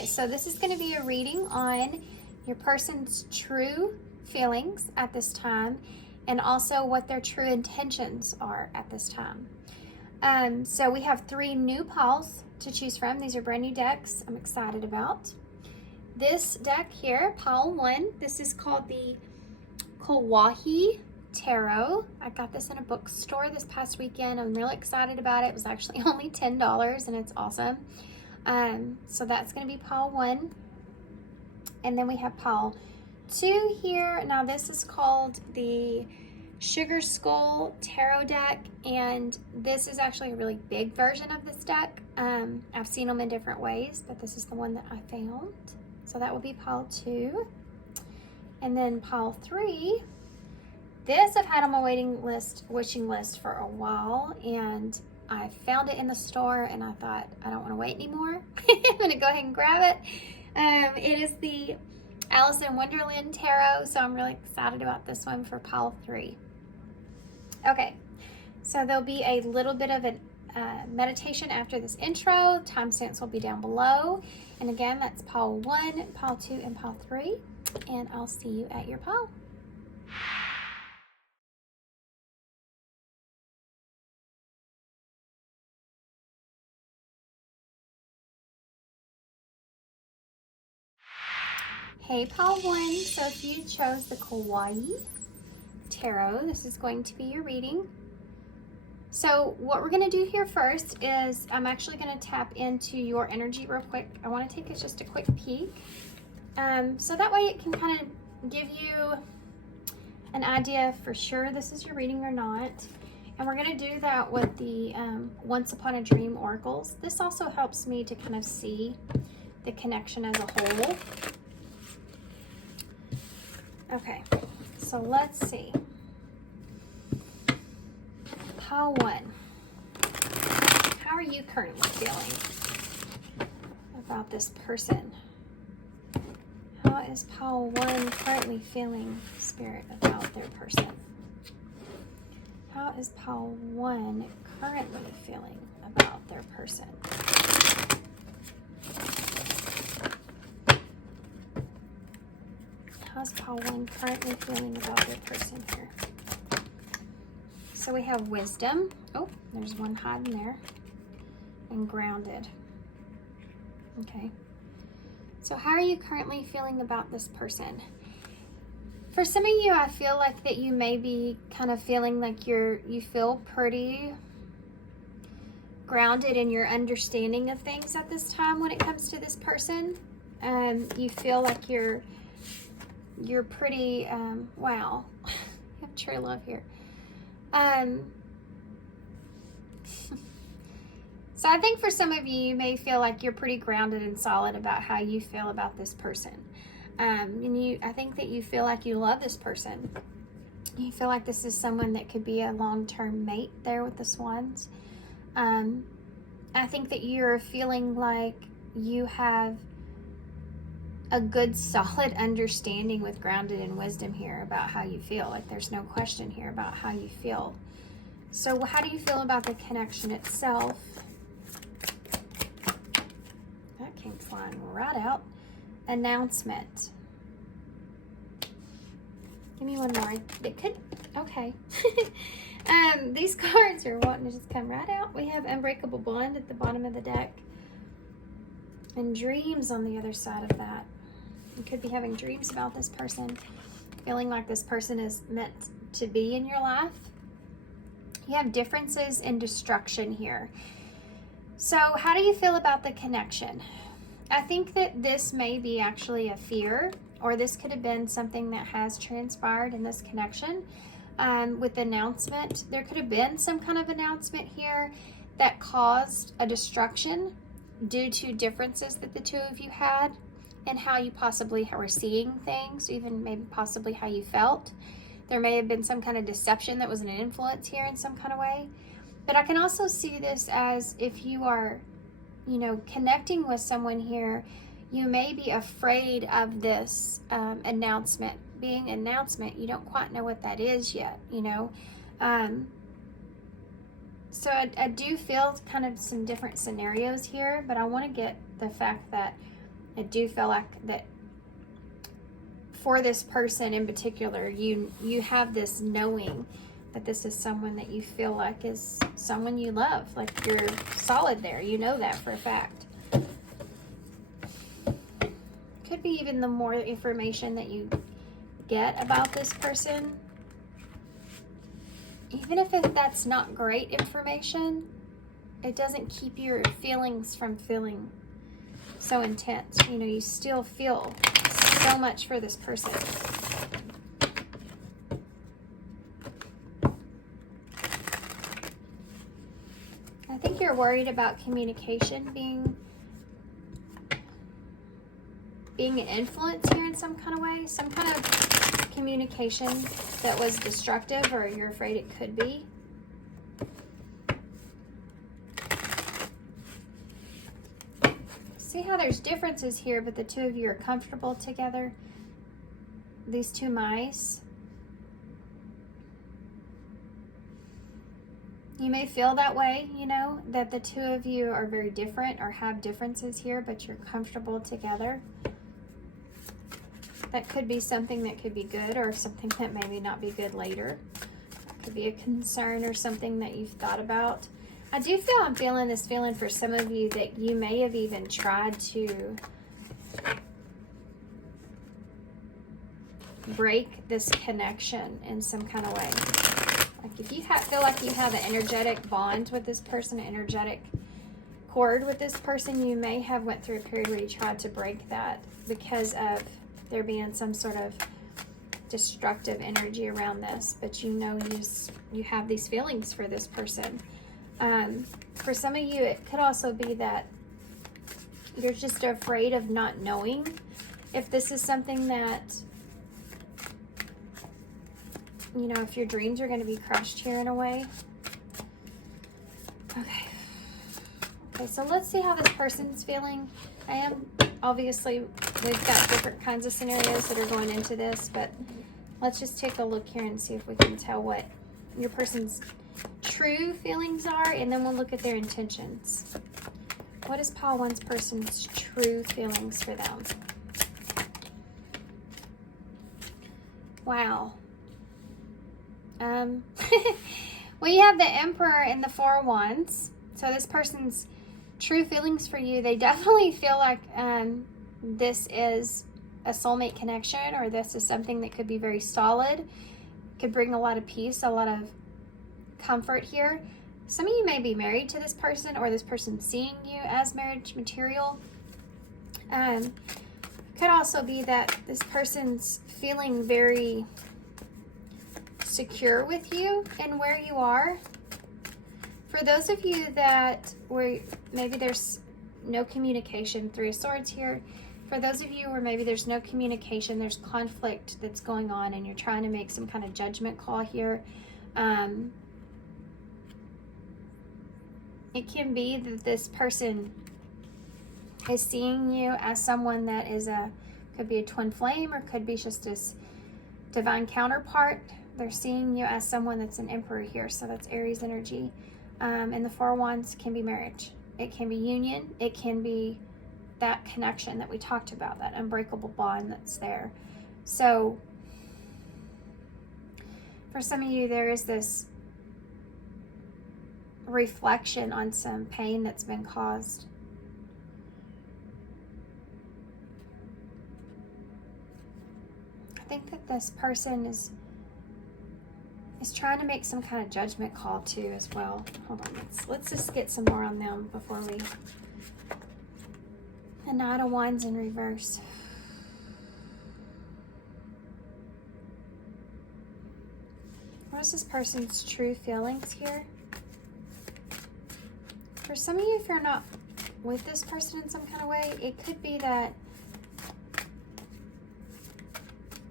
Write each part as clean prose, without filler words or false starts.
Okay, so this is going to be a reading on your person's true feelings at this time and also what their true intentions are at this time. So we have 3 new piles to choose from. These are brand new decks I'm excited about. This deck here, pile 1, this is called the Kawaii Tarot. I got this in a bookstore this past weekend. I'm really excited about it. It was actually only $10 and it's awesome. So that's going to be pile 1. And then we have pile 2 here. Now this is called the Sugar Skull Tarot deck, and this is actually a really big version of this deck. I've seen them in different ways, but this is the one that I found. So that will be pile 2. And then pile 3, this I've had on my wishing list for a while, and I found it in the store and I thought, I don't want to wait anymore. I'm going to go ahead and grab it. It is the Alice in Wonderland Tarot, so I'm really excited about this one for pile 3. Okay, so there'll be a little bit of a meditation after this intro. Timestamps will be down below. And again, that's pile 1, pile 2, and pile 3. And I'll see you at your pile. Hey, pile 1. So if you chose the Kawaii Tarot, this is going to be your reading. So what we're going to do here first is I'm actually going to tap into your energy real quick. I want to take just a quick peek. So that way it can kind of give you an idea for sure this is your reading or not. And we're going to do that with the Once Upon a Dream Oracles. This also helps me to kind of see the connection as a whole. Okay, so let's see. Pile 1. How are you currently feeling about this person? How is pile 1 currently feeling, Spirit, about their person? How is pile 1 currently feeling about their person? How's pile 1 currently feeling about their person here? So we have wisdom. Oh, there's one hiding there. And grounded. Okay. So how are you currently feeling about this person? For some of you, I feel like that you may be kind of feeling like you feel pretty grounded in your understanding of things at this time when it comes to this person. You feel like you're pretty, wow. You have true love here. So I think for some of you, you may feel like you're pretty grounded and solid about how you feel about this person. I think that you feel like you love this person. You feel like this is someone that could be a long-term mate there with the swans. I think that you're feeling like you have a good, solid understanding with grounded in wisdom here about how you feel. Like there's no question here about how you feel. So how do you feel about the connection itself? That came flying right out. Announcement. Give me one more. It could, okay. These cards are wanting to just come right out. We have Unbreakable Bond at the bottom of the deck. And Dreams on the other side of that. You could be having dreams about this person, feeling like this person is meant to be in your life. You have differences in destruction here. So how do you feel about the connection? I think that this may be actually a fear, or this could have been something that has transpired in this connection. With the announcement, there could have been some kind of announcement here that caused a destruction due to differences that the two of you had and how you possibly were seeing things, even maybe possibly how you felt. There may have been some kind of deception that was an influence here in some kind of way. But I can also see this as if you are, connecting with someone here, you may be afraid of this announcement. Being an announcement, you don't quite know what that is yet, So I do feel kind of some different scenarios here, but I want to get the fact that I do feel like that for this person in particular, you have this knowing that this is someone that you feel like is someone you love. Like you're solid there. You know that for a fact. Could be even the more information that you get about this person, even if that's not great information, it doesn't keep your feelings from feeling so intense. You know, you still feel so much for this person. I think you're worried about communication being an influence here in some kind of way, some kind of communication that was destructive, or you're afraid it could be. See how there's differences here, but the two of you are comfortable together. These two mice. You may feel that way, you know, that the two of you are very different or have differences here, but you're comfortable together. That could be something that could be good, or something that maybe not be good later. That could be a concern or something that you've thought about. I do feel, I'm feeling this feeling for some of you that you may have even tried to break this connection in some kind of way. Like if you feel like you have an energetic bond with this person, an energetic cord with this person, you may have went through a period where you tried to break that because of there being some sort of destructive energy around this. But you know you have these feelings for this person. For some of you, it could also be that you're just afraid of not knowing if this is something that, you know, if your dreams are going to be crushed here in a way. Okay, so let's see how this person's feeling. Obviously, we've got different kinds of scenarios that are going into this, but let's just take a look here and see if we can tell what your person's true feelings are, and then we'll look at their intentions. What is Pile 1's person's true feelings for them? Wow. Well, you have the Emperor and the Four of Wands. So this person's true feelings for you, they definitely feel like this is a soulmate connection, or this is something that could be very solid, could bring a lot of peace, a lot of comfort here. Some of you may be married to this person, or this person seeing you as marriage material. Could also be that this person's feeling very secure with you and where you are. For those of you that maybe there's no communication, Three of Swords here. For those of you where maybe there's no communication, there's conflict that's going on, and you're trying to make some kind of judgment call here. It can be that this person is seeing you as someone that is could be a twin flame, or could be just this divine counterpart. They're seeing you as someone that's an Emperor here, so that's Aries energy. And the Four of Wands can be marriage. It can be union. It can be that connection that we talked about, that unbreakable bond that's there. So for some of you, there is this reflection on some pain that's been caused. I think that this person is trying to make some kind of judgment call too as well. Hold on, let's just get some more on them before we... The Knight of Wands in reverse. What is this person's true feelings here? For some of you, if you're not with this person in some kind of way, it could be that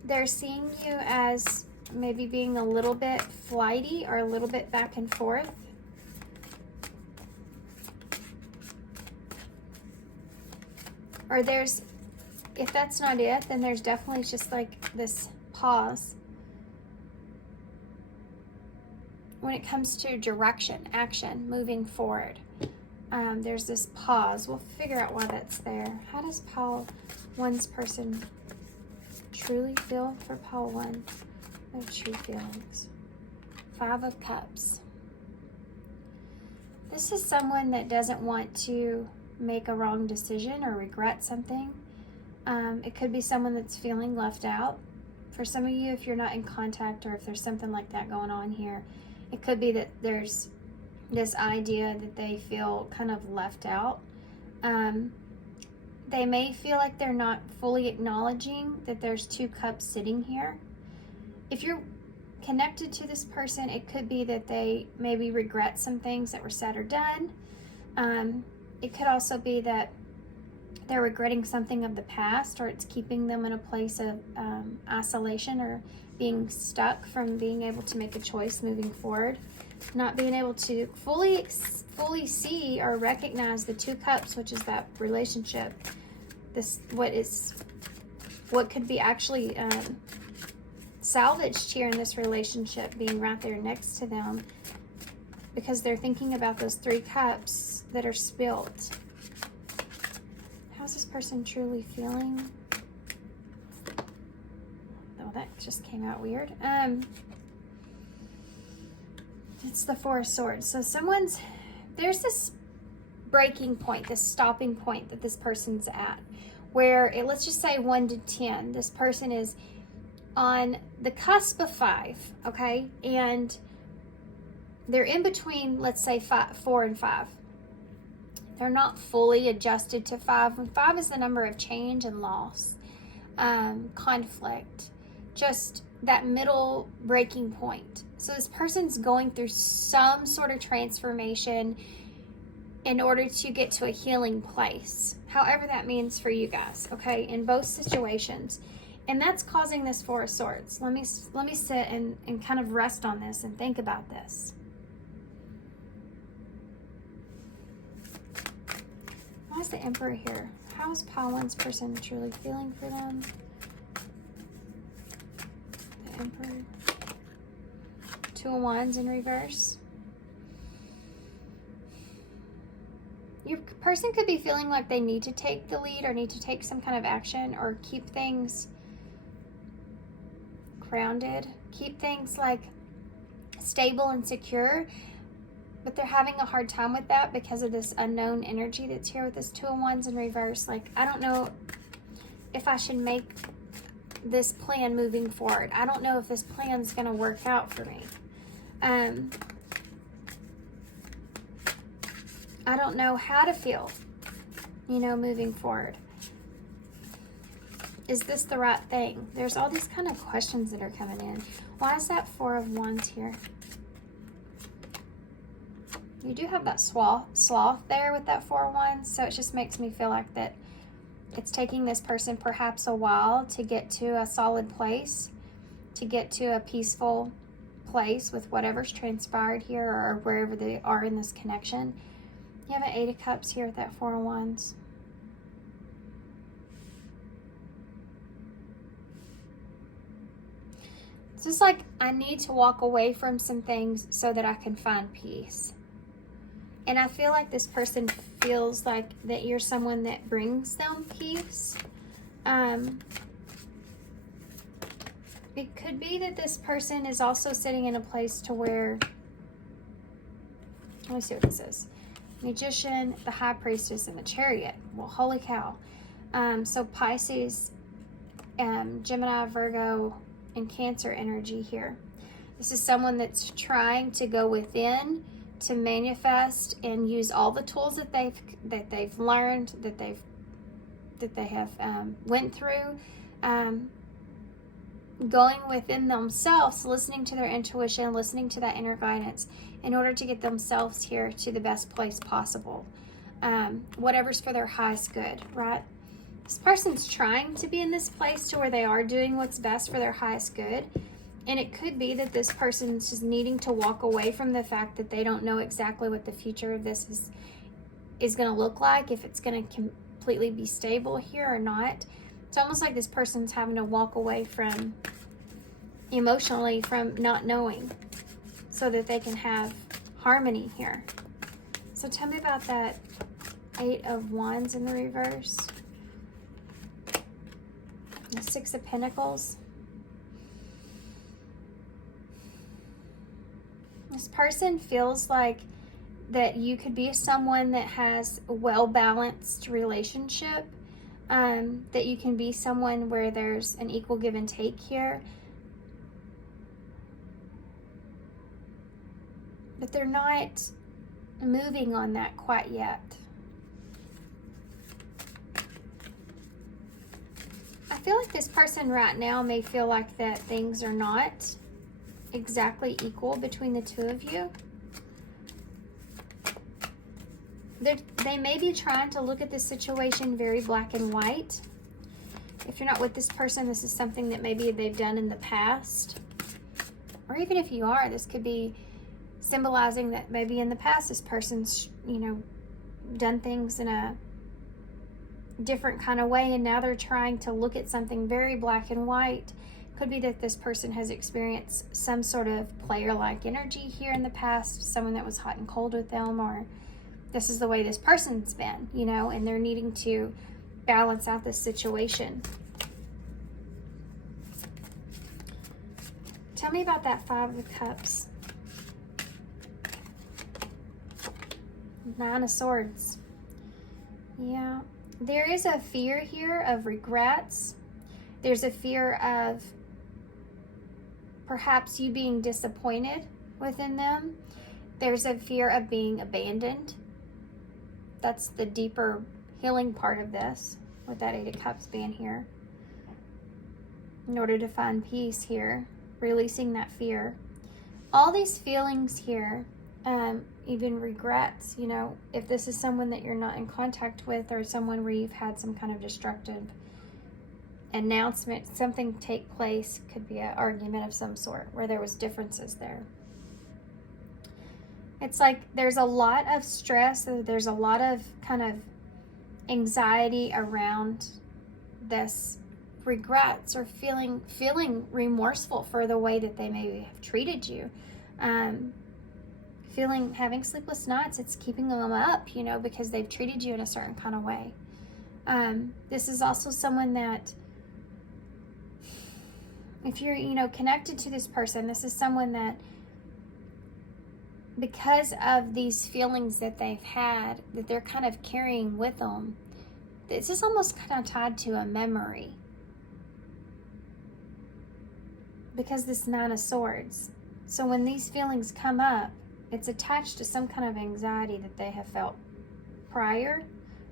they're seeing you as maybe being a little bit flighty, or a little bit back and forth. Or if that's not it, then there's definitely just like this pause when it comes to direction, action, moving forward. there's this pause. We'll figure out why that's there. How does pile one's person truly feel for pile one? Their true feelings. 5 of Cups. This is someone that doesn't want to make a wrong decision or regret something. It could be someone that's feeling left out. For some of you, if you're not in contact or if there's something like that going on here, it could be that there's this idea that they feel kind of left out. They may feel like they're not fully acknowledging that there's 2 cups sitting here. If you're connected to this person, it could be that they maybe regret some things that were said or done. It could also be that they're regretting something of the past, or it's keeping them in a place of isolation or being stuck from being able to make a choice moving forward. Not being able to fully see or recognize the 2 cups, which is that relationship. What could be actually salvaged here in this relationship, being right there next to them, because they're thinking about those 3 cups that are spilt. How's this person truly feeling? Oh, that just came out weird. It's the 4 of Swords. So there's this breaking point, this stopping point that this person's at, where let's just say 1 to 10. This person is on the cusp of 5, okay? And they're in between, let's say 4 and 5. They're not fully adjusted to 5. And 5 is the number of change and loss, conflict, just that middle breaking point. So this person's going through some sort of transformation in order to get to a healing place, however that means for you guys, okay, in both situations. And that's causing this 4 of Swords. Let me sit and kind of rest on this and think about this. Why is the Emperor here? How is pile one's person truly feeling for them? The Emperor. 2 of Wands in reverse. Your person could be feeling like they need to take the lead or need to take some kind of action or keep things grounded, keep things like stable and secure, but they're having a hard time with that because of this unknown energy that's here with this 2 of Wands in reverse. Like, I don't know if I should make this plan moving forward. I don't know if this plan's going to work out for me. I don't know how to feel, moving forward. Is this the right thing? There's all these kind of questions that are coming in. Why is that 4 of Wands here? You do have that sloth there with that 4 of Wands, so it just makes me feel like that it's taking this person perhaps a while to get to a solid place, to get to a peaceful place with whatever's transpired here or wherever they are in this connection. You have an 8 of Cups here with that 4 of Wands. It's just like I need to walk away from some things so that I can find peace. And I feel like this person feels like that you're someone that brings them peace. It could be that this person is also sitting in a place to where, let me see what this is. Magician, the High Priestess, and the Chariot. Well, holy cow. So Pisces, Gemini, Virgo, and Cancer energy here. This is someone that's trying to go within to manifest and use all the tools that they've learned, that they have went through, going within themselves, listening to their intuition, listening to that inner guidance in order to get themselves here to the best place possible. Whatever's for their highest good, right? This person's trying to be in this place to where they are doing what's best for their highest good. And it could be that this person's just needing to walk away from the fact that they don't know exactly what the future of this is going to look like, if it's going to completely be stable here or not. It's almost like this person's having to walk away from, emotionally, from not knowing so that they can have harmony here. So tell me about that 8 of Wands in the reverse. The 6 of Pentacles. This person feels like that you could be someone that has a well-balanced relationship, that you can be someone where there's an equal give and take here. But they're not moving on that quite yet. I feel like this person right now may feel like that things are not exactly equal between the two of you. They may be trying to look at this situation very black and white. If you're not with this person, this is something that maybe they've done in the past. Or even if you are, this could be symbolizing that maybe in the past this person's, done things in a different kind of way, and now they're trying to look at something very black and white. Could be that this person has experienced some sort of player-like energy here in the past, someone that was hot and cold with them, or this is the way this person's been, and they're needing to balance out this situation. Tell me about that 5 of Cups. 9 of Swords. Yeah. There is a fear here of regrets. There's a fear of perhaps you being disappointed within them. There's a fear of being abandoned. That's the deeper healing part of this, with that 8 of Cups being here. In order to find peace here, releasing that fear. All these feelings here, even regrets, if this is someone that you're not in contact with, or someone where you've had some kind of destructive announcement, something take place, could be an argument of some sort where there was differences there. It's like there's a lot of stress, there's a lot of kind of anxiety around this regrets, or feeling remorseful for the way that they maybe have treated you. Having sleepless nights, it's keeping them up, because they've treated you in a certain kind of way. This is also someone that, if you're, connected to this person, this is someone that, because of these feelings that they've had, that they're kind of carrying with them, this is almost kind of tied to a memory. Because this 9 of Swords. So when these feelings come up, it's attached to some kind of anxiety that they have felt prior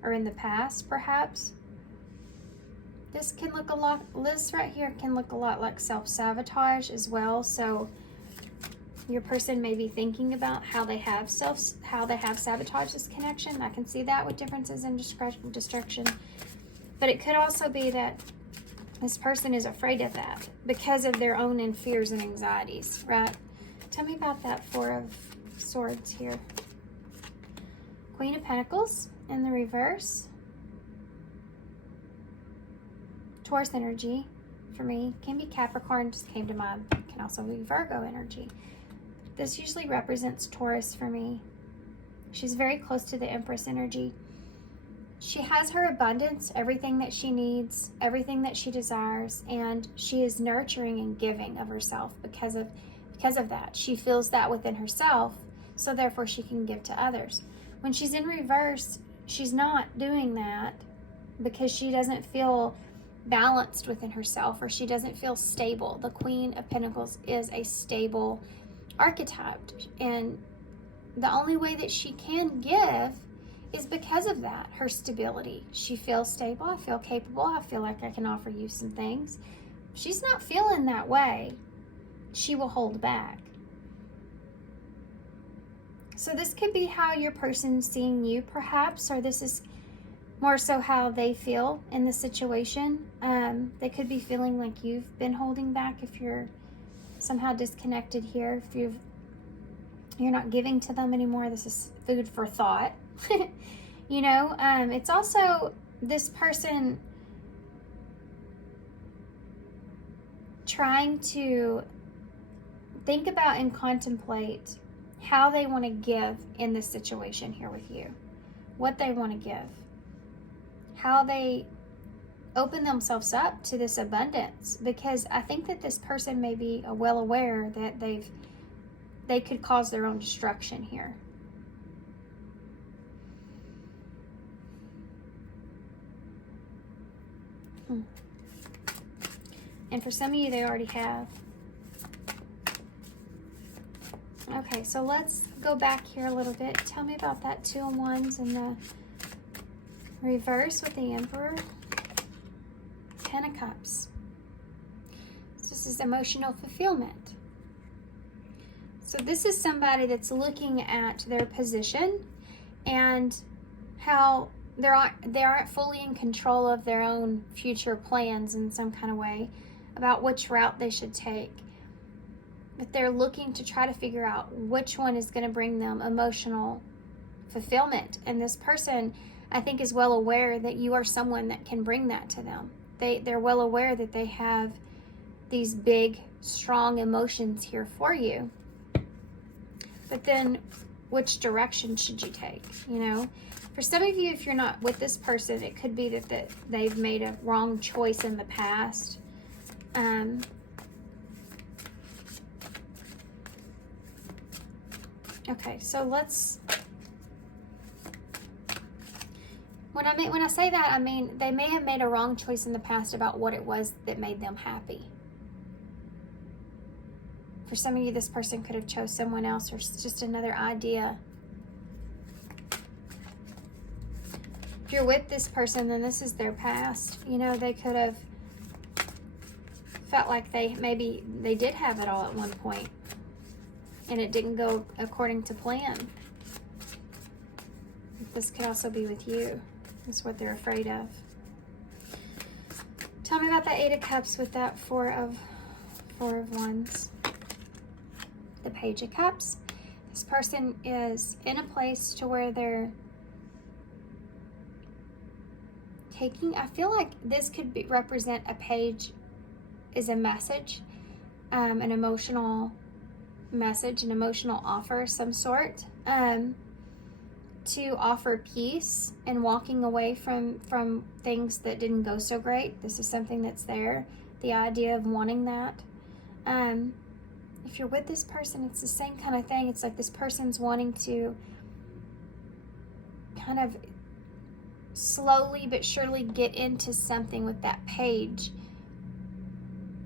or in the past, perhaps. This can look this right here can look a lot like self-sabotage as well. So your person may be thinking about how they have sabotaged this connection. I can see that with differences in destruction. But it could also be that this person is afraid of that because of their own fears and anxieties, right? Tell me about that 4 of Swords here. Queen of Pentacles in the reverse. Taurus energy for me. Can be Capricorn, just came to mind. Can also be Virgo energy. This usually represents Taurus for me. She's very close to the Empress energy. She has her abundance, everything that she needs, everything that she desires, and she is nurturing and giving of herself because of that. She feels that within herself, so therefore she can give to others. When she's in reverse, she's not doing that because she doesn't feel balanced within herself, or she doesn't feel stable. The Queen of Pentacles is a stable archetype, and the only way that she can give is because of that, her stability. She feels stable. I feel capable. I feel like I can offer you some things. She's not feeling that way. She will hold back. So this could be how your person's seeing you, perhaps, or this is more so how they feel in the situation. They could be feeling like you've been holding back if you're somehow disconnected here. If you're not giving to them anymore, this is food for thought. It's also this person trying to think about and contemplate how they want to give in this situation here with you, what they want to give, how they open themselves up to this abundance, because I think that this person may be well aware that they could cause their own destruction here. And for some of you, they already have. Okay, so let's go back here a little bit. Tell me about that 2 of Wands in the reverse with the Emperor. 10 of Cups. So this is emotional fulfillment. So this is somebody that's looking at their position and how they aren't fully in control of their own future plans in some kind of way about which route they should take. But they're looking to try to figure out which one is going to bring them emotional fulfillment. And this person, I think, is well aware that you are someone that can bring that to them. They're well aware that they have these big, strong emotions here for you. But then, which direction should you take? You know, for some of you, if you're not with this person, it could be that they've made a wrong choice in the past. Okay, so let's. When I say that, I mean they may have made a wrong choice in the past about what it was that made them happy. For some of you, this person could have chose someone else or just another idea. If you're with this person, then this is their past. You know, they could have felt like maybe they did have it all at one point and it didn't go according to plan. This could also be with you. This is what they're afraid of. Tell me about that 8 of Cups with that 4 of Wands. The Page of Cups. This person is in a place to where they're taking, I feel like this could represent a page is a message, an emotional message, an emotional offer of some sort, to offer peace and walking away from things that didn't go so great. This is something that's there, the idea of wanting that. If you're with this person, it's the same kind of thing. It's like this person's wanting to kind of slowly but surely get into something with that page.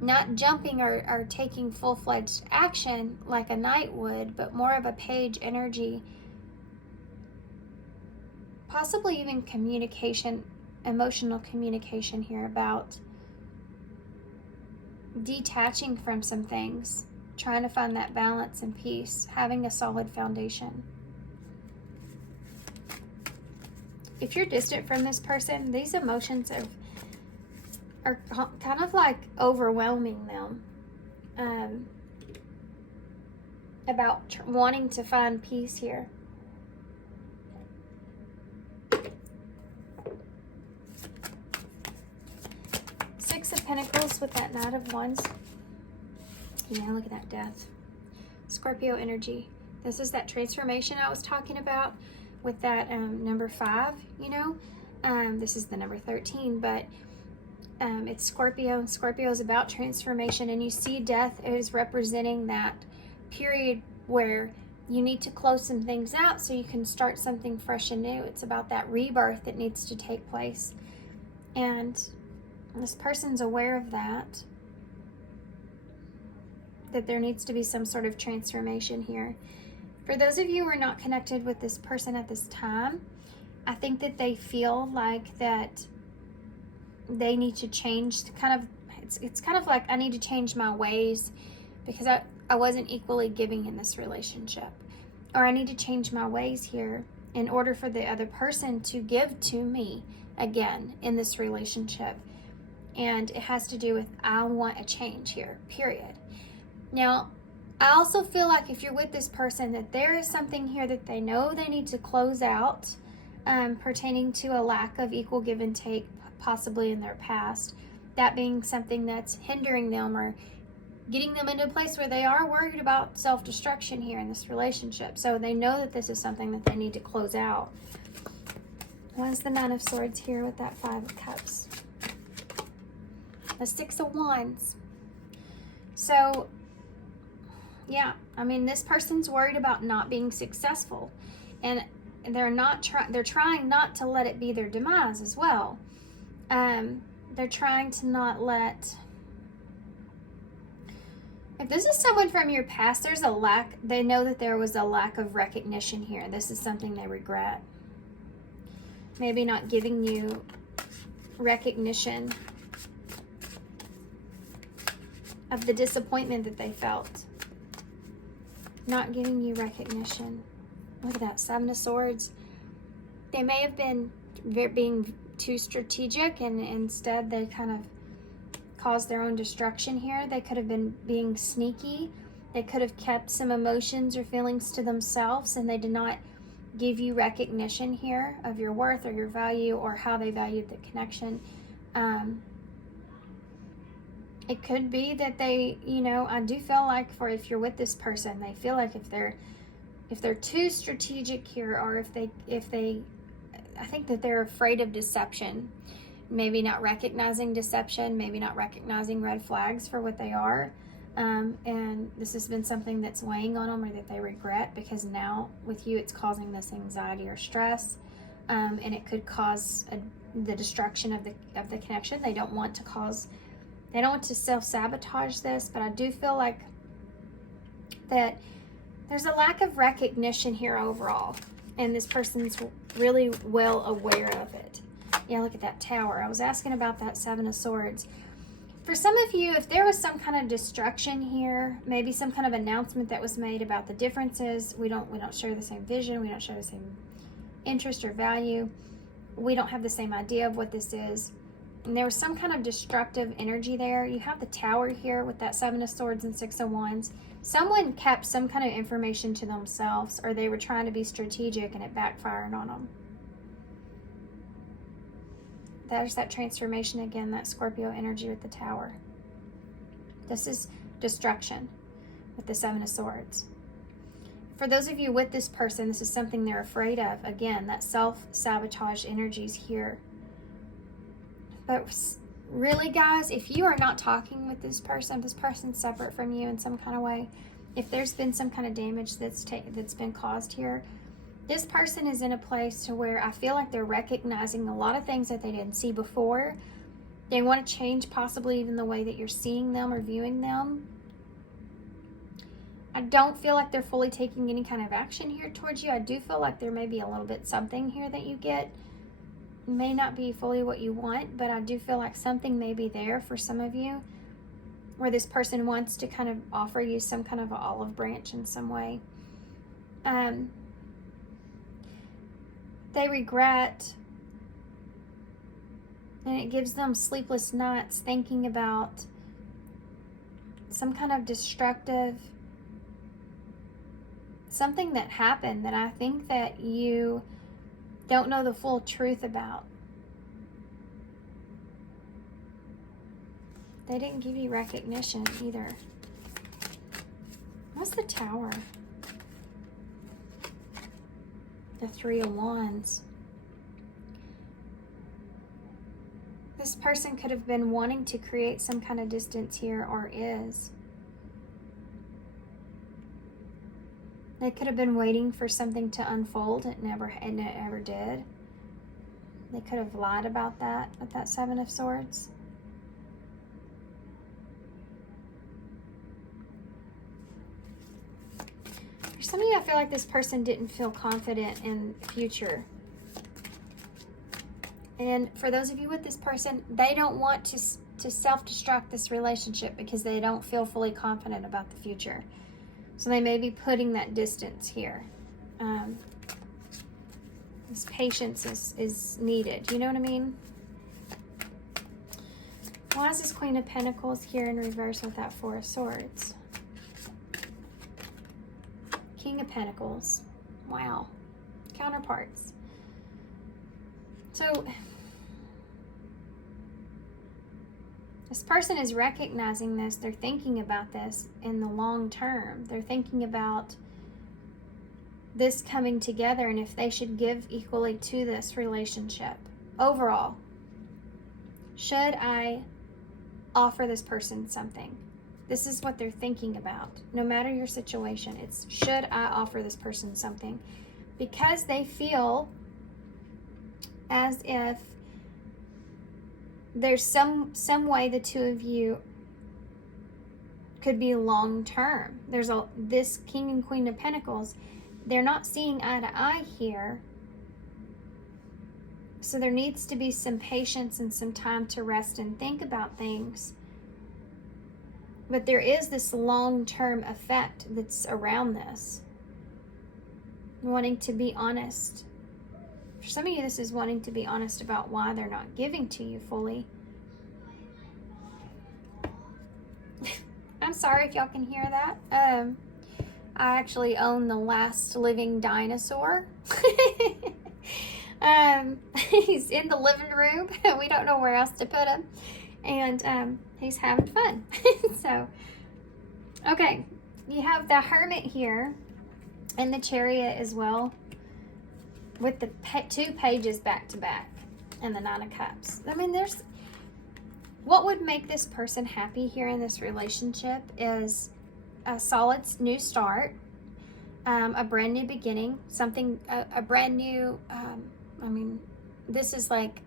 Not jumping or taking full-fledged action like a knight would, but more of a page energy. Possibly even communication, emotional communication here about detaching from some things, trying to find that balance and peace, having a solid foundation. If you're distant from this person, these emotions are kind of like overwhelming them, about wanting to find peace here. Six of Pentacles with that Knight of Wands. Yeah, look at that Death. Scorpio energy. This is that transformation I was talking about with that number 5, you know. This is the number 13, but it's Scorpio. Scorpio is about transformation, and you see Death is representing that period where you need to close some things out so you can start something fresh and new. It's about that rebirth that needs to take place, and this person's aware of that there needs to be some sort of transformation here. For those of you who are not connected with this person at this time, I think that they feel like that they need to change, it's kind of like I need to change my ways because I wasn't equally giving in this relationship, or I need to change my ways here in order for the other person to give to me again in this relationship. And it has to do with I want a change here, period. Now, I also feel like if you're with this person, that there is something here that they know they need to close out, pertaining to a lack of equal give and take, possibly in their past. That being something that's hindering them or getting them into a place where they are worried about self-destruction here in this relationship. So they know that this is something that they need to close out. Why is the Nine of Swords here with that Five of Cups? The Six of Wands. So, yeah, I mean, this person's worried about not being successful. And they're trying not to let it be their demise as well. They're trying to not let... If this is someone from your past, there's a lack. They know that there was a lack of recognition here. This is something they regret. Maybe not giving you recognition of the disappointment that they felt. Not giving you recognition. Look at that, Seven of Swords. They may have been being too strategic, and instead they kind of caused their own destruction here. They could have been being sneaky. They could have kept some emotions or feelings to themselves, and they did not give you recognition here of your worth or your value or how they valued the connection. It could be that they, you know, I do feel like if you're with this person, they feel like if they're too strategic here, or if they I think that they're afraid of deception. Maybe not recognizing deception, maybe not recognizing red flags for what they are. And this has been something that's weighing on them, or that they regret, because now with you it's causing this anxiety or stress, and it could cause the destruction of the connection. They don't want to self-sabotage this, but I do feel like that there's a lack of recognition here overall, and this person's really well aware of it. Yeah, look at that Tower. I was asking about that Seven of Swords. For some of you, if there was some kind of destruction here, maybe some kind of announcement that was made about the differences, we don't share the same vision, we don't share the same interest or value, we don't have the same idea of what this is, and there was some kind of destructive energy there. You have the Tower here with that Seven of Swords and Six of Wands. Someone kept some kind of information to themselves, or they were trying to be strategic and it backfired on them. There's that transformation again, that Scorpio energy with the Tower. This is destruction with the Seven of Swords. For those of you with this person, this is something they're afraid of. Again, that self-sabotage energies here. But really, guys, if you are not talking with this person's separate from you in some kind of way, if there's been some kind of damage that's been caused here, this person is in a place to where I feel like they're recognizing a lot of things that they didn't see before. They want to change possibly even the way that you're seeing them or viewing them. I don't feel like they're fully taking any kind of action here towards you. I do feel like there may be a little bit something here that you get. It may not be fully what you want, but I do feel like something may be there for some of you, where this person wants to kind of offer you some kind of an olive branch in some way. They regret, and it gives them sleepless nights thinking about some kind of destructive, something that happened that I think that you don't know the full truth about. They didn't give you recognition either. What's the Tower? The Three of Wands. This person could have been wanting to create some kind of distance here, or is. They could have been waiting for something to unfold. It never did. They could have lied about that with that Seven of Swords. For some of you, I feel like this person didn't feel confident in the future. And for those of you with this person, they don't want to self-destruct this relationship because they don't feel fully confident about the future. So they may be putting that distance here. This patience is needed. You know what I mean? Why is this Queen of Pentacles here in reverse with that Four of Swords? King of Pentacles. Wow. Counterparts. So This person is recognizing this. They're thinking about this in the long term. They're thinking about this coming together and if they should give equally to this relationship. Overall, should I offer this person something? This is what they're thinking about. No matter your situation, it's should I offer this person something? Because they feel as if there's some way the two of you could be long term. There's this King and Queen of Pentacles. They're not seeing eye to eye here. So there needs to be some patience and some time to rest and think about things. But there is this long-term effect that's around this. Wanting to be honest. For some of you, this is wanting to be honest about why they're not giving to you fully. I'm sorry if y'all can hear that. I actually own the last living dinosaur. He's in the living room. We don't know where else to put him. And he's having fun. So, okay. You have the Hermit here and the Chariot as well, with the two pages back to back and the Nine of Cups. I mean, there's what would make this person happy here in this relationship is a solid new start, a brand new beginning, something, a brand new, I mean, this is like,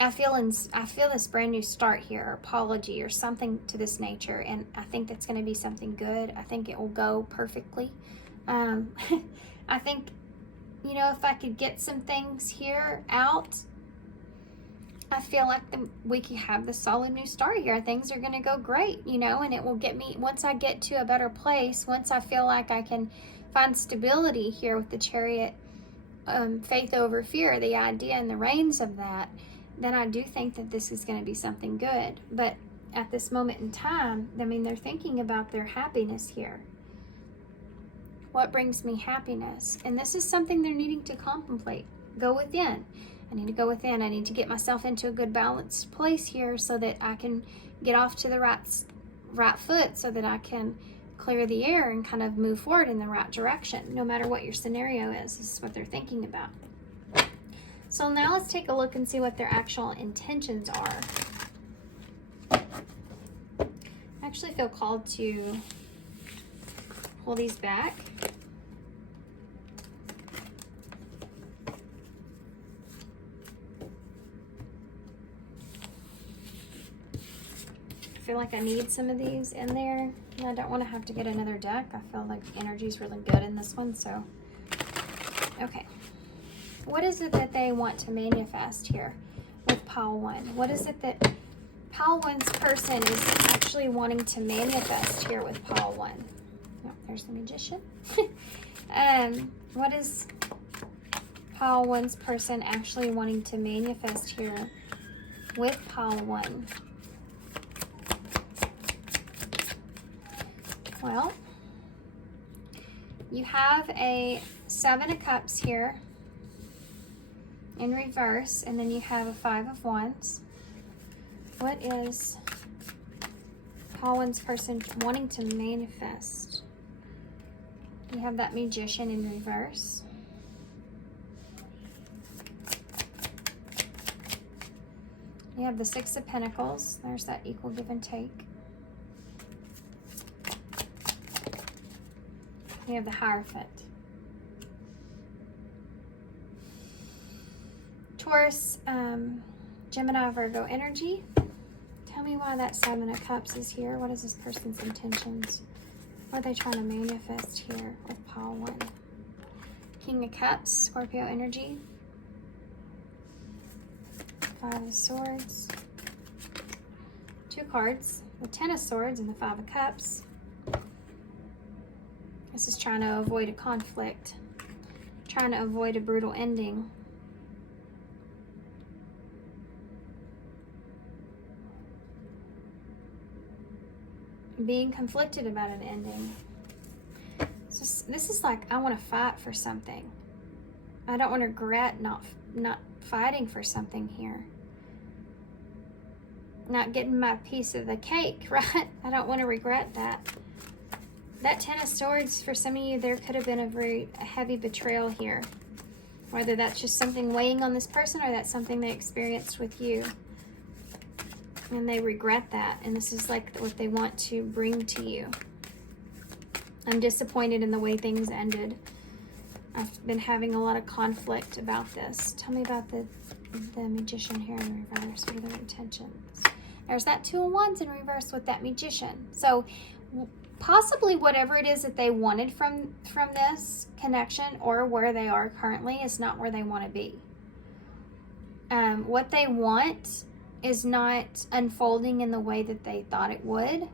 I feel this brand new start here, or apology or something to this nature, and I think that's going to be something good. I think it will go perfectly. I think, you know, if I could get some things here out, I feel like we could have the solid new start here. Things are going to go great, you know, and it will get me, once I get to a better place, once I feel like I can find stability here with the Chariot, faith over fear, the idea and the reins of that, then I do think that this is going to be something good. But at this moment in time, I mean, they're thinking about their happiness here. What brings me happiness? And this is something they're needing to contemplate. Go within. I need to go within. I need to get myself into a good balanced place here so that I can get off to the right foot, so that I can clear the air and kind of move forward in the right direction. No matter what your scenario is, this is what they're thinking about. So now let's take a look and see what their actual intentions are. I actually feel called to pull these back. I feel like I need some of these in there. And I don't want to have to get another deck. I feel like the energy is really good in this one. So, okay. What is it that they want to manifest here with pile 1? What is it that pile 1's person is actually wanting to manifest here with pile 1? Oh, there's the Magician. What is pile 1's person actually wanting to manifest here with pile 1? Well, you have a 7 of Cups here in reverse, and then you have a 5 of Wands. What is pile 1's person wanting to manifest? You have that Magician in reverse. You have the 6 of Pentacles. There's that equal give and take. You have the Hierophant. Taurus, Gemini, Virgo energy. Tell me why that 7 of Cups is here. What is this person's intentions? What are they trying to manifest here with pile 1? King of Cups, Scorpio energy. 5 of Swords. 2 cards. The 10 of Swords and the 5 of Cups. This is trying to avoid a conflict. Trying to avoid a brutal ending. Being conflicted about an ending. This is like, I want to fight for something. I don't want to regret not fighting for something here. not getting my piece of the cake, right? I don't want to regret that. That Ten of Swords, for some of you, there could have been a very heavy betrayal here. Whether that's just something weighing on this person or that's something they experienced with you. And they regret that. And this is like what they want to bring to you. I'm disappointed in the way things ended. I've been having a lot of conflict about this. Tell me about the Magician here in reverse. What are their intentions? There's that Two of Wands in reverse with that Magician. So possibly whatever it is that they wanted from this connection or where they are currently is not where they want to be. What they want is not unfolding in the way that they thought it would.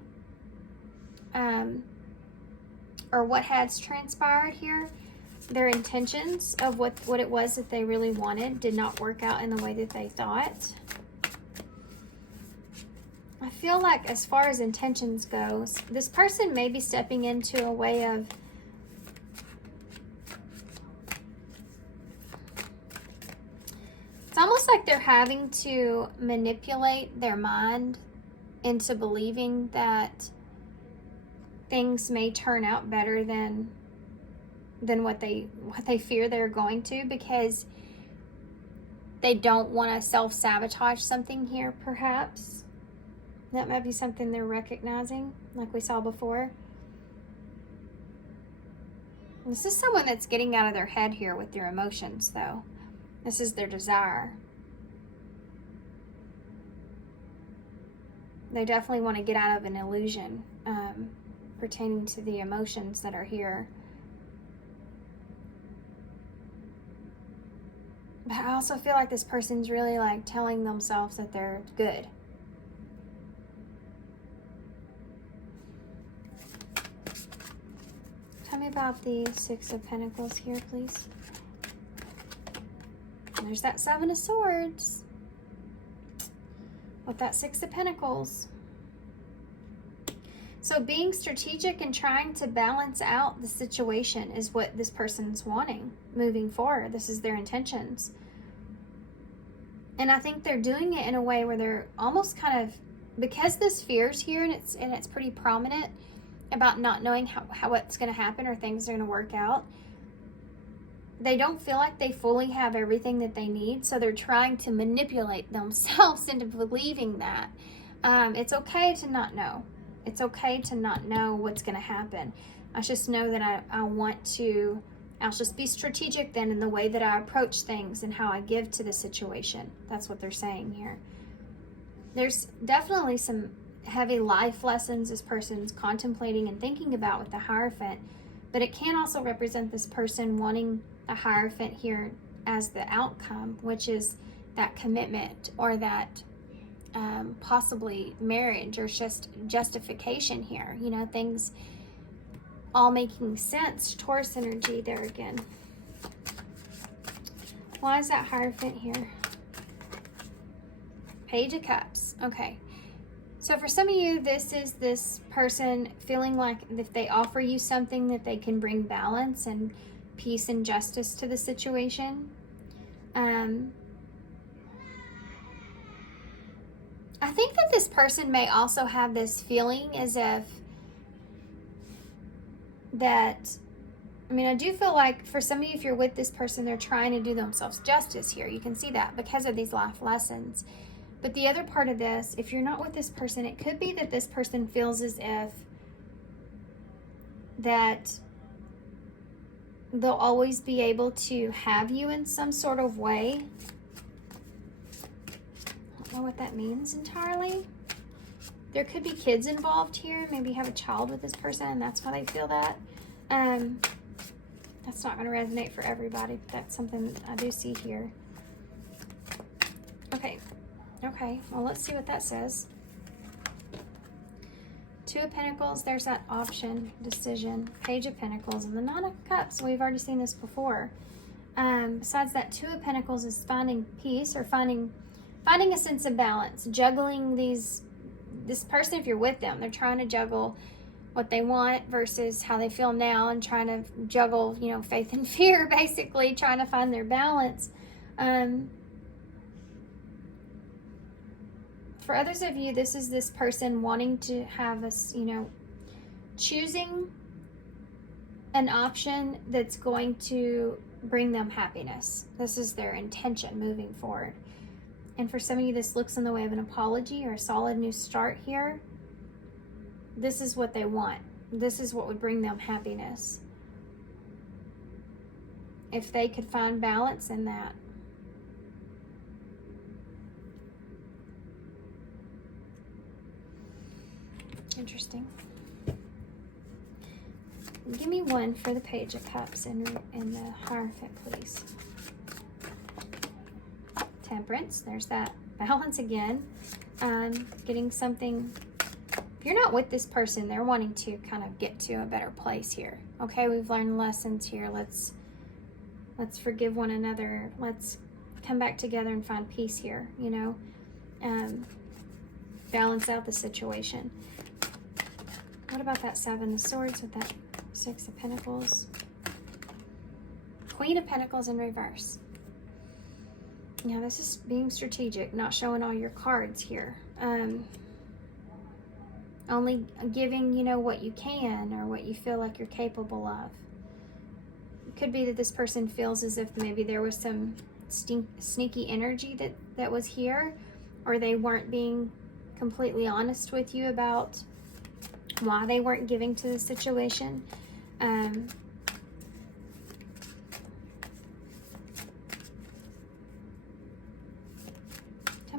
Or what has transpired here. Their intentions of what it was that they really wanted did not work out in the way that they thought. I feel like as far as intentions goes, this person may be stepping into a way of it's almost like they're having to manipulate their mind into believing that things may turn out better than what they fear they're going to, because they don't want to self-sabotage something here, perhaps. That might be something they're recognizing, like we saw before. This is someone that's getting out of their head here with their emotions, though. This is their desire. They definitely want to get out of an illusion pertaining to the emotions that are here. But I also feel like this person's really like telling themselves that they're good. Tell me about the Six of Pentacles here, please. And there's that Seven of Swords with that Six of Pentacles. So being strategic and trying to balance out the situation is what this person's wanting moving forward. This is their intentions. And I think they're doing it in a way where they're almost kind of, because this fear's here and it's pretty prominent about not knowing how what's going to happen or things are going to work out. They don't feel like they fully have everything that they need, so they're trying to manipulate themselves into believing that. It's okay to not know. It's okay to not know what's going to happen. I just know that I'll just be strategic then in the way that I approach things and how I give to the situation. That's what they're saying here. There's definitely some heavy life lessons this person's contemplating and thinking about with the Hierophant, but it can also represent this person wanting a Hierophant here as the outcome, which is that commitment or that possibly marriage or just justification here. You know, things all making sense. Taurus energy there again. Why is that Hierophant here? Page of Cups. Okay. So for some of you, this is this person feeling like if they offer you something that they can bring balance and peace and justice to the situation. I think that this person may also have this feeling as if that, I mean, I do feel like for some of you, if you're with this person, they're trying to do themselves justice here. You can see that because of these life lessons. But the other part of this, if you're not with this person, it could be that this person feels as if that they'll always be able to have you in some sort of way. I don't know what that means entirely. There could be kids involved here. Maybe you have a child with this person and that's why they feel that. That's not going to resonate for everybody, but that's something I do see here. Okay, well, let's see what that says. Two of Pentacles, there's that option, decision. Page of Pentacles, and the Nine of Cups. We've already seen this before. Besides that, Two of Pentacles is finding peace or finding a sense of balance. Juggling this person, if you're with them, they're trying to juggle what they want versus how they feel now and trying to juggle, you know, faith and fear, basically, trying to find their balance. For others of you, this is this person wanting to have us, you know, choosing an option that's going to bring them happiness. This is their intention moving forward. And for some of you, this looks in the way of an apology or a solid new start here. This is what they want. This is what would bring them happiness. If they could find balance in that. Interesting. Give me one for the Page of Cups and the Hierophant, please. Temperance. There's that balance again. Getting something. If you're not with this person, they're wanting to kind of get to a better place here. Okay, we've learned lessons here. Let's forgive one another. Let's come back together and find peace here, you know. Balance out the situation. What about that Seven of Swords with that Six of Pentacles? Queen of Pentacles in reverse. Now this is being strategic, not showing all your cards here. Only giving, you know, what you can or what you feel like you're capable of. It could be that this person feels as if maybe there was some sneaky energy that was here, or they weren't being completely honest with you about why they weren't giving to the situation. Tell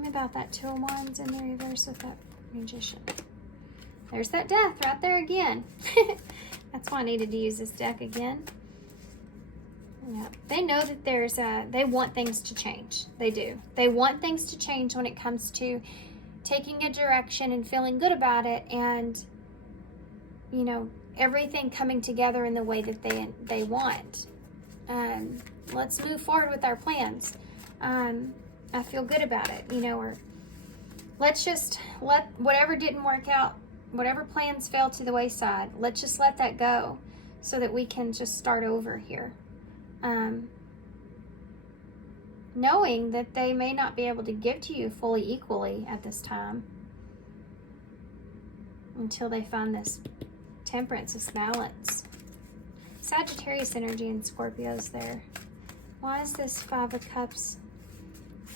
me about that Two of Wands in the reverse with that Magician. There's that Death right there again. That's why I needed to use this deck again. Yeah, they know that they want things to change. They do. They want things to change when it comes to taking a direction and feeling good about it, and you know, everything coming together in the way that they want. Let's move forward with our plans. I feel good about it, you know, or let's just let whatever didn't work out, whatever plans fell to the wayside, let's just let that go so that we can just start over here. Knowing that they may not be able to give to you fully equally at this time until they find this Temperance, this balance. Sagittarius energy and Scorpios there. Why is this Five of Cups,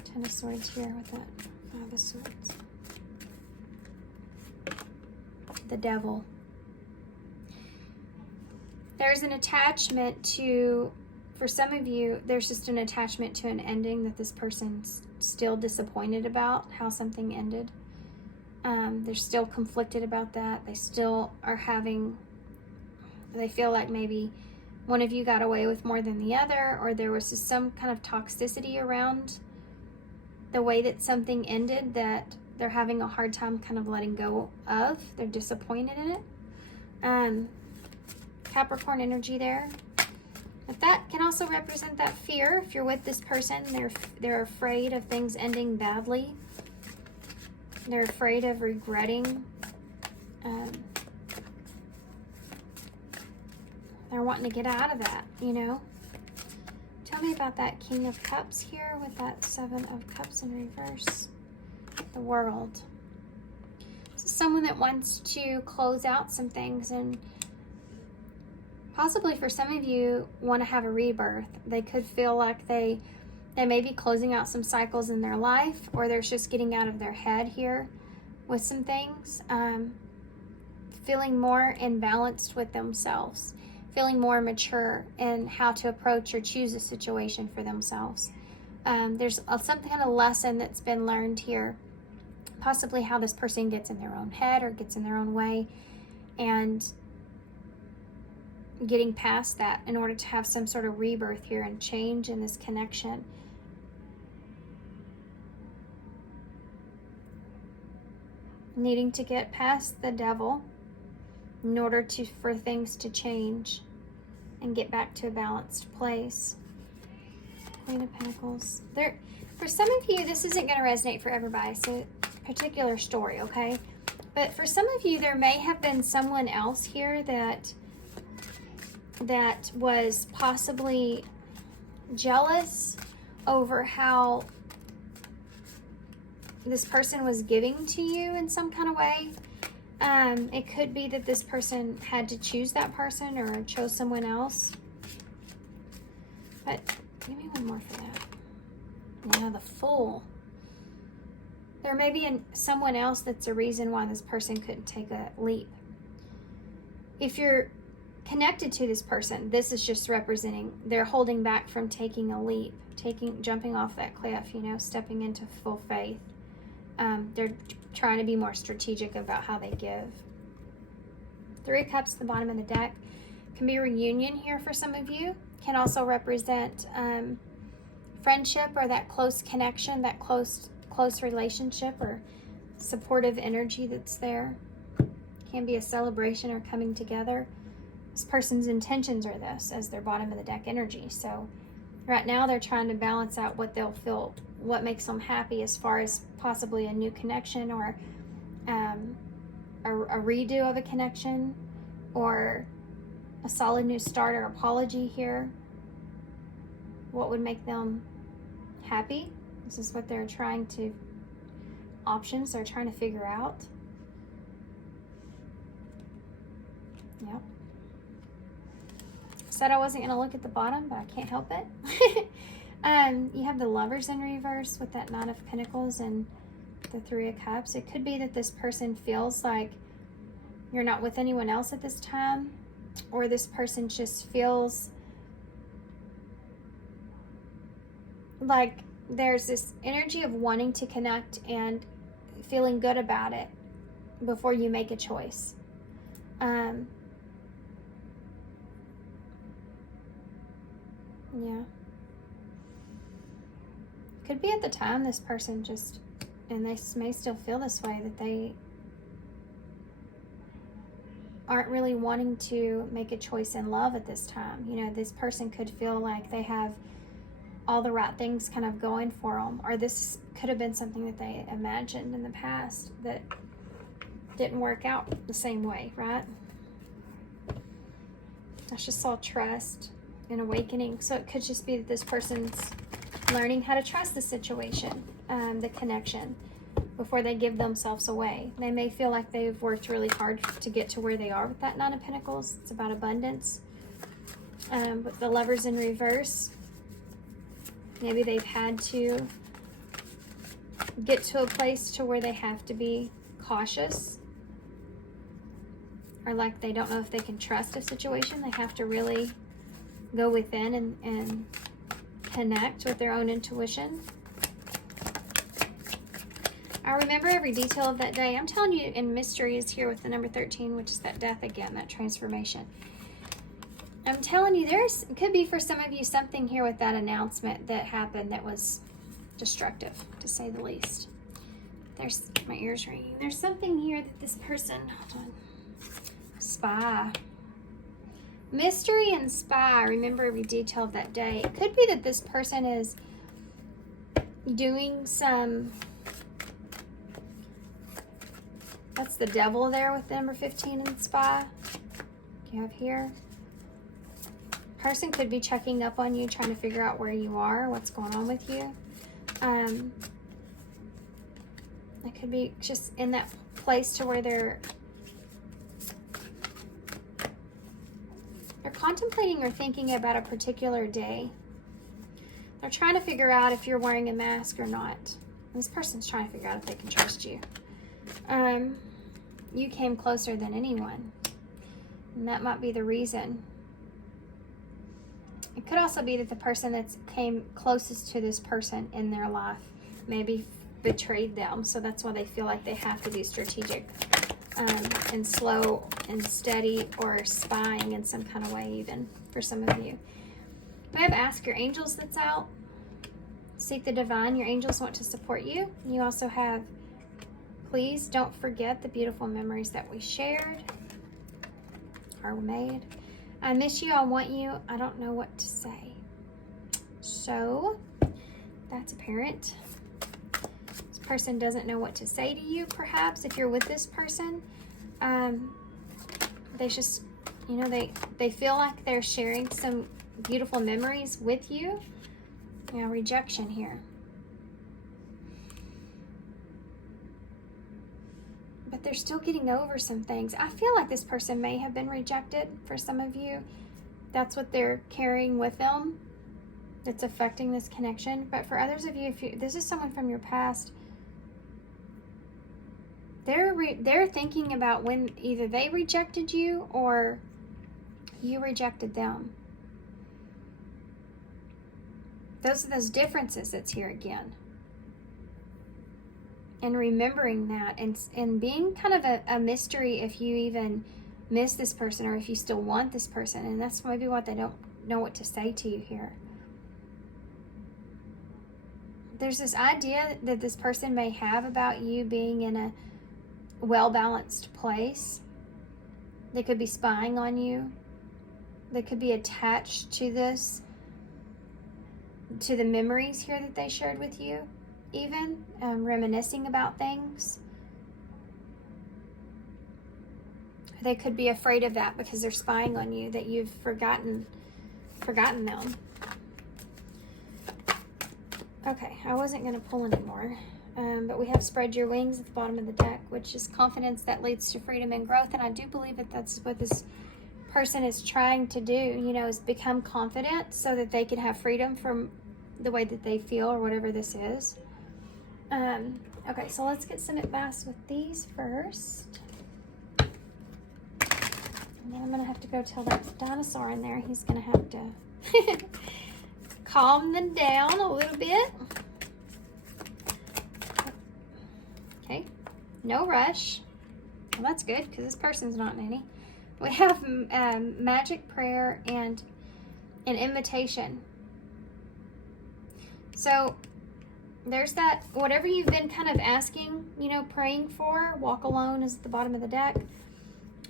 Ten of Swords here with that Five of Swords? The Devil. There's an attachment to, for some of you, there's just an attachment to an ending that this person's still disappointed about how something ended. They're still conflicted about that. They still are they feel like maybe one of you got away with more than the other, or there was just some kind of toxicity around the way that something ended that they're having a hard time kind of letting go of. They're disappointed in it. Capricorn energy there. But that can also represent that fear. If you're with this person, they're afraid of things ending badly. They're afraid of regretting. They're wanting to get out of that, you know. Tell me about that King of Cups here with that Seven of Cups in reverse. The World. This is someone that wants to close out some things, and possibly for some of you want to have a rebirth. They could feel like they may be closing out some cycles in their life, or they're just getting out of their head here with some things. Feeling more imbalanced with themselves. Feeling more mature in how to approach or choose a situation for themselves. There's some kind of lesson that's been learned here. Possibly how this person gets in their own head or gets in their own way. And getting past that in order to have some sort of rebirth here and change in this connection. Needing to get past the Devil in order for things to change and get back to a balanced place. Queen of Pentacles. For some of you, this isn't going to resonate for everybody. It's a particular story, okay? But for some of you, there may have been someone else here that was possibly jealous over how this person was giving to you in some kind of way. It could be that this person had to choose that person or chose someone else. But give me one more for that. Yeah, the Fool. There may be someone else that's a reason why this person couldn't take a leap. If you're connected to this person, this is just representing they're holding back from taking a leap, jumping off that cliff, you know, stepping into full faith. They're trying to be more strategic about how they give. Three of Cups at the bottom of the deck can be reunion here for some of you. Can also represent friendship or that close connection, that close relationship or supportive energy that's there. Can be a celebration or coming together. This person's intentions are this as their bottom of the deck energy. So right now they're trying to balance out what they'll feel, what makes them happy as far as possibly a new connection or a redo of a connection or a solid new start or apology here. What would make them happy? This is what they're trying to, options they're trying to figure out. Yep. Said I wasn't going to look at the bottom, but I can't help it. You have the Lovers in reverse with that Nine of Pentacles and the Three of Cups. It could be that this person feels like you're not with anyone else at this time, or this person just feels like there's this energy of wanting to connect and feeling good about it before you make a choice. Yeah. Could be at the time this person just, and they may still feel this way, that they aren't really wanting to make a choice in love at this time. You know, this person could feel like they have all the right things kind of going for them, or this could have been something that they imagined in the past that didn't work out the same way, right? I just saw trust and awakening. So it could just be that this person's learning how to trust the situation, the connection, before they give themselves away. They may feel like they've worked really hard to get to where they are with that Nine of Pentacles. It's about abundance. With the Lovers in reverse, maybe they've had to get to a place to where they have to be cautious, or like they don't know if they can trust a situation. They have to really go within and connect with their own intuition. I remember every detail of that day. I'm telling you, and mystery is here with the number 13, which is that death again, that transformation. I'm telling you, it could be for some of you something here with that announcement that happened that was destructive, to say the least. There's my ears ringing. There's something here that this person, hold on, Spy. Mystery and Spy. Remember every detail of that day. It could be that this person is doing some, that's the Devil there with the number 15 and Spy. You have here. Person could be checking up on you, trying to figure out where you are, what's going on with you. It could be just in that place to where they're contemplating or thinking about a particular day. They're trying to figure out if you're wearing a mask or not. This person's trying to figure out if they can trust you. You came closer than anyone, and that might be the reason. It could also be that the person that came closest to this person in their life maybe betrayed them, so that's why they feel like they have to be strategic and slow and steady, or spying in some kind of way, even for some of you. I have Ask Your Angels that's out. Seek the Divine. Your angels want to support you. You also have Please Don't Forget the Beautiful Memories that we shared or made. I miss you. I want you. I don't know what to say. So that's apparent. This person doesn't know what to say to you, perhaps, if you're with this person. They just, you know, they feel like they're sharing some beautiful memories with you. You know, rejection here. but they're still getting over some things. I feel like this person may have been rejected for some of you. That's what they're carrying with them. That's affecting this connection. But for others of you, if this is someone from your past, they're thinking about when either they rejected you or you rejected them. Those are those differences that's here again. And remembering that and being kind of a mystery if you even miss this person or if you still want this person. And that's maybe what they don't know what to say to you here. There's this idea that this person may have about you being in a well-balanced place. They could be spying on you. They could be attached to this, to the memories here that they shared with you, even reminiscing about things. They could be afraid of that because they're spying on you, that you've forgotten them. Okay, I wasn't going to pull anymore, but we have spread your wings at the bottom of the deck, which is confidence that leads to freedom and growth. And I do believe that that's what this person is trying to do, is become confident so that they can have freedom from the way that they feel or whatever this is. Okay, so let's get some advice with these first. And then I'm going to have to go tell that dinosaur in there he's going to have to calm them down a little bit. Okay, no rush. Well, that's good because this person's not in any. We have magic prayer and an invitation. So there's that, whatever you've been kind of asking, praying for. Walk alone is at the bottom of the deck.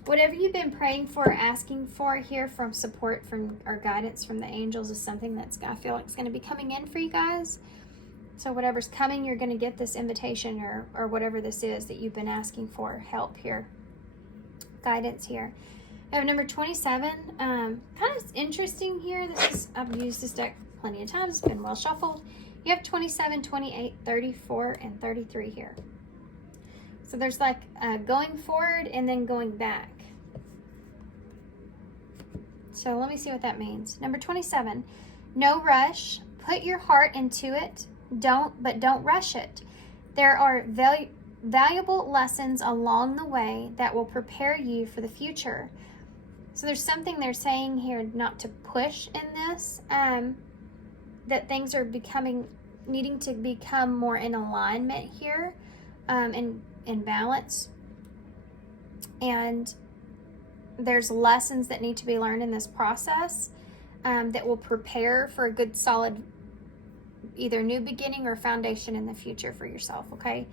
Whatever you've been praying for, asking for here from support from or guidance from the angels is something that's, I feel like, it's going to be coming in for you guys. So whatever's coming, you're going to get this invitation or whatever this is that you've been asking for, help here, guidance here. I have number 27. Kind of interesting here. I've used this deck plenty of times. It's been well shuffled. You have 27, 28, 34, and 33 here. So there's like going forward and then going back. So let me see what that means. Number 27, no rush. Put your heart into it. Don't rush it. There are valuable lessons along the way that will prepare you for the future. So there's something they're saying here not to push in this, that things are needing to become more in alignment here, in balance. And there's lessons that need to be learned in this process that will prepare for a good solid either new beginning or foundation in the future for yourself, okay?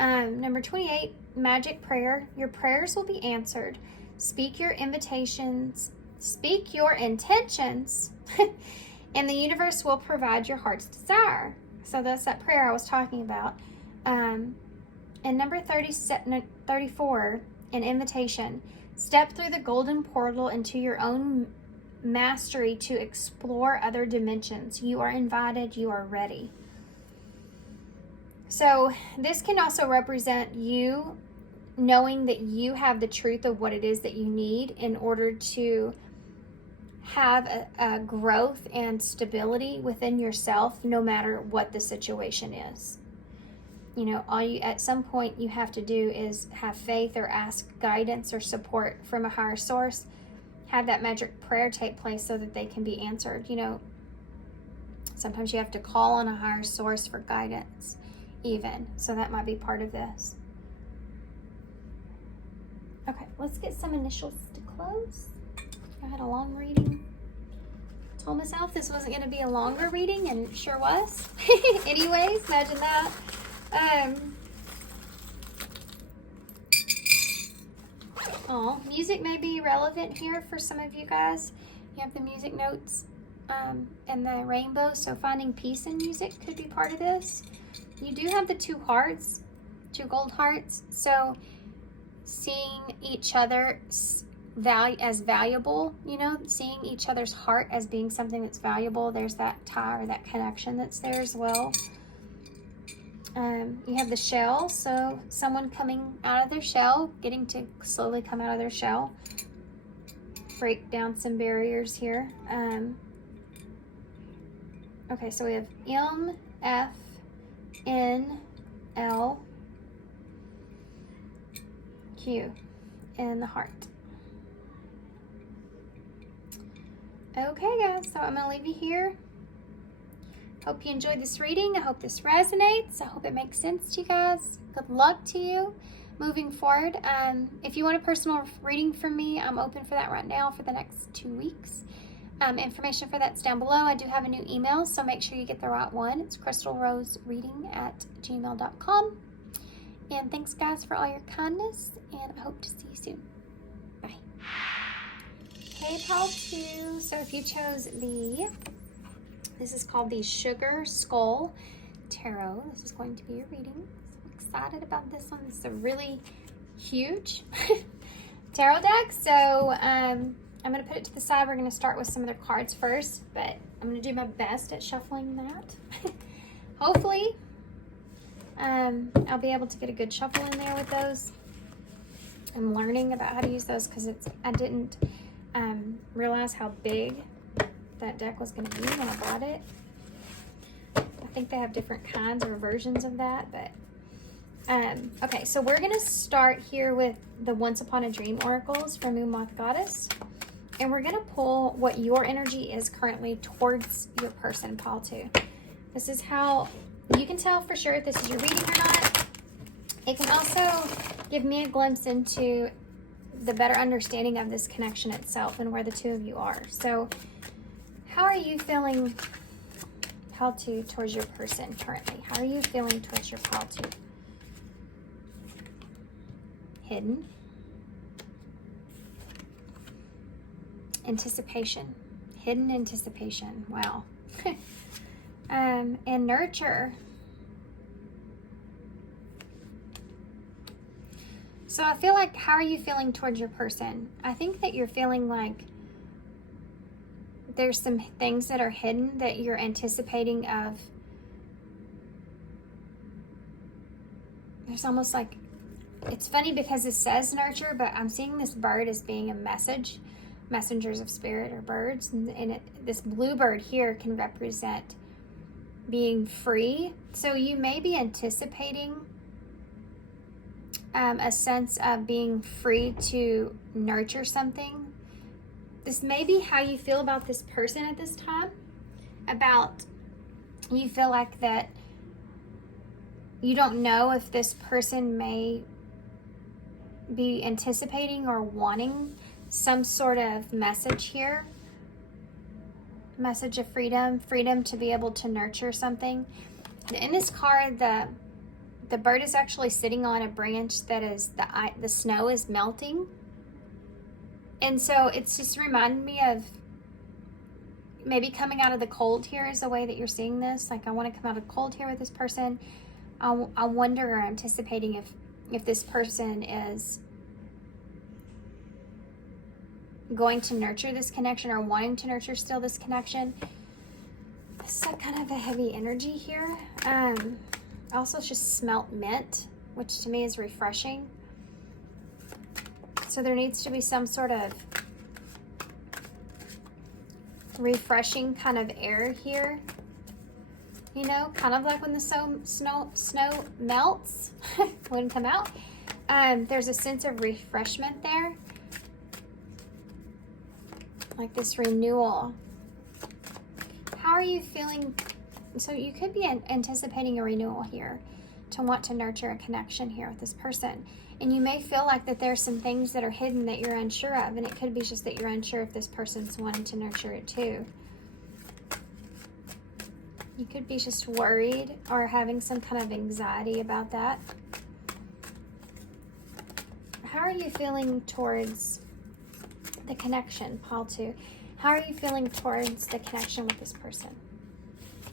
Number 28, magic prayer. Your prayers will be answered. Speak your invitations, speak your intentions, and the universe will provide your heart's desire. So that's that prayer I was talking about. And number 34, an invitation. Step through the golden portal into your own mastery to explore other dimensions. You are invited, you are ready. So this can also represent you knowing that you have the truth of what it is that you need in order to have a growth and stability within yourself, no matter what the situation is. All you at some point you have to do is have faith or ask guidance or support from a higher source. Have that magic prayer take place so that they can be answered. Sometimes you have to call on a higher source for guidance even. So that might be part of this. Okay, let's get some initials to close. I had a long reading. Told myself this wasn't going to be a longer reading, and it sure was. Anyways, imagine that. Music may be relevant here for some of you guys. You have the music notes and the rainbow, so finding peace in music could be part of this. You do have the two gold hearts, so seeing each other as valuable, seeing each other's heart as being something that's valuable. There's that tie or that connection that's there as well. You have the shell, so someone coming out of their shell, getting to slowly come out of their shell. Break down some barriers here. Okay, so we have M, F, N, L, Q, and the heart. Okay, guys, so I'm going to leave you here. Hope you enjoyed this reading. I hope this resonates. I hope it makes sense to you guys. Good luck to you moving forward. If you want a personal reading from me, I'm open for that right now for the next 2 weeks. Information for that's down below. I do have a new email, so make sure you get the right one. It's crystalrosereading@gmail.com. And thanks, guys, for all your kindness, and I hope to see you soon. Bye. Hey, Pile 2. So if you chose this is called the Sugar Skull Tarot. This is going to be your reading. So I'm excited about this one. It's a really huge tarot deck. So I'm going to put it to the side. We're going to start with some of the cards first, but I'm going to do my best at shuffling that. Hopefully, I'll be able to get a good shuffle in there with those. I'm learning about how to use those because I didn't realize how big that deck was going to be when I bought it. I think they have different kinds or versions of that, but okay, so we're going to start here with the Once Upon a Dream Oracles from Moonmoth Goddess, and we're going to pull what your energy is currently towards your person, Pile 2. This is how you can tell for sure if this is your reading or not. It can also give me a glimpse into the better understanding of this connection itself and where the two of you are. So how are you feeling, Pile 2, towards your person currently? How are you feeling towards your Pile 2? Hidden. Anticipation. Hidden anticipation. Wow. And nurture. So I feel like, how are you feeling towards your person? I think that you're feeling like there's some things that are hidden that you're anticipating of. There's almost like, it's funny because it says nurture, but I'm seeing this bird as being a message, messengers of spirit or birds. And this bluebird here can represent being free. So you may be anticipating a sense of being free to nurture something. This may be how you feel about this person at this time. You feel like that you don't know if this person may be anticipating or wanting some sort of message here. Message of freedom to be able to nurture something. In this card, the bird is actually sitting on a branch that is, the snow is melting. And so it's just reminding me of maybe coming out of the cold here is the way that you're seeing this. Like, I want to come out of the cold here with this person. I wonder or anticipating if this person is going to nurture this connection or wanting to nurture still this connection. This is kind of a heavy energy here. Also, it's just smelt mint, which to me is refreshing. So there needs to be some sort of refreshing kind of air here. You know, kind of like when the snow melts, wouldn't come out. There's a sense of refreshment there. Like this renewal. How are you feeling? So you could be anticipating a renewal here, to want to nurture a connection here with this person. And you may feel like that there's some things that are hidden that you're unsure of, and it could be just that you're unsure if this person's wanting to nurture it too. You could be just worried or having some kind of anxiety about that. How are you feeling towards the connection, Pile 2? How are you feeling towards the connection with this person?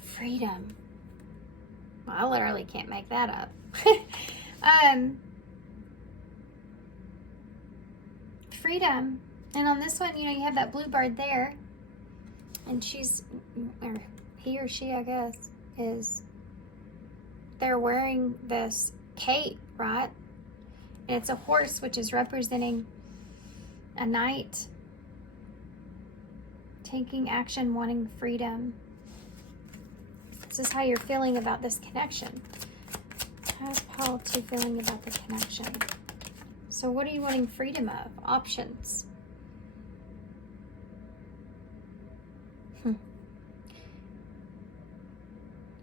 Freedom. Well, I literally can't make that up. Freedom. And on this one, you know, you have that bluebird there, and she's, or he or she, I guess, is they're wearing this cape, right? And it's a horse, which is representing a knight taking action, wanting freedom. This is how you're feeling about this connection. How's Paul 2 feeling about the connection? So what are you wanting freedom of? Options.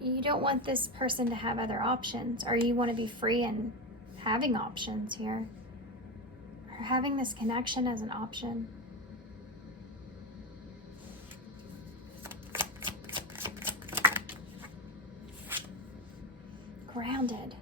You don't want this person to have other options, or you want to be free and having options here, or having this connection as an option. Grounded.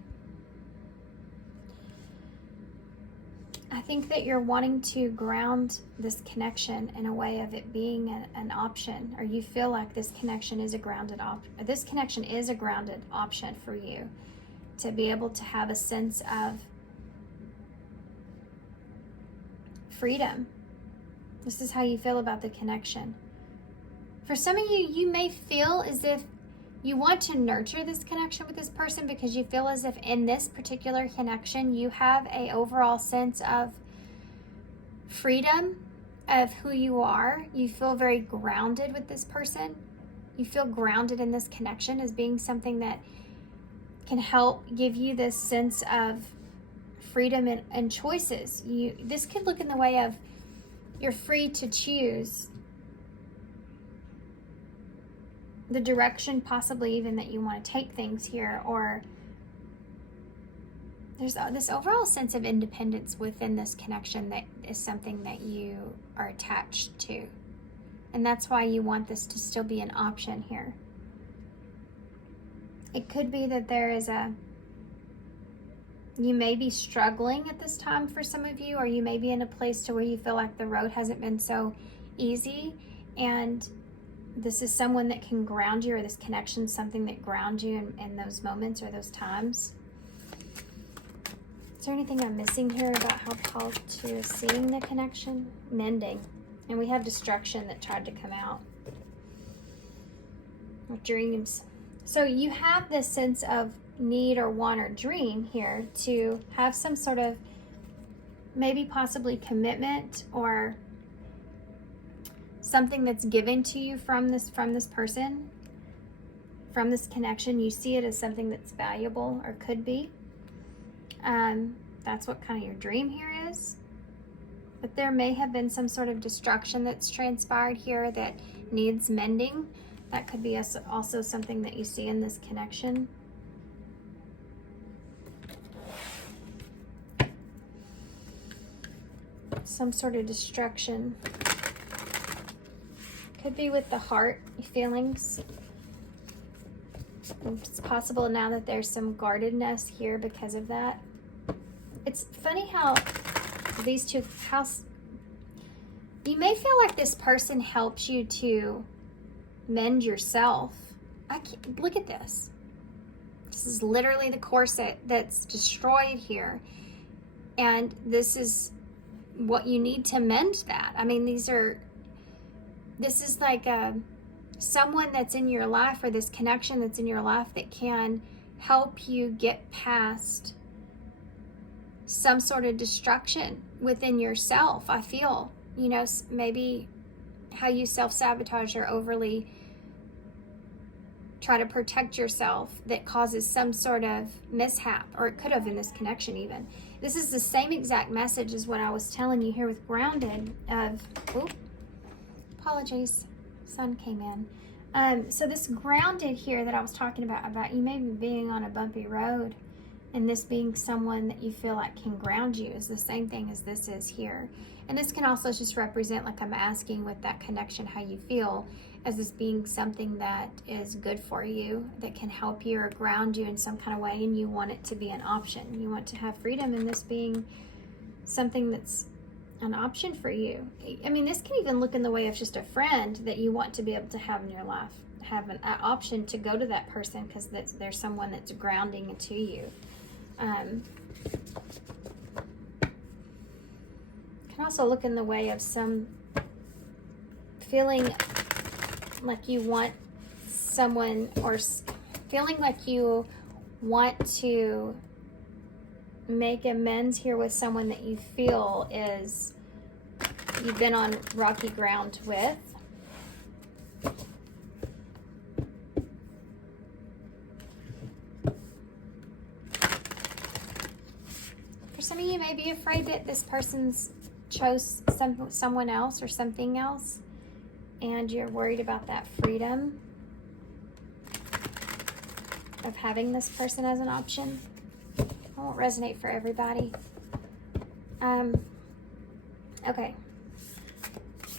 I think that you're wanting to ground this connection in a way of it being an option, or you feel like this connection is a grounded option for you to be able to have a sense of freedom. This is how you feel about the connection. For some of you, you may feel as if you want to nurture this connection with this person because you feel as if in this particular connection you have a overall sense of freedom of who you are. You feel very grounded with this person. You feel grounded in this connection as being something that can help give you this sense of freedom and choices. This could look in the way of you're free to choose the direction possibly even that you want to take things here, or there's this overall sense of independence within this connection that is something that you are attached to. And that's why you want this to still be an option here. It could be that you may be struggling at this time for some of you, or you may be in a place to where you feel like the road hasn't been so easy, and this is someone that can ground you, or this connection is something that grounds you in those moments or those times. Is there anything I'm missing here about how Paul 2 is seeing the connection? Mending. And we have destruction that tried to come out. Or dreams. So you have this sense of need or want or dream here to have some sort of maybe possibly commitment or something that's given to you from this person, from this connection. You see it as something that's valuable or could be. That's what kind of your dream here is. But there may have been some sort of destruction that's transpired here that needs mending. That could be also something that you see in this connection. Some sort of destruction. Could be with the heart feelings. It's possible now that there's some guardedness here because of that. It's funny how these two, you may feel like this person helps you to mend yourself. Look at this. This is literally the corset that's destroyed here. And this is what you need to mend that. I mean, this is like someone that's in your life, or this connection that's in your life that can help you get past some sort of destruction within yourself. I feel, maybe how you self-sabotage or overly try to protect yourself that causes some sort of mishap, or it could have in this connection even. This is the same exact message as what I was telling you here with grounded apologies, sun came in. So this grounded here that I was talking about you maybe being on a bumpy road, and this being someone that you feel like can ground you, is the same thing as this is here. And this can also just represent, like I'm asking with that connection, how you feel, as this being something that is good for you, that can help you or ground you in some kind of way, and you want it to be an option. You want to have freedom in this being something that's an option for you. I mean, this can even look in the way of just a friend that you want to be able to have in your life, have an option to go to that person because there's someone that's grounding to you. Can also look in the way of some feeling like you want someone, or feeling like you want to make amends here with someone that you feel is you've been on rocky ground with. For some of you, may be afraid that this person's chose someone else or something else, and you're worried about that freedom of having this person as an option. It won't resonate for everybody. Okay.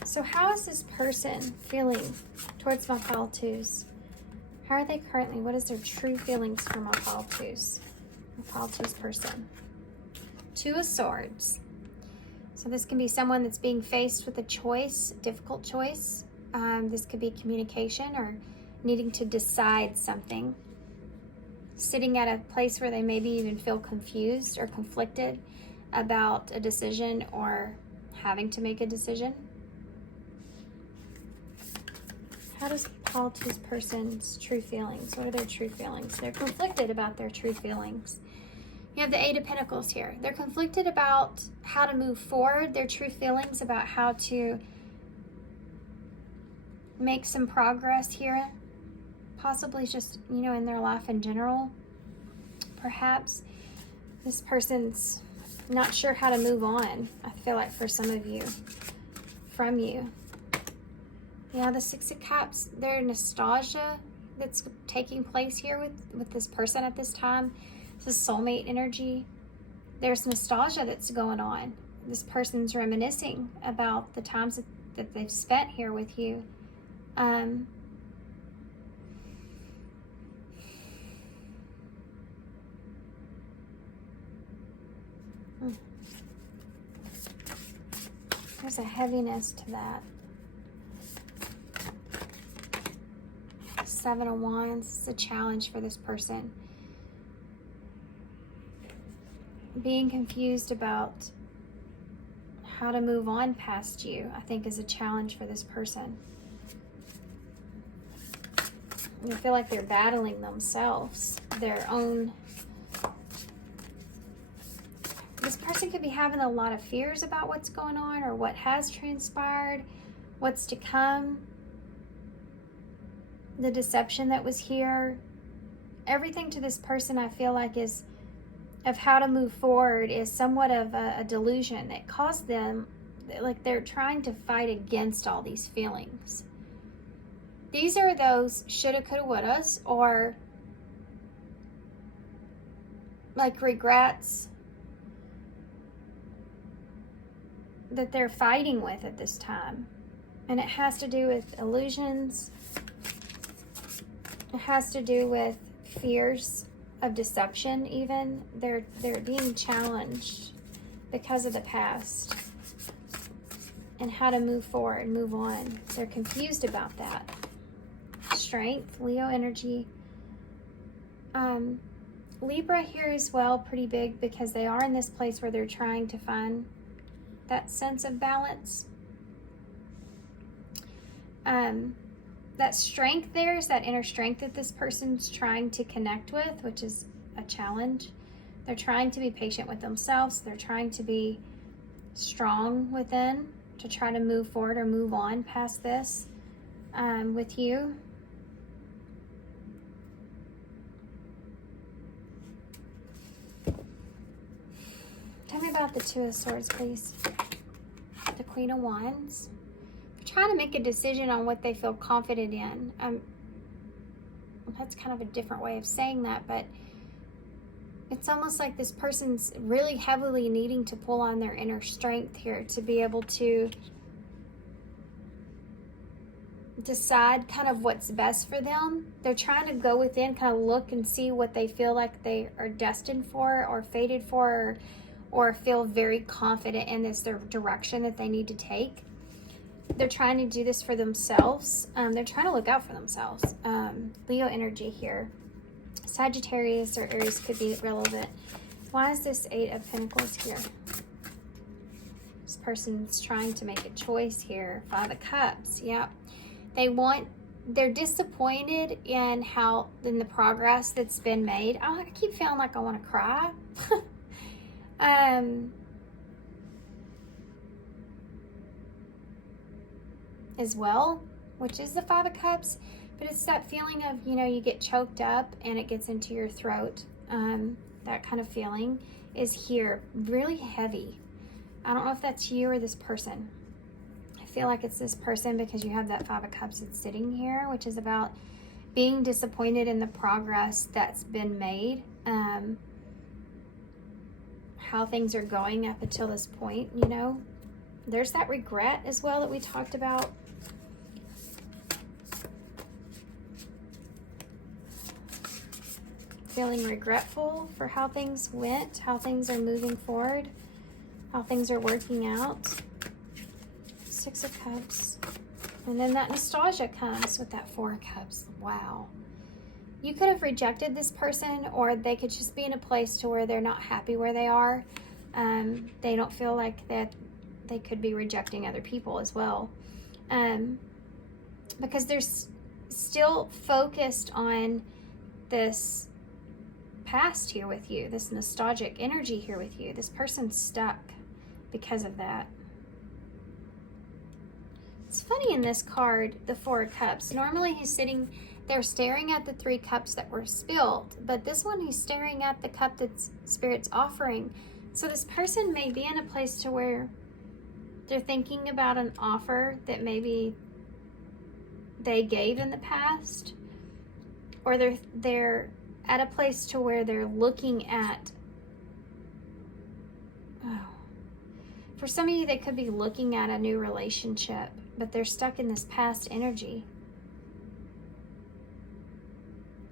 So how is this person feeling towards my pile twos? How are they currently? What is their true feelings for my pile twos? My pile twos person. Two of Swords. So this can be someone that's being faced with a choice, difficult choice. This could be communication or needing to decide something. Sitting at a place where they maybe even feel confused or conflicted about a decision or having to make a decision. How does Paul to this person's true feelings? What are their true feelings? They're conflicted about their true feelings. You have the Eight of Pentacles here. They're conflicted about how to move forward, their true feelings about how to make some progress here. Possibly just, you know, in their life in general. Perhaps this person's not sure how to move on, I feel like, for some of you, from you. Yeah, the Six of Cups, there's nostalgia that's taking place here with this person at this time. This is soulmate energy. There's nostalgia that's going on. This person's reminiscing about the times that they've spent here with you. There's a heaviness to that. Seven of Wands is a challenge for this person. Being confused about how to move on past you, I think, is a challenge for this person. You feel like they're battling themselves, their own. This person could be having a lot of fears about what's going on or what has transpired, what's to come, the deception that was here. Everything to this person, I feel like, is of how to move forward is somewhat of a delusion that caused them, like they're trying to fight against all these feelings. These are those shoulda, coulda, wouldas, or like regrets that they're fighting with at this time. And it has to do with illusions. It has to do with fears of deception even. They're being challenged because of the past and how to move forward, move on. They're confused about that. Strength, Leo energy. Libra here as well, pretty big, because they are in this place where they're trying to find that sense of balance. That strength there is that inner strength that this person's trying to connect with, which is a challenge. They're trying to be patient with themselves. They're trying to be strong within to try to move forward or move on past this with you. Tell me about the Two of Swords, please. The Queen of Wands. Trying to make a decision on what they feel confident in. That's kind of a different way of saying that, but it's almost like this person's really heavily needing to pull on their inner strength here to be able to decide kind of what's best for them. They're trying to go within, kind of look and see what they feel like they are destined for or fated for, or feel very confident in this their direction that they need to take. They're trying to do this for themselves. They're trying to look out for themselves. Leo energy here. Sagittarius or Aries could be relevant. Why is this Eight of Pentacles here? This person's trying to make a choice here. Five of Cups. Yep. They want they're disappointed in the progress that's been made. Oh, I keep feeling like I want to cry. As well, which is the Five of Cups, but it's that feeling of, you get choked up and it gets into your throat. That kind of feeling is here, really heavy. I don't know if that's you or this person. I feel like it's this person because you have that Five of Cups that's sitting here, which is about being disappointed in the progress that's been made, how things are going up until this point, There's that regret as well that we talked about. Feeling regretful for how things went, how things are moving forward, how things are working out. Six of Cups. And then that nostalgia comes with that Four of Cups. Wow. You could have rejected this person, or they could just be in a place to where they're not happy where they are. They don't feel like that they could be rejecting other people as well. Because they're still focused on this past here with you, this nostalgic energy here with you. This person's stuck because of that. It's funny in this card, the Four of Cups. Normally they're staring at the Three Cups that were spilled, but this one he's staring at the cup that Spirit's offering. So this person may be in a place to where they're thinking about an offer that maybe they gave in the past, or they're at a place to where they're looking at, for some of you, they could be looking at a new relationship, but they're stuck in this past energy.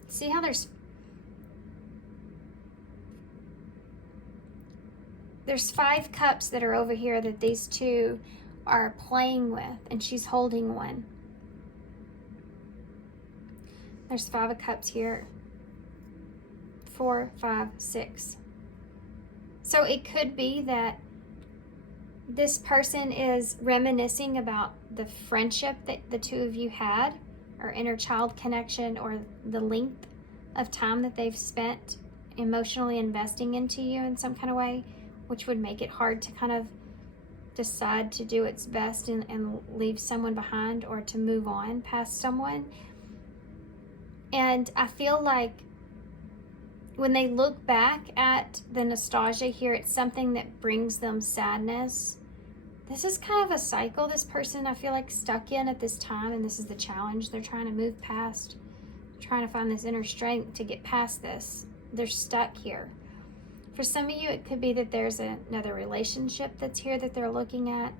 See how there's 5 cups that are over here that these two are playing with, and she's holding one. There's 5 of Cups here. 4, 5, 6. So it could be that this person is reminiscing about the friendship that the two of you had, or inner child connection, or the length of time that they've spent emotionally investing into you in some kind of way, which would make it hard to kind of decide to do its best and leave someone behind, or to move on past someone. And I feel like when they look back at the nostalgia here, it's something that brings them sadness. This is kind of a cycle this person, I feel like, stuck in at this time, and this is the challenge they're trying to move past, trying to find this inner strength to get past this. They're stuck here. For some of you, it could be that there's another relationship that's here that they're looking at.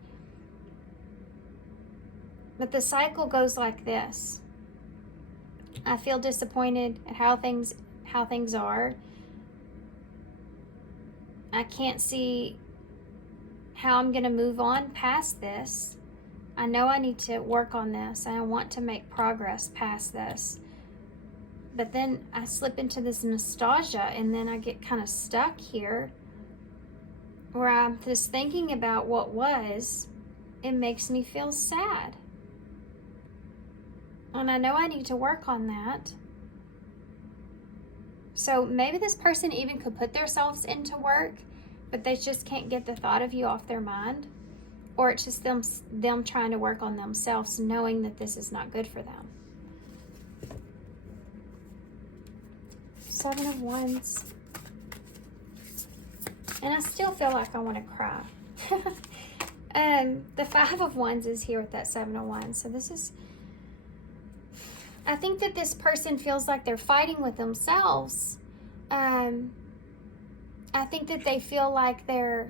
But the cycle goes like this. I feel disappointed at how things are. I can't see how I'm going to move on past this. I know I need to work on this, and I want to make progress past this. But then I slip into this nostalgia, and then I get kind of stuck here where I'm just thinking about what was. It makes me feel sad. And I know I need to work on that. So maybe this person even could put themselves into work, but they just can't get the thought of you off their mind. Or it's just them trying to work on themselves, knowing that this is not good for them. 7 of Wands. And I still feel like I want to cry. The 5 of Wands is here with that 7 of Wands. So this is, I think that this person feels like they're fighting with themselves. I think that they feel like they're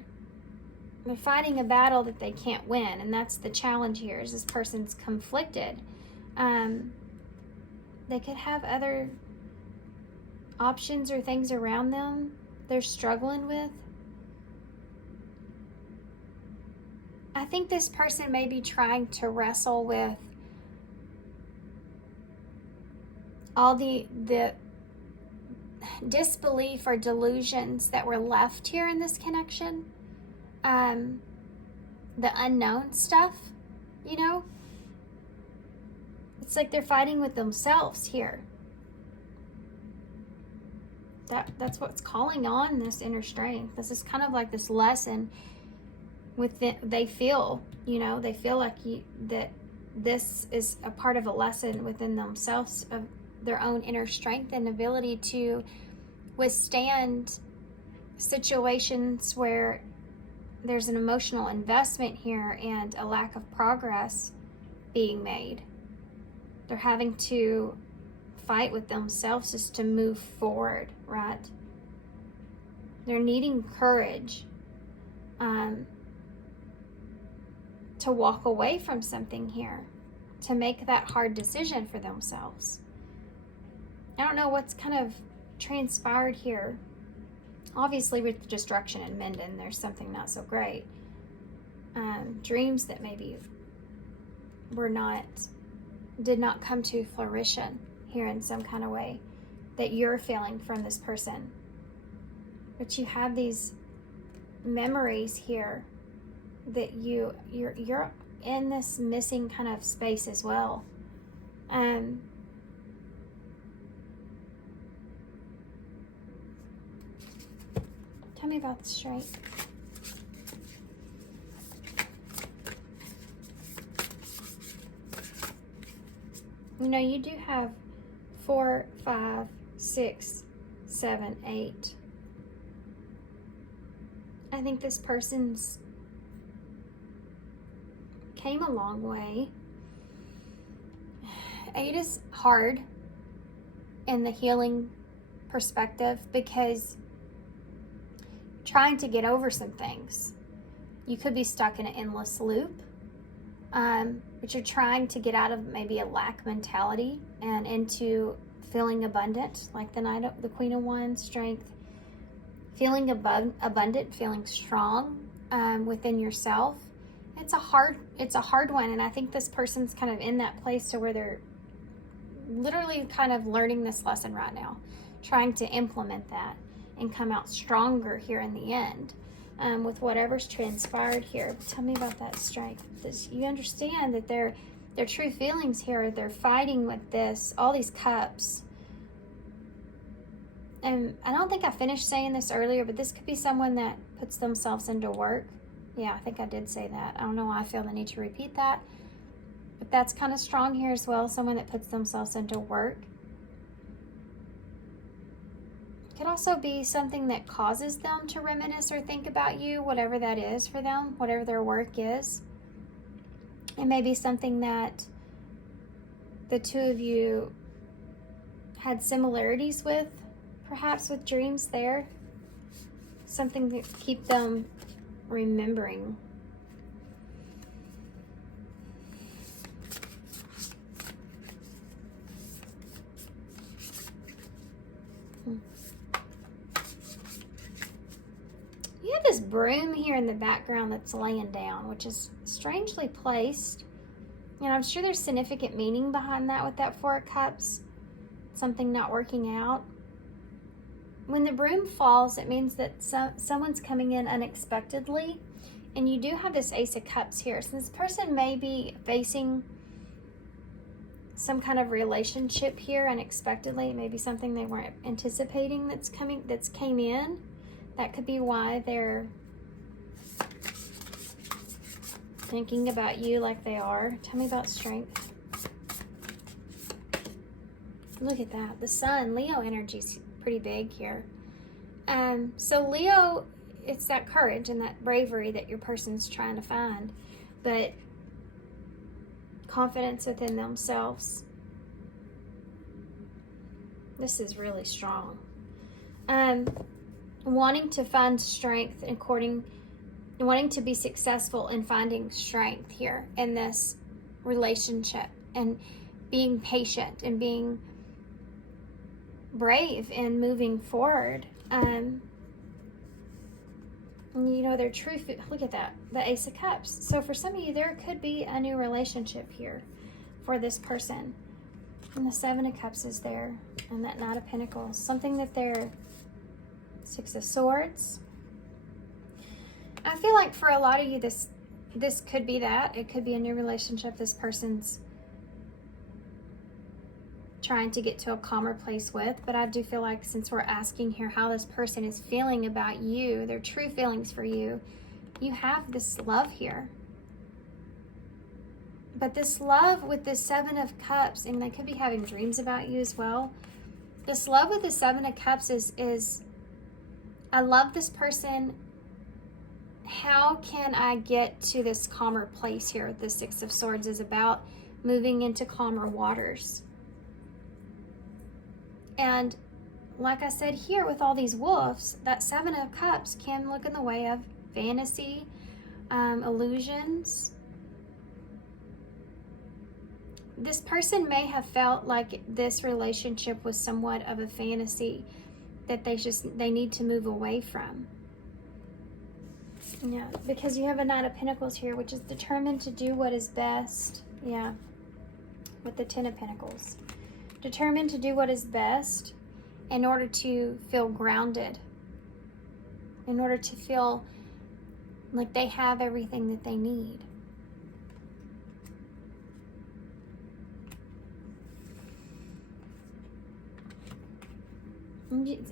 fighting a battle that they can't win, and that's the challenge here, is this person's conflicted. They could have other options or things around them they're struggling with. I think this person may be trying to wrestle with all the disbelief or delusions that were left here in this connection. The unknown stuff, It's like they're fighting with themselves here. That's what's calling on this inner strength. This is kind of like this lesson they feel, they feel like that this is a part of a lesson within themselves of their own inner strength and ability to withstand situations where there's an emotional investment here and a lack of progress being made. They're having to fight with themselves just to move forward, right? They're needing courage to walk away from something here, to make that hard decision for themselves. I don't know what's kind of transpired here. Obviously, with destruction and Minden, there's something not so great. Dreams that maybe did not come to fruition here in some kind of way that you're feeling from this person. But you have these memories here that you're in this missing kind of space as well. Tell me about the strength. You do have 4, 5, 6, 7, 8. I think this person's came a long way. 8 is hard in the healing perspective because trying to get over some things. You could be stuck in an endless loop, but you're trying to get out of maybe a lack mentality and into feeling abundant, like the Queen of Wands, strength, feeling abundant, feeling strong within yourself. It's a hard one, and I think this person's kind of in that place to where they're literally kind of learning this lesson right now, trying to implement that and come out stronger here in the end with whatever's transpired here. But tell me about that strength. You understand that their true feelings here, they're fighting with all these cups. And I don't think I finished saying this earlier, but this could be someone that puts themselves into work. Yeah, I think I did say that. I don't know why I feel the need to repeat that. But that's kind of strong here as well. Someone that puts themselves into work. Could also be something that causes them to reminisce or think about you, whatever that is for them, whatever their work is. It may be something that the two of you had similarities with, perhaps with dreams there. Something to keep them remembering. You have this broom here in the background that's laying down, which is strangely placed. And I'm sure there's significant meaning behind that with that 4 of Cups. Something not working out. When the broom falls, it means that someone's coming in unexpectedly. And you do have this Ace of Cups here. So this person may be facing some kind of relationship here unexpectedly. It may be something they weren't anticipating that's came in. That could be why they're thinking about you like they are. Tell me about strength. Look at that. The Sun, Leo energy's pretty big here. So Leo, it's that courage and that bravery that your person's trying to find, but confidence within themselves. This is really strong. Wanting to find strength and wanting to be successful in finding strength here in this relationship, and being patient and being brave and moving forward. Their true, look at that, the Ace of Cups. So for some of you, there could be a new relationship here for this person. And the 7 of Cups is there, and that Knight of Pentacles. Something that they're 6 of Swords. I feel like for a lot of you, this could be that. It could be a new relationship. This person's trying to get to a calmer place with. But I do feel like, since we're asking here how this person is feeling about you, their true feelings for you, you have this love here. But this love with the Seven of Cups, and they could be having dreams about you as well. This love with the Seven of Cups is I love this person. How can I get to this calmer place here? The Six of Swords is about moving into calmer waters. And like I said here, with all these wolves, that Seven of Cups can look in the way of fantasy, illusions. This person may have felt like this relationship was somewhat of a fantasy that they need to move away from. Yeah, because you have a Knight of Pentacles here, which is determined to do what is best. Yeah, with the Ten of Pentacles. Determined to do what is best in order to feel grounded. In order to feel like they have everything that they need.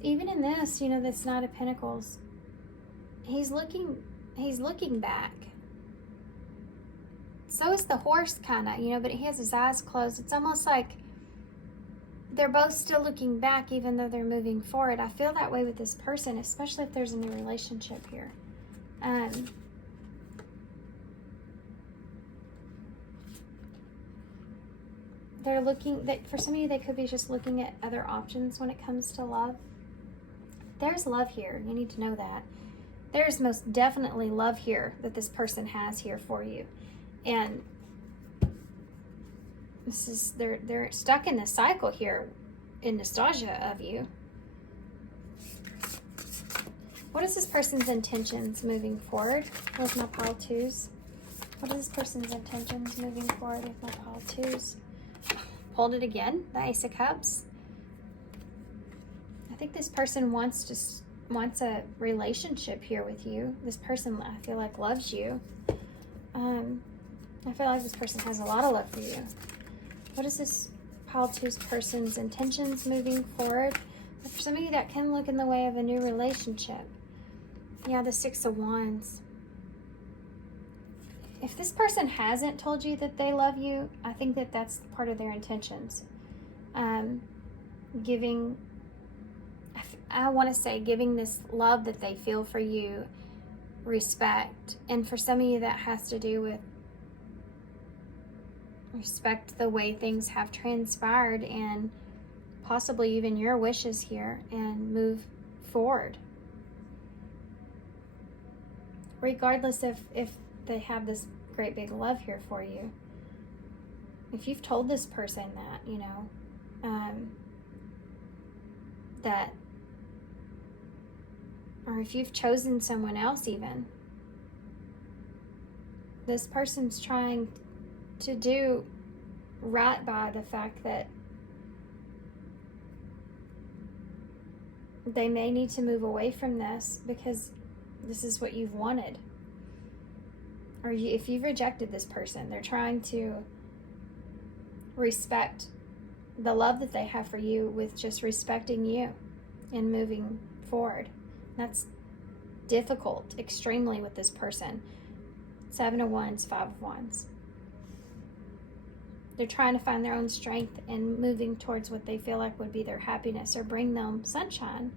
Even in this, this Knight of Pentacles, he's looking back. So is the horse, kind of, but he has his eyes closed. It's almost like they're both still looking back, even though they're moving forward. I feel that way with this person, especially if there's a new relationship here. They're looking, that for some of you, they could be just looking at other options when it comes to love. There's love here. You need to know that. There's most definitely love here that this person has here for you. And this is, they're stuck in this cycle here in nostalgia of you. What is this person's intentions moving forward with my pile twos? What is this person's intentions moving forward with my pile twos? Hold it again, the Ace of Cups. I think this person wants a relationship here with you. This person, I feel like, loves you. I feel like this person has a lot of love for you. What is this pile two's person's intentions moving forward? For some of you, that can look in the way of a new relationship. Yeah, the Six of Wands. If this person hasn't told you that they love you, I think that that's part of their intentions. Giving this love that they feel for you, respect. And for some of you, that has to do with respect the way things have transpired and possibly even your wishes here, and move forward. Regardless if they have this great big love here for you. If you've told this person that, that, or if you've chosen someone else even, this person's trying to do right by the fact that they may need to move away from this because this is what you've wanted. Or if you've rejected this person, they're trying to respect the love that they have for you with just respecting you and moving forward. That's difficult, extremely, with this person. Seven of Wands, Five of Wands. They're trying to find their own strength and moving towards what they feel like would be their happiness or bring them sunshine.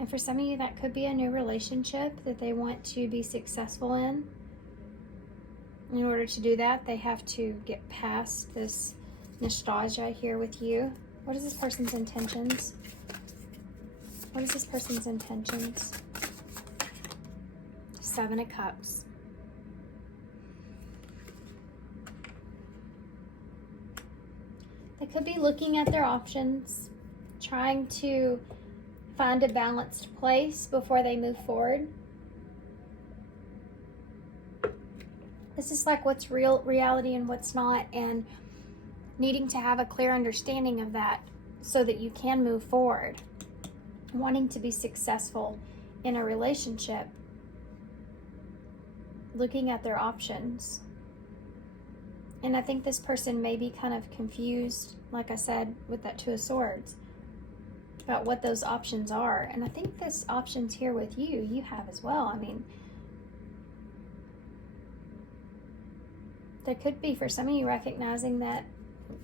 And for some of you, that could be a new relationship that they want to be successful in. In order to do that, they have to get past this nostalgia here with you. What is this person's intentions? What is this person's intentions? Seven of Cups. They could be looking at their options, trying to find a balanced place before they move forward. This is like what's reality and what's not, and needing to have a clear understanding of that so that you can move forward. Wanting to be successful in a relationship, looking at their options, And I think this person may be kind of confused, like I said, with that Two of Swords, about what those options are. And I think this option's here with you. You have as well. I mean, there could be, for some of you, recognizing that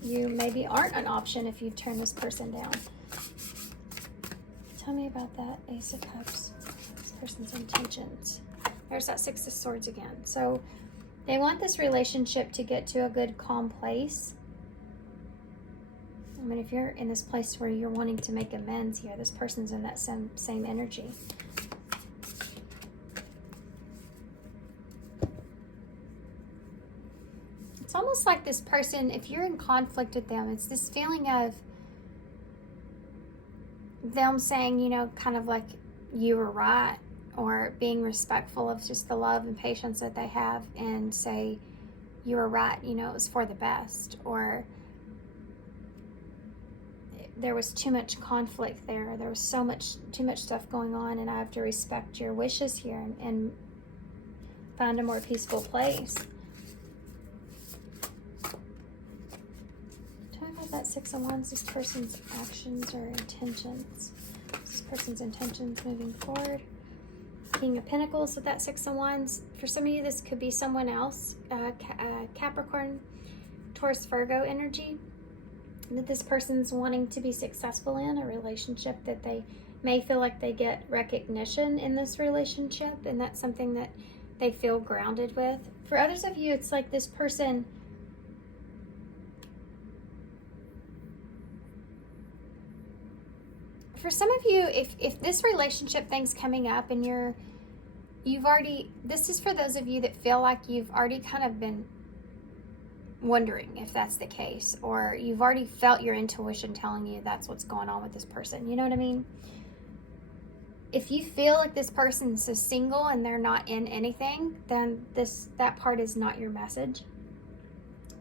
you maybe aren't an option if you've turned this person down. Tell me about that Ace of Cups, this person's intentions. There's that Six of Swords again. So they want this relationship to get to a good, calm place. I mean, if you're in this place where you're wanting to make amends here, this person's in that same energy. It's almost like this person, if you're in conflict with them, it's this feeling of them saying, you know, kind of like you were right, or being respectful of just the love and patience that they have, and say you were right, you know, it was for the best, or there was too much conflict there, there was too much stuff going on, and I have to respect your wishes here and find a more peaceful place. Tell me about that Six of Wands, this person's actions or intentions. This person's intentions moving forward. King of Pentacles with that Six of Wands. For some of you, this could be someone else, Capricorn, Taurus, Virgo energy, that this person's wanting to be successful in a relationship, that they may feel like they get recognition in this relationship, and that's something that they feel grounded with. For others of you, it's like this person for some of you, if this relationship thing's coming up and you've already, this is for those of you that feel like you've already kind of been wondering if that's the case, or you've already felt your intuition telling you that's what's going on with this person. You know what I mean? If you feel like this person's single and they're not in anything, then that part is not your message.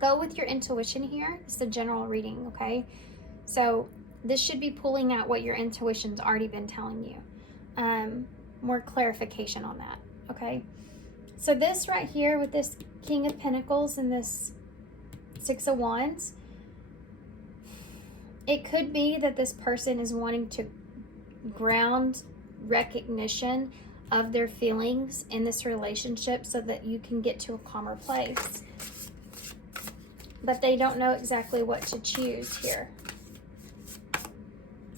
Go with your intuition here. It's a general reading, okay? So this should be pulling out what your intuition's already been telling you. More clarification on that, okay? So this right here with this King of Pentacles and this Six of Wands, it could be that this person is wanting to ground recognition of their feelings in this relationship so that you can get to a calmer place. But they don't know exactly what to choose here.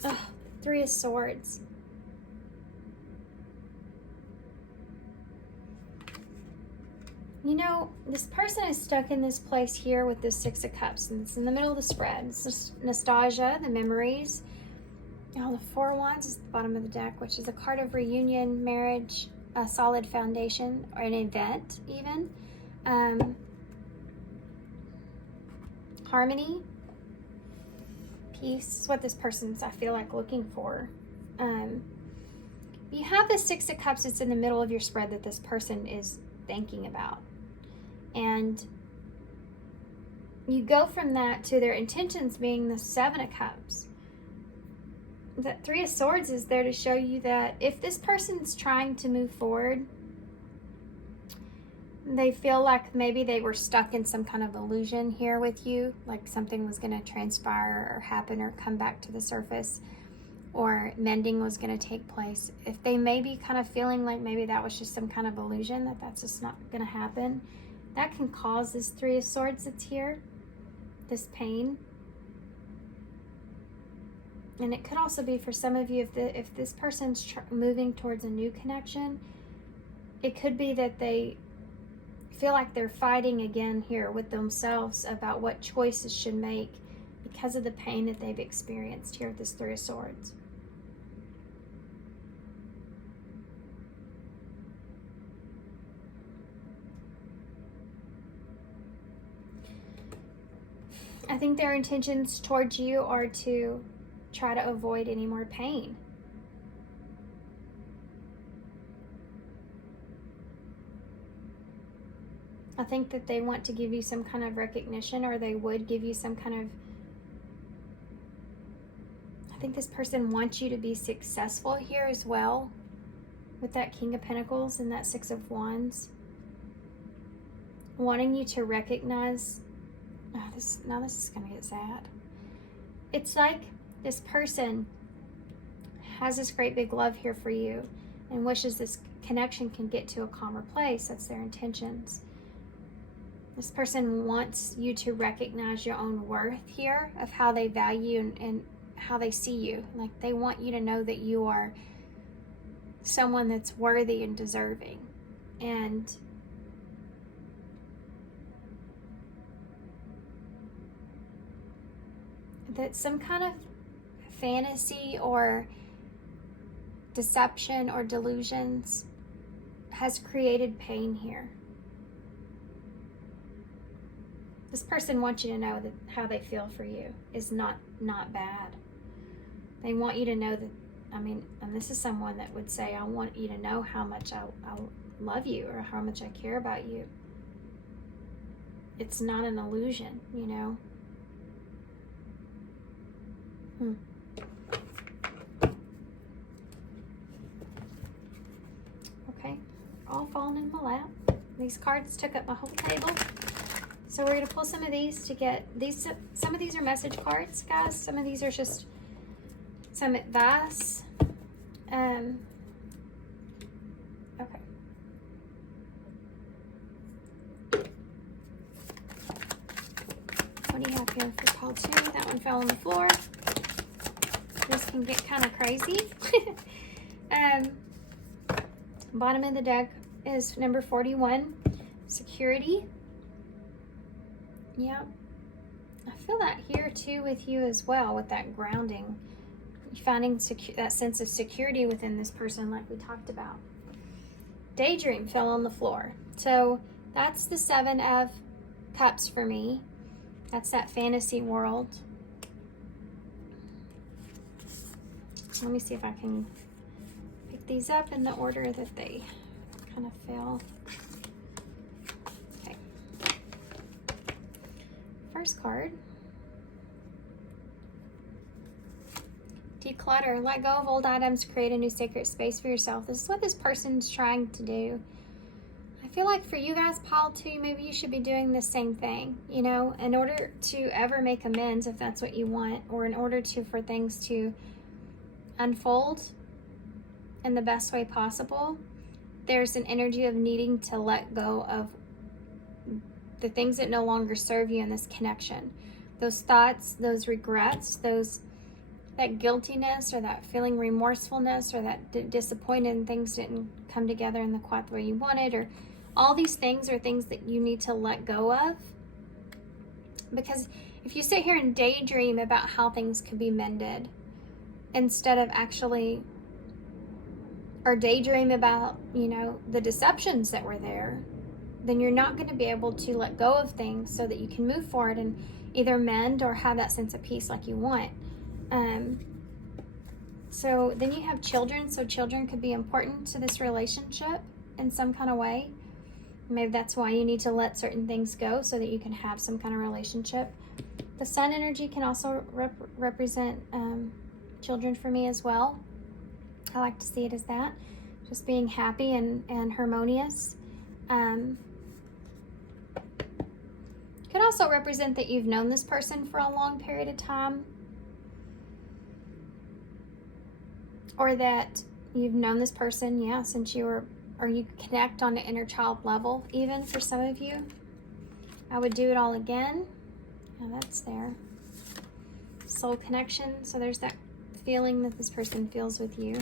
Ugh, Three of Swords. You know, this person is stuck in this place here with this Six of Cups, and it's in the middle of the spread. It's just nostalgia, the memories. Now, the Four of Wands is at the bottom of the deck, which is a card of reunion, marriage, a solid foundation, or an event, even. Harmony, peace is what this person's, I feel like, looking for. You have the Six of Cups that's in the middle of your spread that this person is thinking about. And you go from that to their intentions being the Seven of Cups. That Three of Swords is there to show you that if this person's trying to move forward, they feel like maybe they were stuck in some kind of illusion here with you, like something was going to transpire or happen or come back to the surface, or mending was going to take place. If they may be kind of feeling like maybe that was just some kind of illusion, that that's just not going to happen, that can cause this Three of Swords that's here, this pain. And it could also be for some of you, if this person's moving towards a new connection, it could be that they feel like they're fighting again here with themselves about what choices should make because of the pain that they've experienced here with this Three of Swords. I think their intentions towards you are to try to avoid any more pain. I think that they want to give you some kind of recognition, or they would give you some kind of, I think this person wants you to be successful here as well with that King of Pentacles and that Six of Wands. Wanting you to recognize Now this is gonna get sad. It's like this person has this great big love here for you and wishes this connection can get to a calmer place. That's their intentions. This person wants you to recognize your own worth here of how they value and how they see you. Like, they want you to know that you are someone that's worthy and deserving. And that some kind of fantasy or deception or delusions has created pain here. This person wants you to know that how they feel for you is not bad. They want you to know that, and this is someone that would say, I want you to know how much I love you or how much I care about you. It's not an illusion, you know. Okay, all falling in my lap. These cards took up my whole table. So we're going to pull some of these to get these. Some of these are message cards, guys. Some of these are just some advice. Okay. What do you have here for pile 2? That one fell on the floor. This can get kind of crazy. Bottom of the deck is number 41, security. Yeah, I feel that here too with you as well, with that grounding. You're finding that sense of security within this person like we talked about. Daydream fell on the floor. So that's the 7 of Cups for me. That's that fantasy world. Let me see if I can pick these up in the order that they kind of fell. Okay. First card. Declutter. Let go of old items. Create a new sacred space for yourself. This is what this person's trying to do. I feel like for you guys, pile 2, maybe you should be doing the same thing, you know, in order to ever make amends, if that's what you want, or in order for things to unfold in the best way possible. There's an energy of needing to let go of the things that no longer serve you in this connection. Those thoughts, those regrets, that guiltiness or that feeling remorsefulness or that disappointed and things didn't come together in the quite way you wanted, or all these things are things that you need to let go of. Because if you sit here and daydream about how things could be mended instead of actually, or daydream about, you know, the deceptions that were there, then you're not going to be able to let go of things so that you can move forward and either mend or have that sense of peace like you want. So then you have children. So children could be important to this relationship in some kind of way. Maybe that's why you need to let certain things go so that you can have some kind of relationship. The sun energy can also represent children for me as well. I like to see it as that. Just being happy and harmonious. Could also represent that you've known this person for a long period of time. Or that you've known this person, since you were, or you connect on an inner child level, even for some of you. I would do it all again. That's there. Soul connection. So there's that feeling that this person feels with you.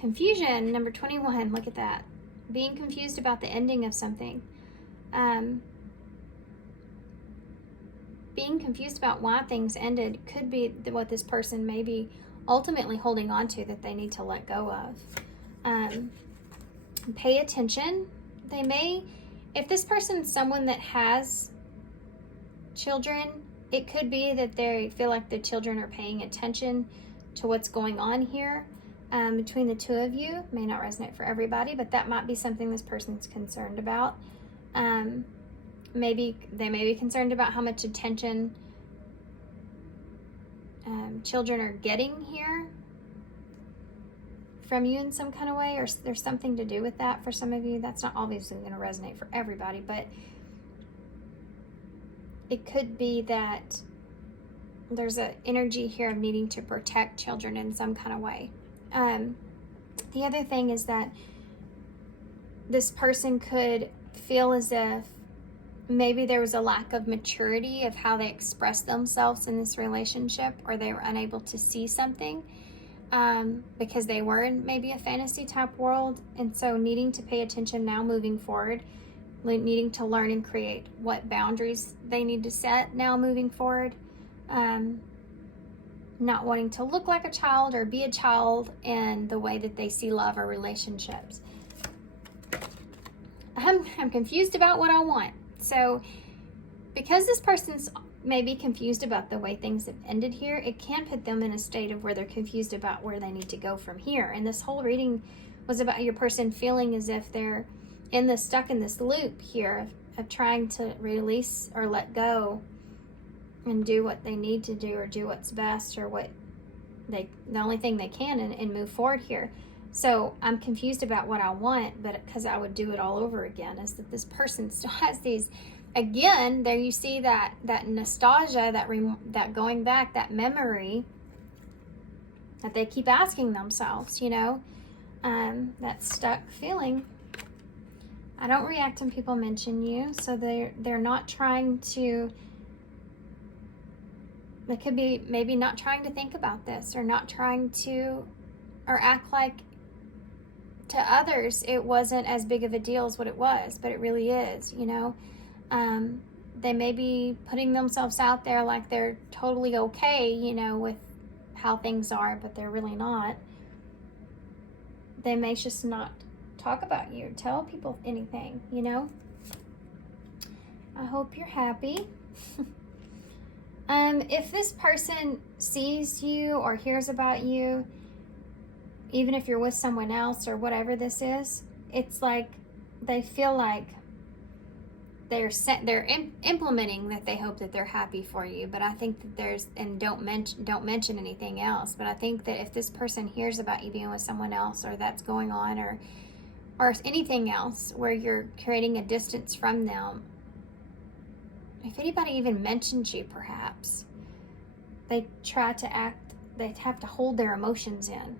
Confusion, number 21. Look at that. Being confused about the ending of something. Being confused about why things ended could be what this person may be ultimately holding on to that they need to let go of. Pay attention. They may, if this person's someone that has children, it could be that they feel like the children are paying attention to what's going on here between the two of you. May not resonate for everybody, but that might be something this person's concerned about. Maybe they may be concerned about how much attention children are getting here from you in some kind of way, or there's something to do with that for some of you. That's not obviously going to resonate for everybody, but it could be that there's an energy here of needing to protect children in some kind of way. The other thing is that this person could feel as if maybe there was a lack of maturity of how they express themselves in this relationship, or they were unable to see something because they were in maybe a fantasy type world. And so needing to pay attention now moving forward, needing to learn and create what boundaries they need to set now moving forward. Not wanting to look like a child or be a child in the way that they see love or relationships. I'm confused about what I want. So because this person's maybe confused about the way things have ended here, it can put them in a state of where they're confused about where they need to go from here. And this whole reading was about your person feeling as if they're stuck in this loop here of trying to release or let go and do what they need to do, or do what's best, or the only thing they can, and move forward here. So I'm confused about what I want, but because I would do it all over again, is that this person still has these, again, there you see that nostalgia, that going back, that memory that they keep asking themselves, that stuck feeling. I don't react when people mention you, so they're not trying to. They could be maybe not trying to think about this, or not trying to, or act like to others it wasn't as big of a deal as what it was, but it really is, They may be putting themselves out there like they're totally okay, with how things are, but they're really not. They may just not talk about you, tell people anything, I hope you're happy. If this person sees you or hears about you, even if you're with someone else or whatever this is, it's like they feel like they're implementing that they hope that they're happy for you. But I think that don't mention anything else. But I think that if this person hears about you being with someone else, or that's going on, or anything else where you're creating a distance from them, if anybody even mentions you, perhaps they try to act, they have to hold their emotions in,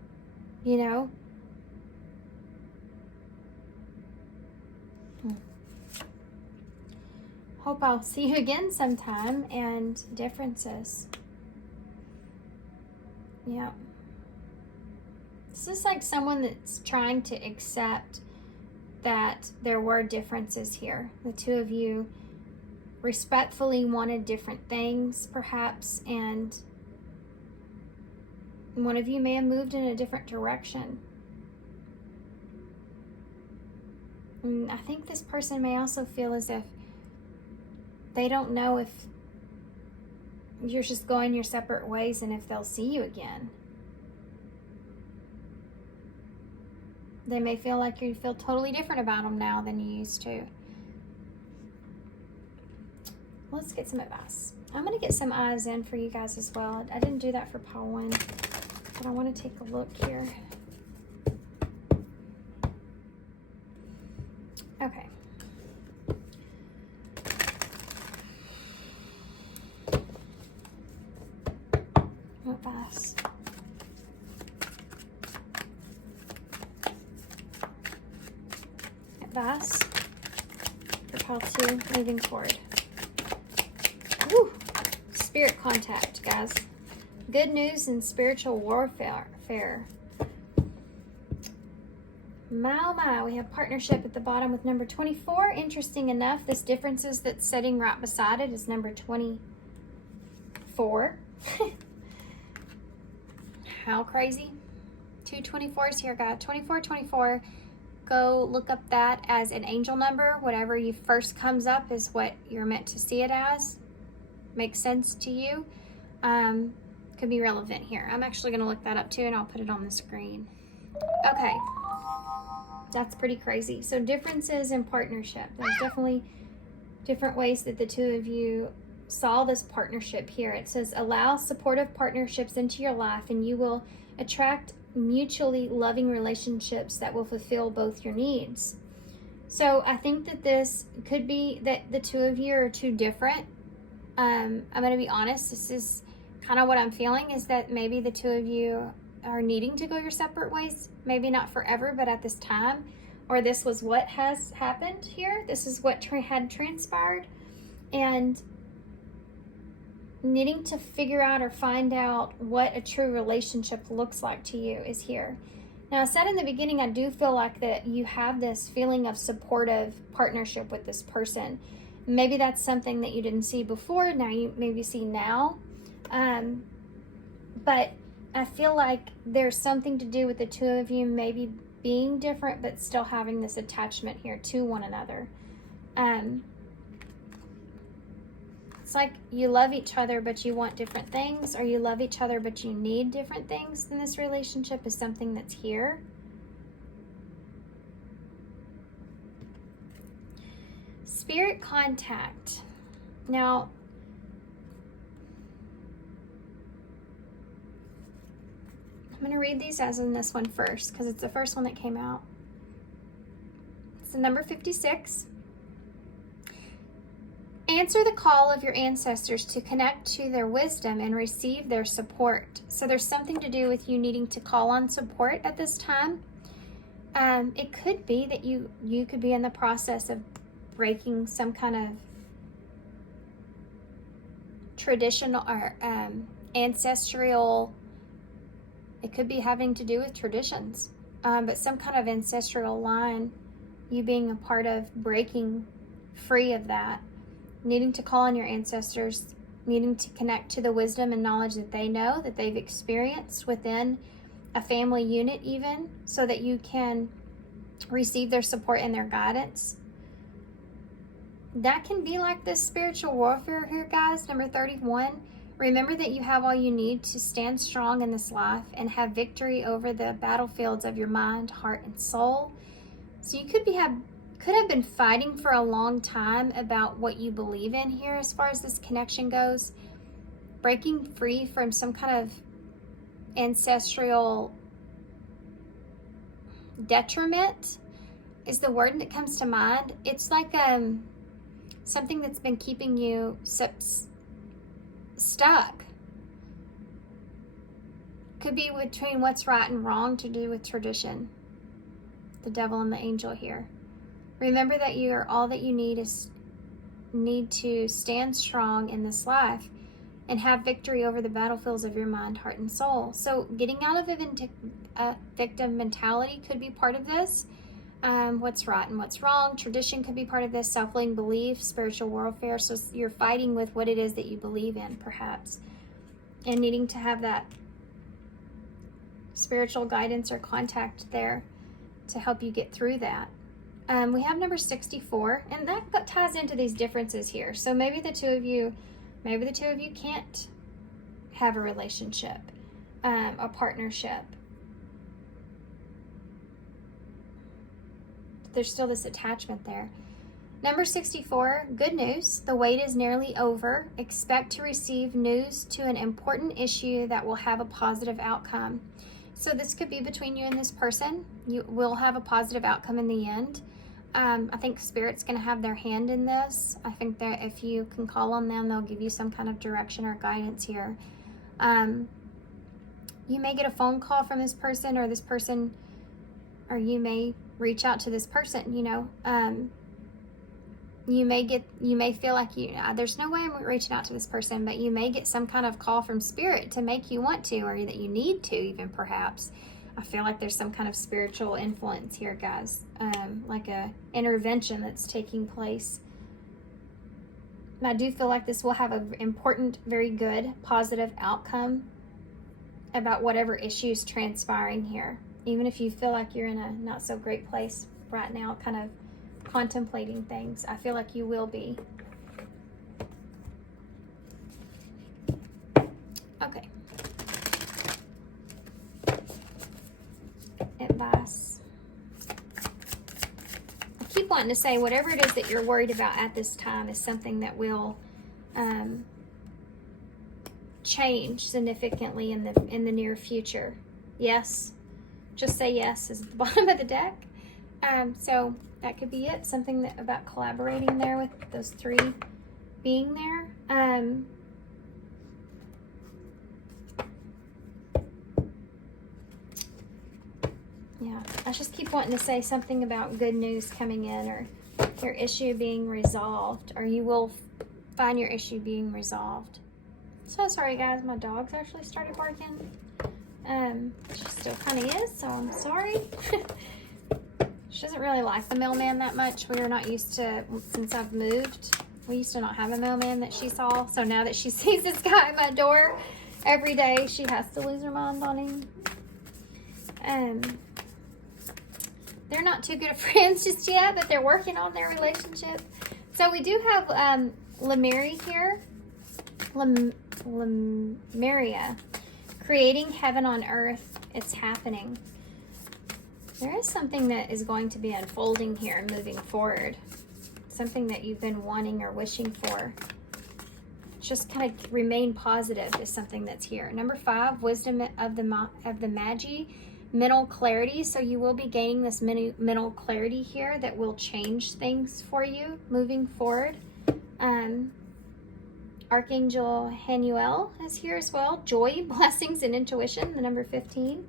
Hope I'll see you again sometime. And differences. Yeah. This is like someone that's trying to accept that there were differences here. The two of you respectfully wanted different things, perhaps, and one of you may have moved in a different direction. And I think this person may also feel as if they don't know if you're just going your separate ways and if they'll see you again. They may feel like you feel totally different about them now than you used to. Let's get some advice. I'm going to get some eyes in for you guys as well. I didn't do that for pile 1, but I want to take a look here. Okay. Advice. Advice for pile 2 moving forward. Woo. Spirit contact, guys. Good news in spiritual warfare. My, we have partnership at the bottom with number 24. Interesting enough, this differences that's sitting right beside it is number 24. How crazy. 2 24s here, guys. 24, 24. Go look up that as an angel number. Whatever you first comes up is what you're meant to see it as. Makes sense to you. Could be relevant here. I'm actually going to look that up too, and I'll put it on the screen. Okay. That's pretty crazy. So differences in partnership. There's definitely different ways that the two of you saw this partnership here. It says, allow supportive partnerships into your life and you will attract mutually loving relationships that will fulfill both your needs. So I think that this could be that the two of you are too different I'm going to be honest, this is kind of what I'm feeling, is that maybe the two of you are needing to go your separate ways. Maybe not forever, but at this time. Or this was what has happened here. This is what had transpired. And needing to figure out or find out what a true relationship looks like to you is here. Now, I said in the beginning, I do feel like that you have this feeling of supportive partnership with this person. Maybe that's something that you didn't see before. Now you maybe see now. But I feel like there's something to do with the two of you maybe being different, but still having this attachment here to one another. It's like you love each other, but you want different things, or you love each other, but you need different things in this relationship is something that's here. Spirit contact. Now, I'm going to read these as in this one first, because it's the first one that came out. It's the number 56. Answer the call of your ancestors to connect to their wisdom and receive their support. So there's something to do with you needing to call on support at this time. It could be that you could be in the process of breaking some kind of traditional or ancestral. It could be having to do with traditions, but some kind of ancestral line, you being a part of breaking free of that. Needing to call on your ancestors, needing to connect to the wisdom and knowledge that they know, that they've experienced within a family unit even, so that you can receive their support and their guidance. That can be like this spiritual warfare here, guys. Number 31. Remember that you have all you need to stand strong in this life and have victory over the battlefields of your mind, heart, and soul. So you could have been fighting for a long time about what you believe in here as far as this connection goes. Breaking free from some kind of ancestral detriment is the word that comes to mind. It's like something that's been keeping you stuck. Could be between what's right and wrong, to do with tradition. The devil and the angel here. Remember that you are all that you need to stand strong in this life and have victory over the battlefields of your mind, heart, and soul. So getting out of a victim mentality could be part of this. What's right and what's wrong. Tradition could be part of this. Self-limiting belief, spiritual warfare. So you're fighting with what it is that you believe in, perhaps. And needing to have that spiritual guidance or contact there to help you get through that. We have number 64, and that ties into these differences here. So maybe the two of you can't have a relationship, a partnership. There's still this attachment there. Number 64, good news. The wait is nearly over. Expect to receive news to an important issue that will have a positive outcome. So this could be between you and this person. You will have a positive outcome in the end. I think Spirit's going to have their hand in this. I think that if you can call on them, they'll give you some kind of direction or guidance here. You may get a phone call from this person, or you may reach out to this person, you may feel like there's no way I'm reaching out to this person, but you may get some kind of call from Spirit to make you want to, or that you need to even, perhaps. I feel like there's some kind of spiritual influence here, guys, like a intervention that's taking place. I do feel like this will have an important, very good, positive outcome about whatever issues transpiring here. Even if you feel like you're in a not so great place right now, kind of contemplating things, I feel like you will be. Okay. Advice. I keep wanting to say whatever it is that you're worried about at this time is something that will change significantly in the near future. Yes. Just say yes is at the bottom of the deck. So that could be it. Something about collaborating there with those three being there. Yeah, I just keep wanting to say something about good news coming in, or your issue being resolved, or you will find your issue being resolved. So sorry guys, my dog's actually started barking. She still kind of is, so I'm sorry. She doesn't really like the mailman that much. We are not used to, since I've moved, we used to not have a mailman that she saw. So now that she sees this guy at my door every day, she has to lose her mind on him. They're not too good of friends just yet, but they're working on their relationship. So we do have Lemuria here. Lemuria. Creating heaven on earth. It's happening. There is something that is going to be unfolding here and moving forward. Something that you've been wanting or wishing for. Just kind of remain positive is something that's here. Number 5, wisdom of the Magi. Mental clarity. So you will be gaining this mental clarity here that will change things for you moving forward. Archangel Hanuel is here as well. Joy, blessings, and intuition, the number 15.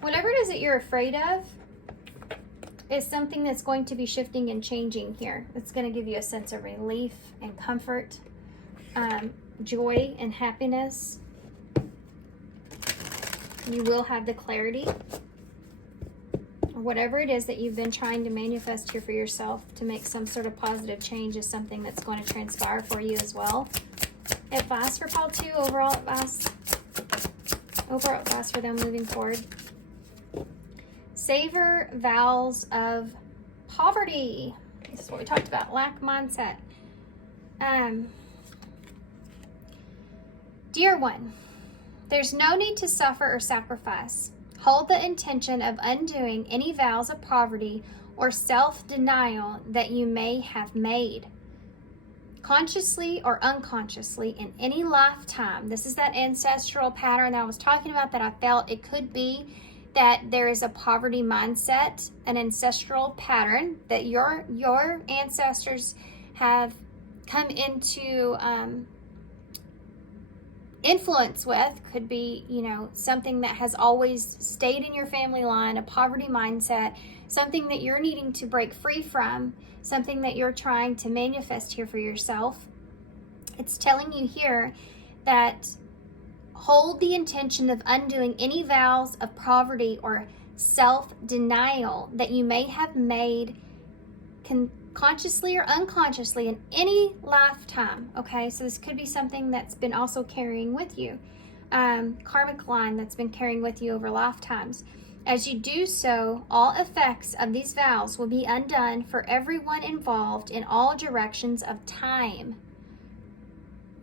Whatever it is that you're afraid of is something that's going to be shifting and changing here. It's going to give you a sense of relief and comfort, joy and happiness. You will have the clarity. Whatever it is that you've been trying to manifest here for yourself to make some sort of positive change is something that's going to transpire for you as well. Advice for pile 2, overall advice. Overall advice for them moving forward. Savor vows of poverty. This is what we talked about, lack mindset. Dear one, there's no need to suffer or sacrifice. Hold the intention of undoing any vows of poverty or self-denial that you may have made, consciously or unconsciously, in any lifetime. This is that ancestral pattern that I was talking about that I felt. It could be that there is a poverty mindset, an ancestral pattern that your ancestors have come into influence with. Could be, you know, something that has always stayed in your family line, a poverty mindset, something that you're needing to break free from, something that you're trying to manifest here for yourself. It's telling you here that hold the intention of undoing any vows of poverty or self-denial that you may have made consciously or unconsciously in any lifetime. Okay, so this could be something that's been also carrying with you, karmic line that's been carrying with you over lifetimes. As you do so, all effects of these vows will be undone for everyone involved in all directions of time.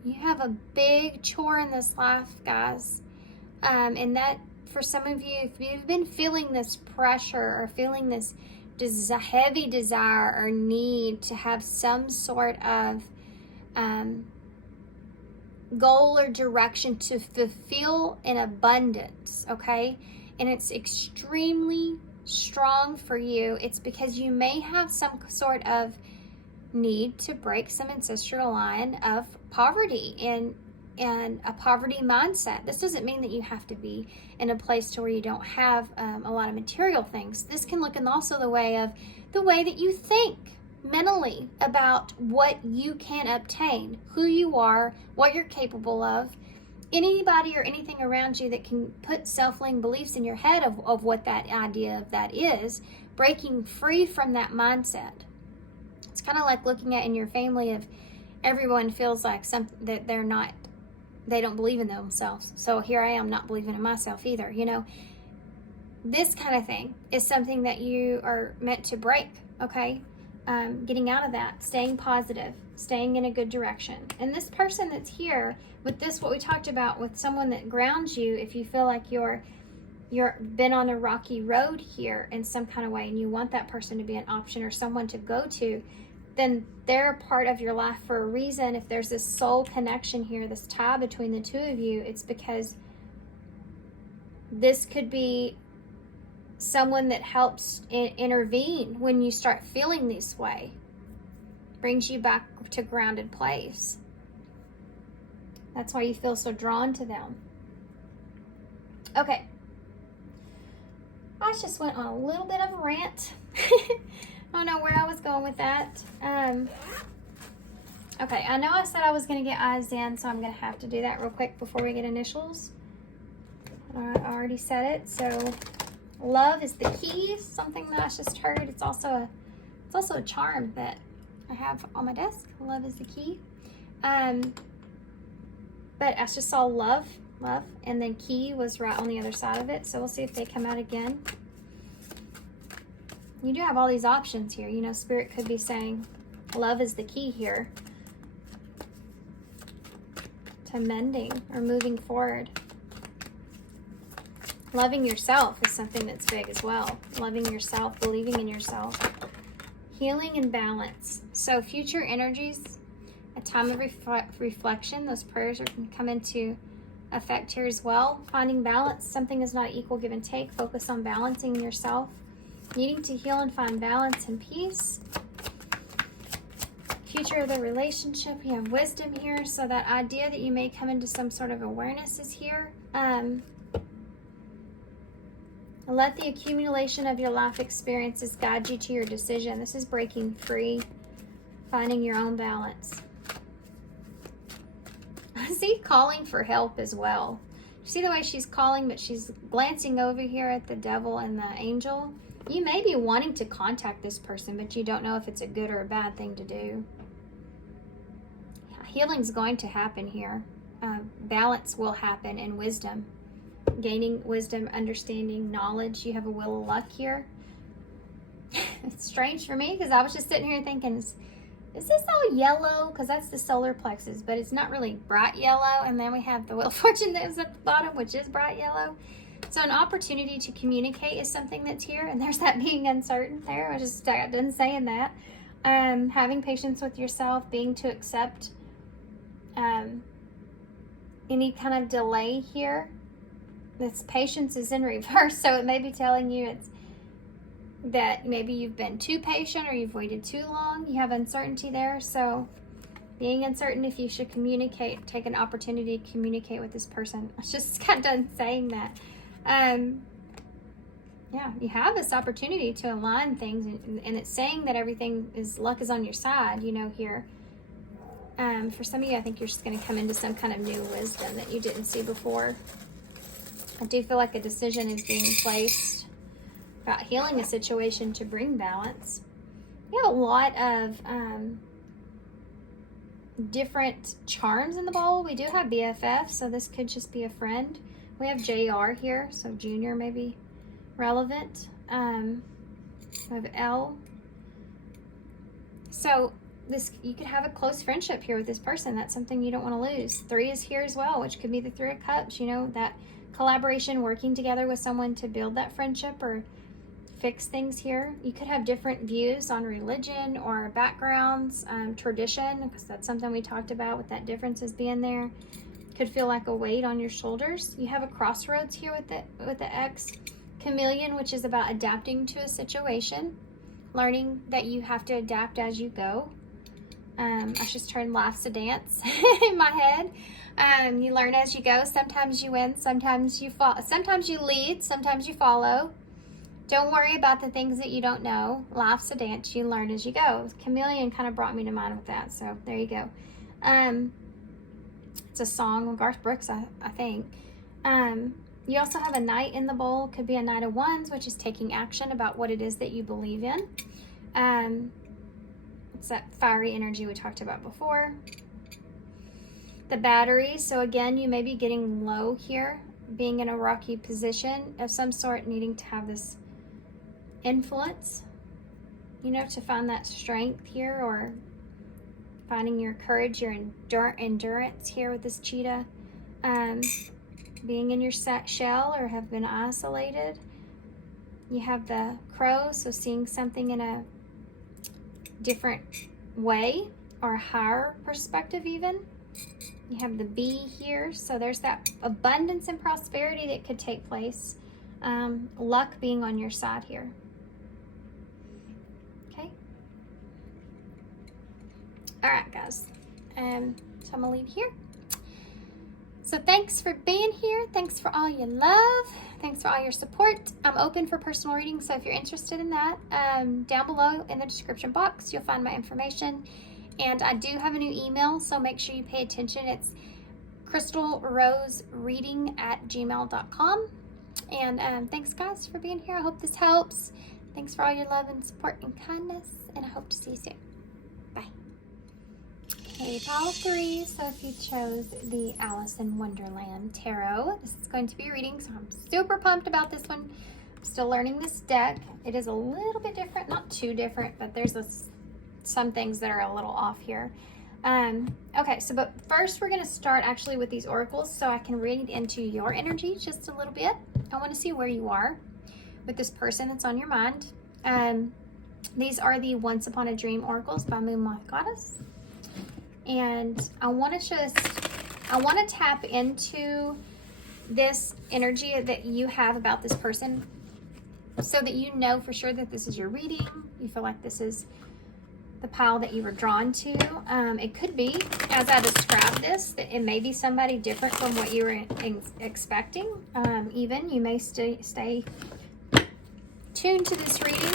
You have a big chore in this life, guys. And that, for some of you, if you've been feeling this pressure or feeling this heavy desire or need to have some sort of goal or direction to fulfill in abundance, okay? And it's extremely strong for you. It's because you may have some sort of need to break some ancestral line of poverty and a poverty mindset. This doesn't mean that you have to be in a place to where you don't have a lot of material things. This can look in also the way that you think mentally about what you can obtain, who you are, what you're capable of. Anybody or anything around you that can put self-limiting beliefs in your head of what that idea of that is, breaking free from that mindset. It's kind of like looking at in your family if everyone feels like something that they don't believe in themselves. So here I am not believing in myself either. You know, this kind of thing is something that you are meant to break, okay? Getting out of that, staying positive, staying in a good direction. And this person that's here with this, what we talked about with someone that grounds you, if you feel like you're been on a rocky road here in some kind of way and you want that person to be an option or someone to go to, then they're a part of your life for a reason. If there's this soul connection here, this tie between the two of you, it's because this could be someone that helps intervene when you start feeling this way, brings you back to grounded place. That's why you feel so drawn to them. Okay. I just went on a little bit of a rant. I don't know where I was going with that. Okay, I know I said I was going to get eyes in, so I'm going to have to do that real quick before we get initials. I already said it. So, love is the key. Something that I just heard. It's also a charm that I have on my desk. Love is the key. But I just saw love, and then key was right on the other side of it. So we'll see if they come out again. You do have all these options here. You know, Spirit could be saying love is the key here to mending or moving forward. Loving yourself is something that's big as well. Loving yourself, believing in yourself. Healing and balance. So future energies, a time of reflection. Those prayers can come into effect here as well. Finding balance. Something is not equal give and take. Focus on balancing yourself. Needing to heal and find balance and peace. Future of the relationship. You have wisdom here. So that idea that you may come into some sort of awareness is here. Let the accumulation of your life experiences guide you to your decision. This is breaking free, finding your own balance. I see calling for help as well. You see the way she's calling, but she's glancing over here at the devil and the angel. You may be wanting to contact this person, but you don't know if it's a good or a bad thing to do. Healing's going to happen here. Balance will happen and wisdom. Gaining wisdom, understanding, knowledge. You have a wheel of luck here. It's strange for me because I was just sitting here thinking, is this all yellow? Because that's the solar plexus, but it's not really bright yellow. And then we have the wheel of fortune that is at the bottom, which is bright yellow. So an opportunity to communicate is something that's here. And there's that being uncertain there. I just got done saying that. Having patience with yourself, being to accept any kind of delay here. This patience is in reverse, so it may be telling you it's that maybe you've been too patient or you've waited too long. You have uncertainty there, so being uncertain if you should communicate, take an opportunity to communicate with this person. I just got done saying that. Yeah, you have this opportunity to align things, and it's saying that luck is on your side, you know, here. For some of you, I think you're just going to come into some kind of new wisdom that you didn't see before. I do feel like a decision is being placed about healing a situation to bring balance. We have a lot of different charms in the bowl. We do have BFF, so this could just be a friend. We have JR here, so junior may be relevant. We have L. So you could have a close friendship here with this person. That's something you don't want to lose. 3 is here as well, which could be the 3 of Cups. You know, that collaboration, working together with someone to build that friendship or fix things here. You could have different views on religion or backgrounds, tradition, because that's something we talked about with that differences being there. Could feel like a weight on your shoulders. You have a crossroads here with the X. Chameleon, which is about adapting to a situation, learning that you have to adapt as you go. I just turned laughs to dance in my head. You learn as you go. Sometimes you win, sometimes you fall. Sometimes you lead, sometimes you follow. Don't worry about the things that you don't know. Life's a dance. You learn as you go. Chameleon kind of brought me to mind with that. So there you go. It's a song of Garth Brooks, I think. You also have a Knight in the bowl. Could be a Knight of Wands, which is taking action about what it is that you believe in. It's that fiery energy we talked about before. The battery, so again, you may be getting low here, being in a rocky position of some sort, needing to have this influence, you know, to find that strength here, or finding your courage, your endurance here with this cheetah. Being in your shell or have been isolated. You have the crow, so seeing something in a different way or a higher perspective even. You have the bee here, so there's that abundance and prosperity that could take place. Luck being on your side here. Okay. All right, guys. So I'm gonna leave here. So thanks for being here. Thanks for all your love. Thanks for all your support. I'm open for personal readings, so if you're interested in that, down below in the description box, you'll find my information. And I do have a new email, so make sure you pay attention. It's crystalrosereading@gmail.com. And thanks, guys, for being here. I hope this helps. Thanks for all your love and support and kindness, and I hope to see you soon. Bye. Okay, pile 3. So if you chose the Alice in Wonderland Tarot, this is going to be a reading, so I'm super pumped about this one. I'm still learning this deck. It is a little bit different, not too different, but there's some things that are a little off here. Okay, so but first we're going to start actually with these oracles so I can read into your energy just a little bit. I want to see where you are with this person that's on your mind. These are the Once Upon a Dream oracles by Moon Moth Goddess. And I want to tap into this energy that you have about this person so that you know for sure that this is your reading. You feel like this is the pile that you were drawn to. It could be, as I describe this, that it may be somebody different from what you were expecting. Even you may stay tuned to this reading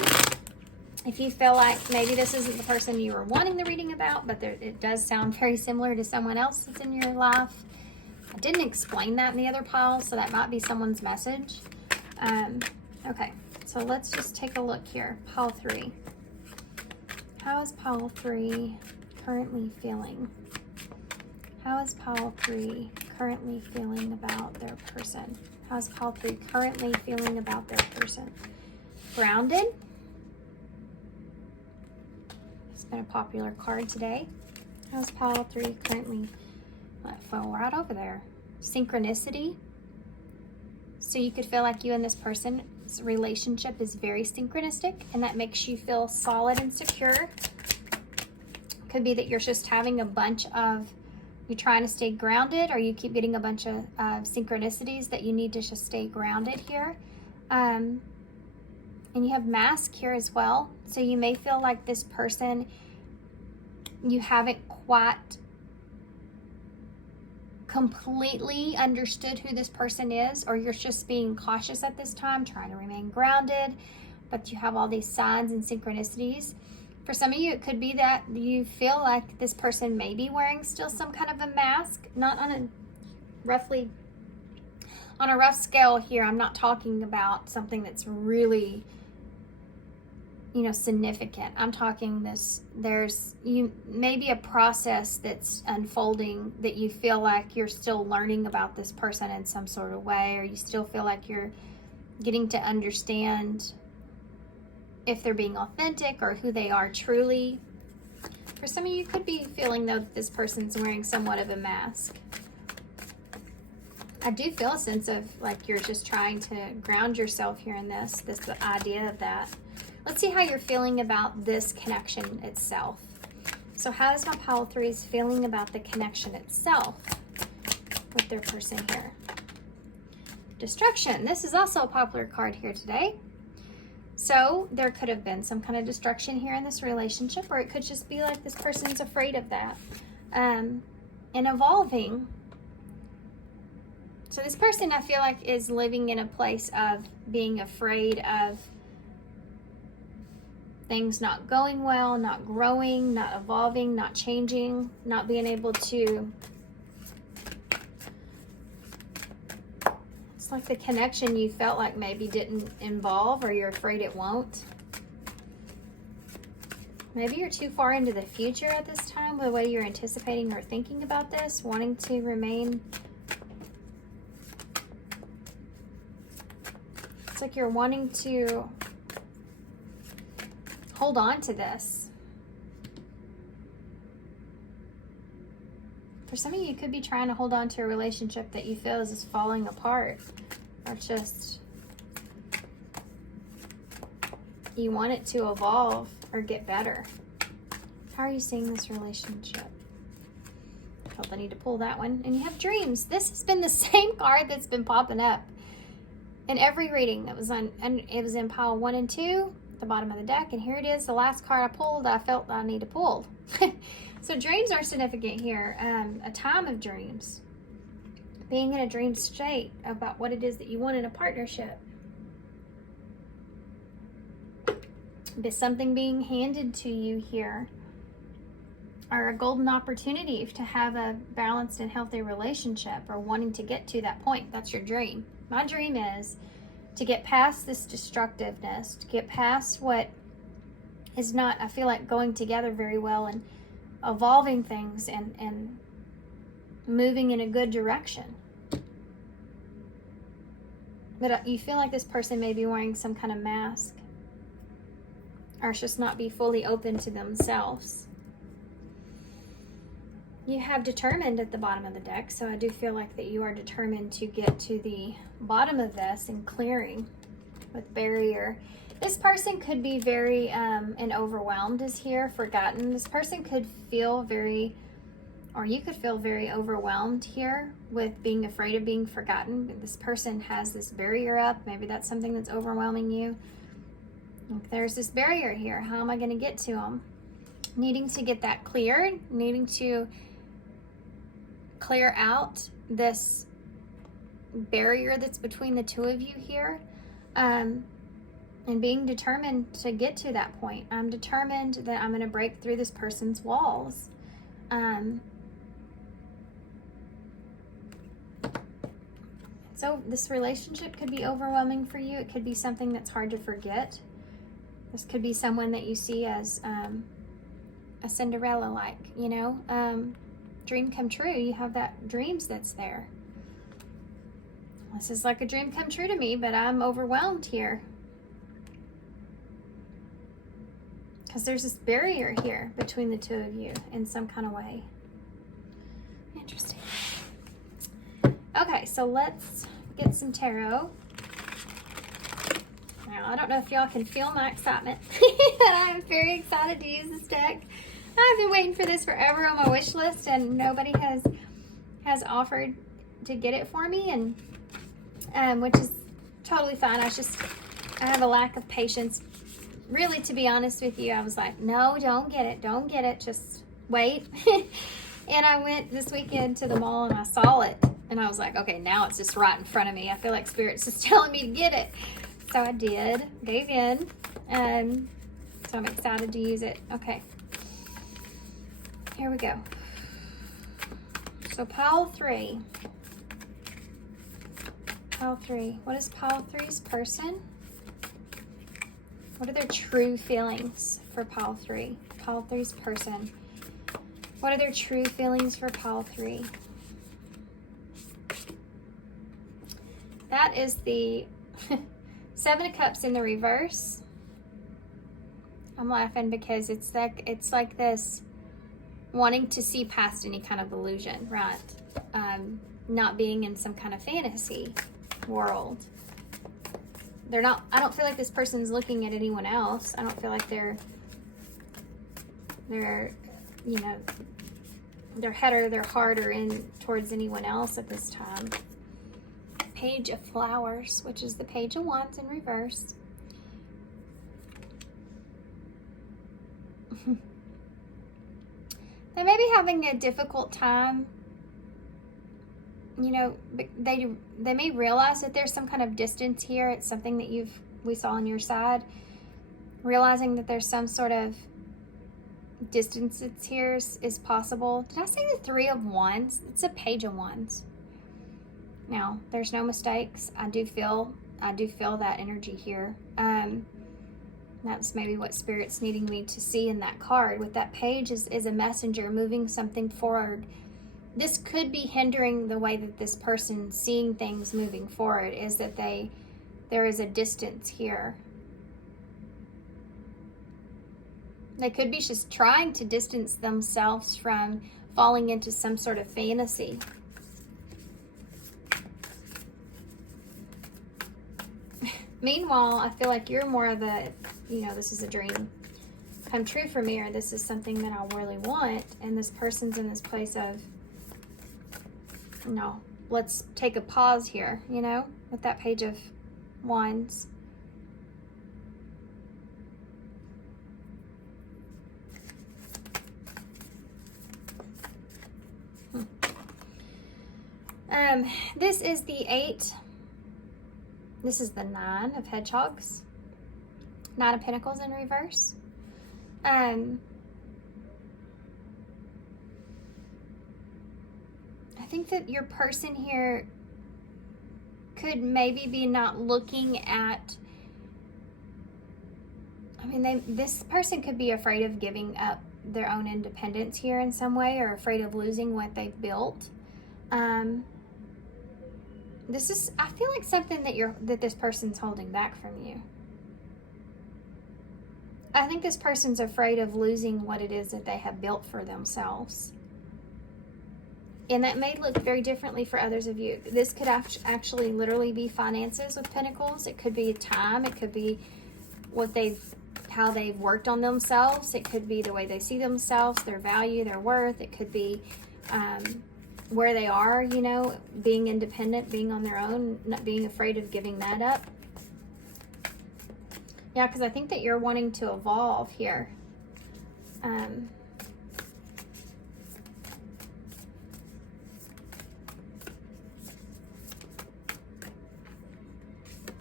if you feel like maybe this isn't the person you were wanting the reading about, but it does sound very similar to someone else that's in your life. I didn't explain that in the other pile, so that might be someone's message. Okay, so let's just take a look here. Pile 3. How is pile 3 currently feeling? How is pile 3 currently feeling about their person? How is pile 3 currently feeling about their person? Grounded. It's been a popular card today. How's pile 3 currently? That fell right over there. Synchronicity. So you could feel like you and this person's relationship is very synchronistic, and that makes you feel solid and secure. Could be that you're just having a bunch of, you're trying to stay grounded, or you keep getting a bunch of synchronicities that you need to just stay grounded here. And you have mask here as well. So you may feel like this person, you haven't quite completely understood who this person is, or you're just being cautious at this time, trying to remain grounded, but you have all these signs and synchronicities. For some of you, it could be that you feel like this person may be wearing still some kind of a mask, not on a rough scale here. I'm not talking about something that's really, significant. I'm talking there's maybe a process that's unfolding that you feel like you're still learning about this person in some sort of way, or you still feel like you're getting to understand if they're being authentic or who they are truly. For some of you, could be feeling though that this person's wearing somewhat of a mask. I do feel a sense of like you're just trying to ground yourself here in this idea of that. Let's see how you're feeling about this connection itself. So how is my pile 3's feeling about the connection itself with their person here? Destruction. This is also a popular card here today. So there could have been some kind of destruction here in this relationship, or it could just be like this person's afraid of that. And evolving. So this person, I feel like, is living in a place of being afraid of things not going well, not growing, not evolving, not changing, not being able to. It's like the connection you felt like maybe didn't involve, or you're afraid it won't. Maybe you're too far into the future at this time, the way you're anticipating or thinking about this, wanting to remain. It's like you're wanting to hold on to this. For some of you, you could be trying to hold on to a relationship that you feel is just falling apart, or just you want it to evolve or get better. How are you seeing this relationship? I felt I need to pull that one. And you have dreams. This has been the same card that's been popping up in every reading that was on, and it was in pile 1 and 2. The bottom of the deck, and here it is, the last card I pulled. I felt I need to pull. So dreams are significant here. A time of dreams. being in a dream state about what it is that you want in a partnership. There's something being handed to you here, or a golden opportunity to have a balanced and healthy relationship, or wanting to get to that point. That's your dream. My dream is to get past this destructiveness, to get past what is not, I feel like, going together very well, and evolving things and moving in a good direction. But you feel like this person may be wearing some kind of mask, or just not be fully open to themselves. You have determined at the bottom of the deck, so I do feel like that you are determined to get to the bottom of this and clearing with barrier. This person could be very and overwhelmed is here, forgotten. This person could feel very, or you could feel very overwhelmed here with being afraid of being forgotten. This person has this barrier up. Maybe that's something that's overwhelming you. There's this barrier here. How am I going to get to them? Needing to get that cleared, needing to clear out this barrier that's between the two of you here, and being determined to get to that point. I'm determined that I'm going to break through this person's walls. So this relationship could be overwhelming for you. It could be something that's hard to forget. This could be someone that you see as a Cinderella-like, you know, dream come true. You have that dreams that's there. This is like a dream come true to me, but I'm overwhelmed here. Because there's this barrier here between the two of you in some kind of way. Interesting. Okay, so let's get some tarot. Now, I don't know if y'all can feel my excitement. I'm very excited to use this deck. I've been waiting for this forever on my wish list, and nobody has offered to get it for me, and which is totally fine. I have a lack of patience. Really, to be honest with you, I was like, no, don't get it, just wait. And I went this weekend to the mall and I saw it, and I was like, okay, now it's just right in front of me. I feel like Spirit's just telling me to get it. So I did, gave in, so I'm excited to use it. Okay, here we go. So pile 3. Pile 3. What is pile 3's person? What are their true feelings for pile 3? Pile 3's person. What are their true feelings for pile 3? That is the 7 of Cups in the reverse. I'm laughing because it's like this wanting to see past any kind of illusion, right? Not being in some kind of fantasy world. I don't feel like this person's looking at anyone else. I don't feel like they're you know, their head or their heart are in towards anyone else at this time. Page of Flowers, which is the Page of Wands in reverse. They may be having a difficult time. You know, they may realize that there's some kind of distance here. It's something that we saw on your side. Realizing that there's some sort of distance that's here is possible. Did I say the 3 of Wands? It's a Page of Wands. Now, there's no mistakes. I do feel that energy here. That's maybe what Spirit's needing me to see in that card. With that page is a messenger moving something forward. This could be hindering the way that this person's seeing things moving forward, is that there is a distance here. They could be just trying to distance themselves from falling into some sort of fantasy. Meanwhile, I feel like you're more of a, you know, this is a dream come true for me, or this is something that I really want, and this person's in this place of, no, let's take a pause here, you know, with that Page of Wands. This is the 8. This is the 9 of hedgehogs. 9 of Pentacles in reverse. I think that your person here could maybe be not looking at, this person could be afraid of giving up their own independence here in some way, or afraid of losing what they've built. This is, I feel like, something that this person's holding back from you. I think this person's afraid of losing what it is that they have built for themselves. And that may look very differently for others of you. This could actually literally be finances with Pentacles. It could be time. It could be how they've worked on themselves. It could be the way they see themselves, their value, their worth. It could be where they are, you know, being independent, being on their own, not being afraid of giving that up. Yeah, because I think that you're wanting to evolve here.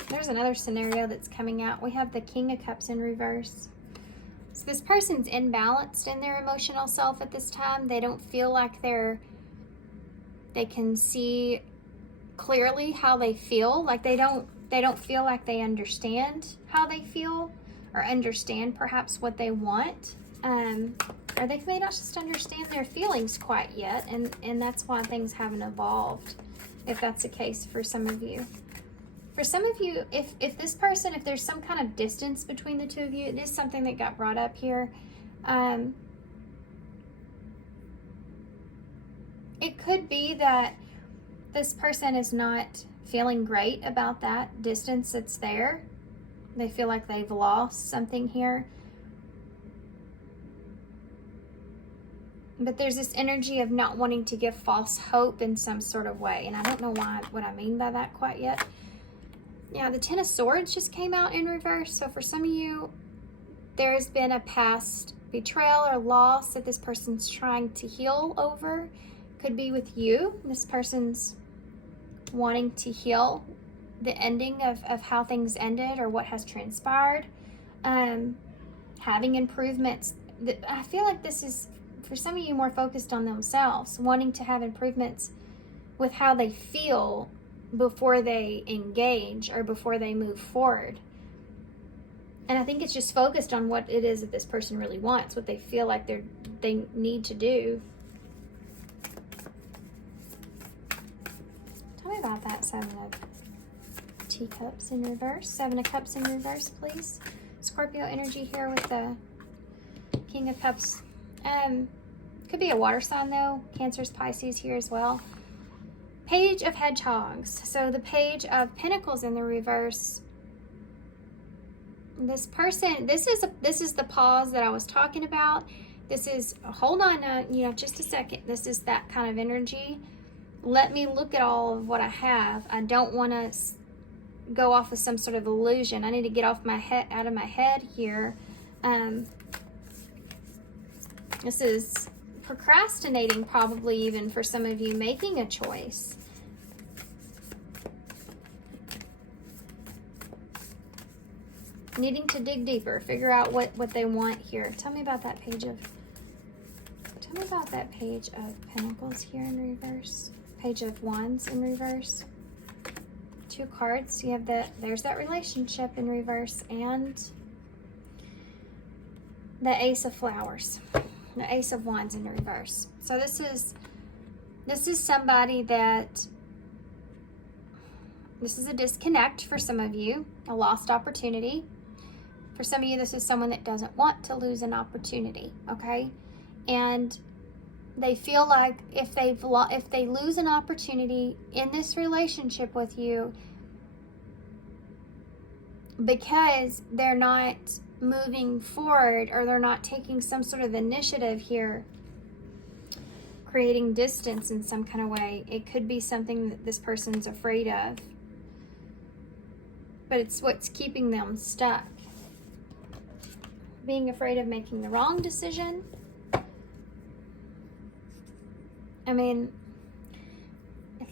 There's another scenario that's coming out. We have the King of Cups in reverse. So this person's imbalanced in their emotional self at this time. They don't feel like they can see clearly how they feel. Like they don't feel like they understand how they feel, or understand perhaps what they want. Or they may not just understand their feelings quite yet, and that's why things haven't evolved, if that's the case for some of you. For some of you, if this person, if there's some kind of distance between the two of you, it is something that got brought up here. It could be that this person is not feeling great about that distance that's there. They feel like they've lost something here. But there's this energy of not wanting to give false hope in some sort of way. And I don't know what I mean by that quite yet. Yeah, the Ten of Swords just came out in reverse. So for some of you, there has been a past betrayal or loss that this person's trying to heal over. Could be with you. This person's wanting to heal the ending of how things ended or what has transpired. Having improvements. I feel like this is, for some of you, more focused on themselves, wanting to have improvements with how they feel before they engage or before they move forward. And I think it's just focused on what it is that this person really wants, what they feel like they need to do. Tell me about that 7 of Teacups in reverse. 7 of Cups in reverse, please. Scorpio energy here with the King of Cups. Could be a water sign though. Cancer's, Pisces here as well. Page of Hedgehogs. So the Page of Pentacles in the reverse. This person, this is the pause that I was talking about. This is, hold on, just a second. This is that kind of energy. Let me look at all of what I have. I don't want to go off of some sort of illusion. I need to get out of my head here. This is procrastinating, probably even for some of you, making a choice. Needing to dig deeper, figure out what they want here. Tell me about that Page of Pentacles here in reverse. Page of Wands in reverse. 2 cards. You have there's that relationship in reverse, and the Ace of Flowers. The Ace of Wands in reverse. So this is somebody that, this is a disconnect for some of you, a lost opportunity. For some of you, this is someone that doesn't want to lose an opportunity, okay? And they feel like if they lose an opportunity in this relationship with you, because they're not moving forward, or they're not taking some sort of initiative here, creating distance in some kind of way, it could be something that this person's afraid of. But it's what's keeping them stuck. Being afraid of making the wrong decision.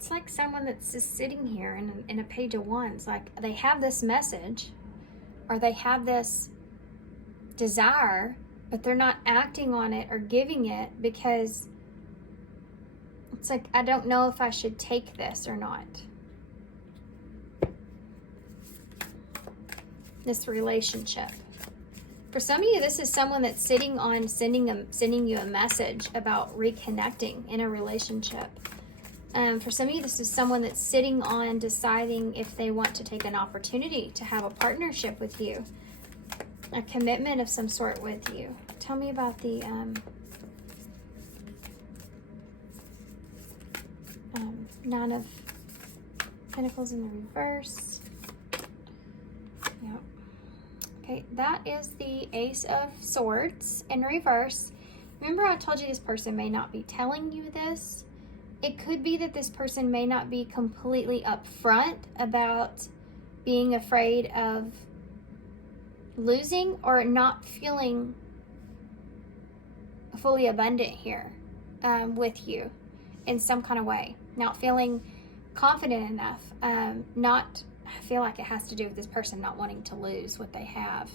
It's like someone that's just sitting here in a page of wands. Like they have this message or they have this desire, but they're not acting on it or giving it because it's like, I don't know if I should take this or not. This relationship. For some of you, this is someone that's sitting on sending you a message about reconnecting in a relationship. For some of you, this is someone that's sitting on deciding if they want to take an opportunity to have a partnership with you, a commitment of some sort with you. Tell me about the Nine of Pentacles in the reverse. Yep. Okay, that is the Ace of Swords in reverse. Remember I told you this person may not be telling you this. It could be that this person may not be completely upfront about being afraid of losing or not feeling fully abundant here with you in some kind of way. Not feeling confident enough. I feel like it has to do with this person not wanting to lose what they have.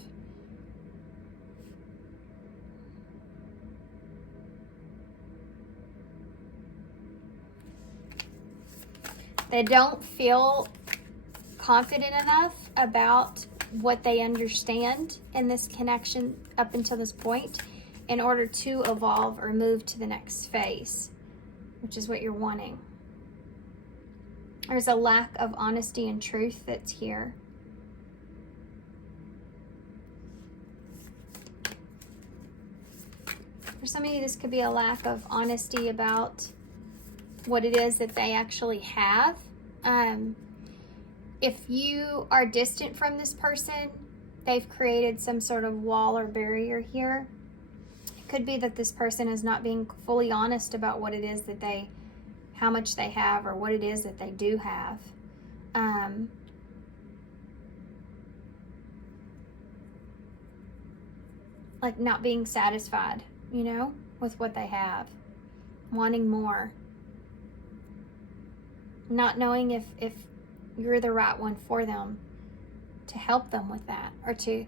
They don't feel confident enough about what they understand in this connection up until this point in order to evolve or move to the next phase, which is what you're wanting. There's a lack of honesty and truth that's here. For some of you, this could be a lack of honesty about what it is that they actually have. If you are distant from this person, they've created some sort of wall or barrier here. It could be that this person is not being fully honest about what it is that how much they have or what it is that they do have. Like not being satisfied, with what they have. Wanting more. Not knowing if you're the right one for them to help them with that or to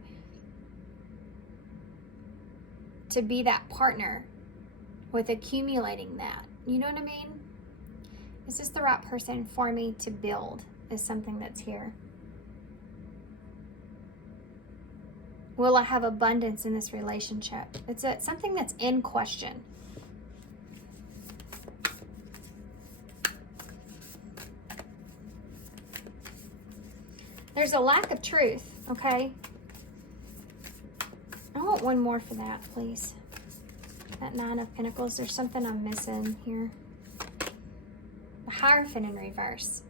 be that partner with accumulating that. You know what I mean? Is this the right person for me to build is something that's here. Will I have abundance in this relationship? It's something that's in question. There's a lack of truth, okay? I want one more for that, please. That Nine of Pentacles. There's something I'm missing here. The Hierophant in reverse.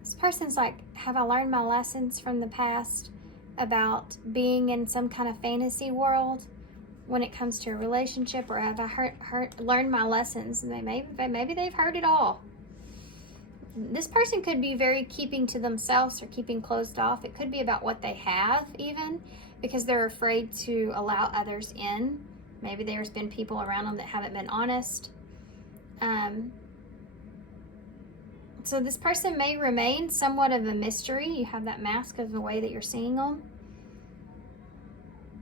This person's like, have I learned my lessons from the past about being in some kind of fantasy world when it comes to a relationship, or have I learned my lessons? And maybe they've heard it all. This person could be very keeping to themselves or keeping closed off. It could be about what they have even, because they're afraid to allow others in. Maybe there's been people around them that haven't been honest. So this person may remain somewhat of a mystery. You have that mask of the way that you're seeing them.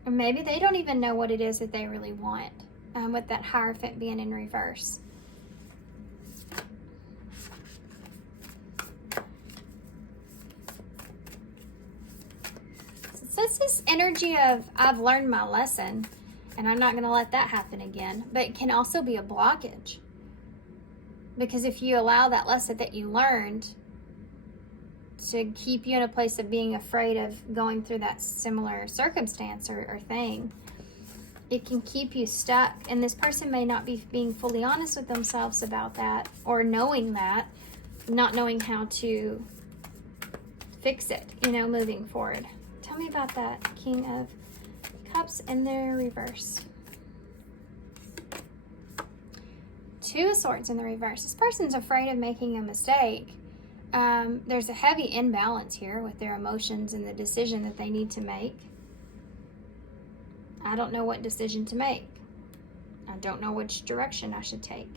Or maybe they don't even know what it is that they really want, with that Hierophant being in reverse. So it's this energy of, I've learned my lesson, and I'm not going to let that happen again. But it can also be a blockage. Because if you allow that lesson that you learned to keep you in a place of being afraid of going through that similar circumstance or thing, it can keep you stuck. And this person may not be being fully honest with themselves about that, or knowing that, not knowing how to fix it, moving forward. Tell me about that King of Cups in the reverse. Two of Swords in the reverse. This person's afraid of making a mistake. There's a heavy imbalance here with their emotions and the decision that they need to make. I don't know what decision to make. I don't know which direction I should take.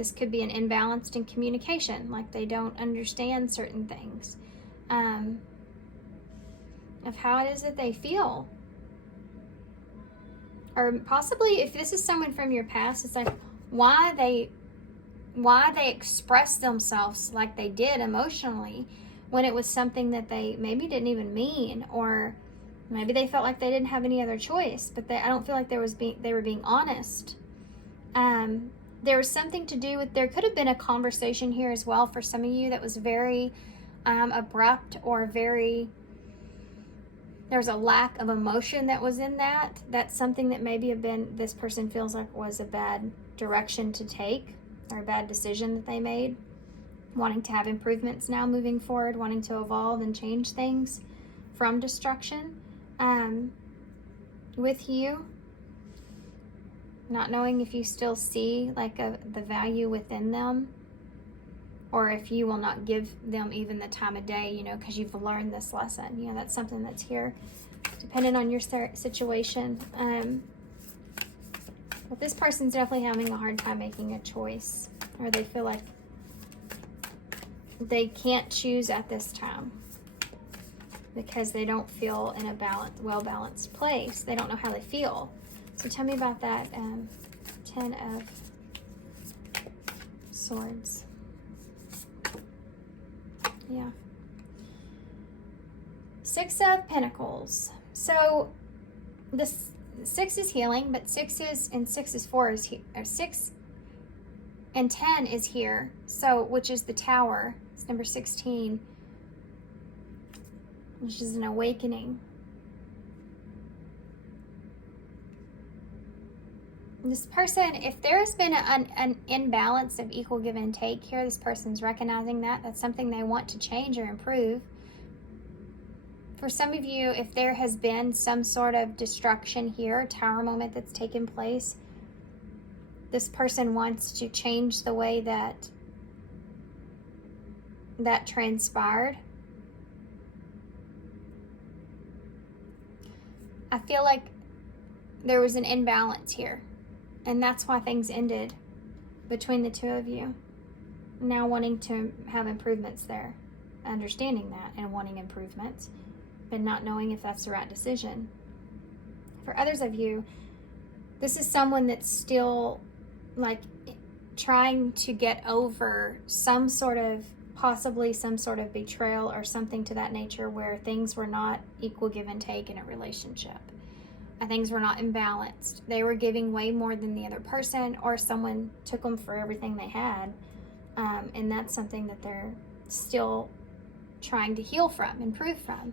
This could be an imbalance in communication, like they don't understand certain things of how it is that they feel. Or possibly, if this is someone from your past, it's like why they express themselves like they did emotionally when it was something that they maybe didn't even mean, or maybe they felt like they didn't have any other choice, but I don't feel like they were being honest. There was something to do with, there could have been a conversation here as well for some of you that was very abrupt, or there's a lack of emotion that was in that. That's something that maybe this person feels like was a bad direction to take, or a bad decision that they made, wanting to have improvements now moving forward, wanting to evolve and change things from destruction with you, not knowing if you still see like the value within them, or if you will not give them even the time of day, because you've learned this lesson. That's something that's here, depending on your situation. But this person's definitely having a hard time making a choice, or they feel like they can't choose at this time because they don't feel in a well-balanced place. They don't know how they feel. So tell me about that. 10 of Swords. Yeah. 6 of Pentacles. So this 6 is healing, but 6 is 4 is here. 6 and 10 is here. So which is the Tower. It's number 16, which is an awakening. This person, if there has been an imbalance of equal give and take here, this person's recognizing that. That's something they want to change or improve. For some of you, if there has been some sort of destruction here, Tower moment that's taken place, this person wants to change the way that transpired. I feel like there was an imbalance here. And that's why things ended between the two of you. Now wanting to have improvements there. Understanding that and wanting improvements. But not knowing if that's the right decision. For others of you, this is someone that's still like trying to get over possibly some sort of betrayal or something to that nature, where things were not equal give and take in a relationship. Things were not imbalanced. They were giving way more than the other person, or someone took them for everything they had. And that's something that they're still trying to heal from, improve from.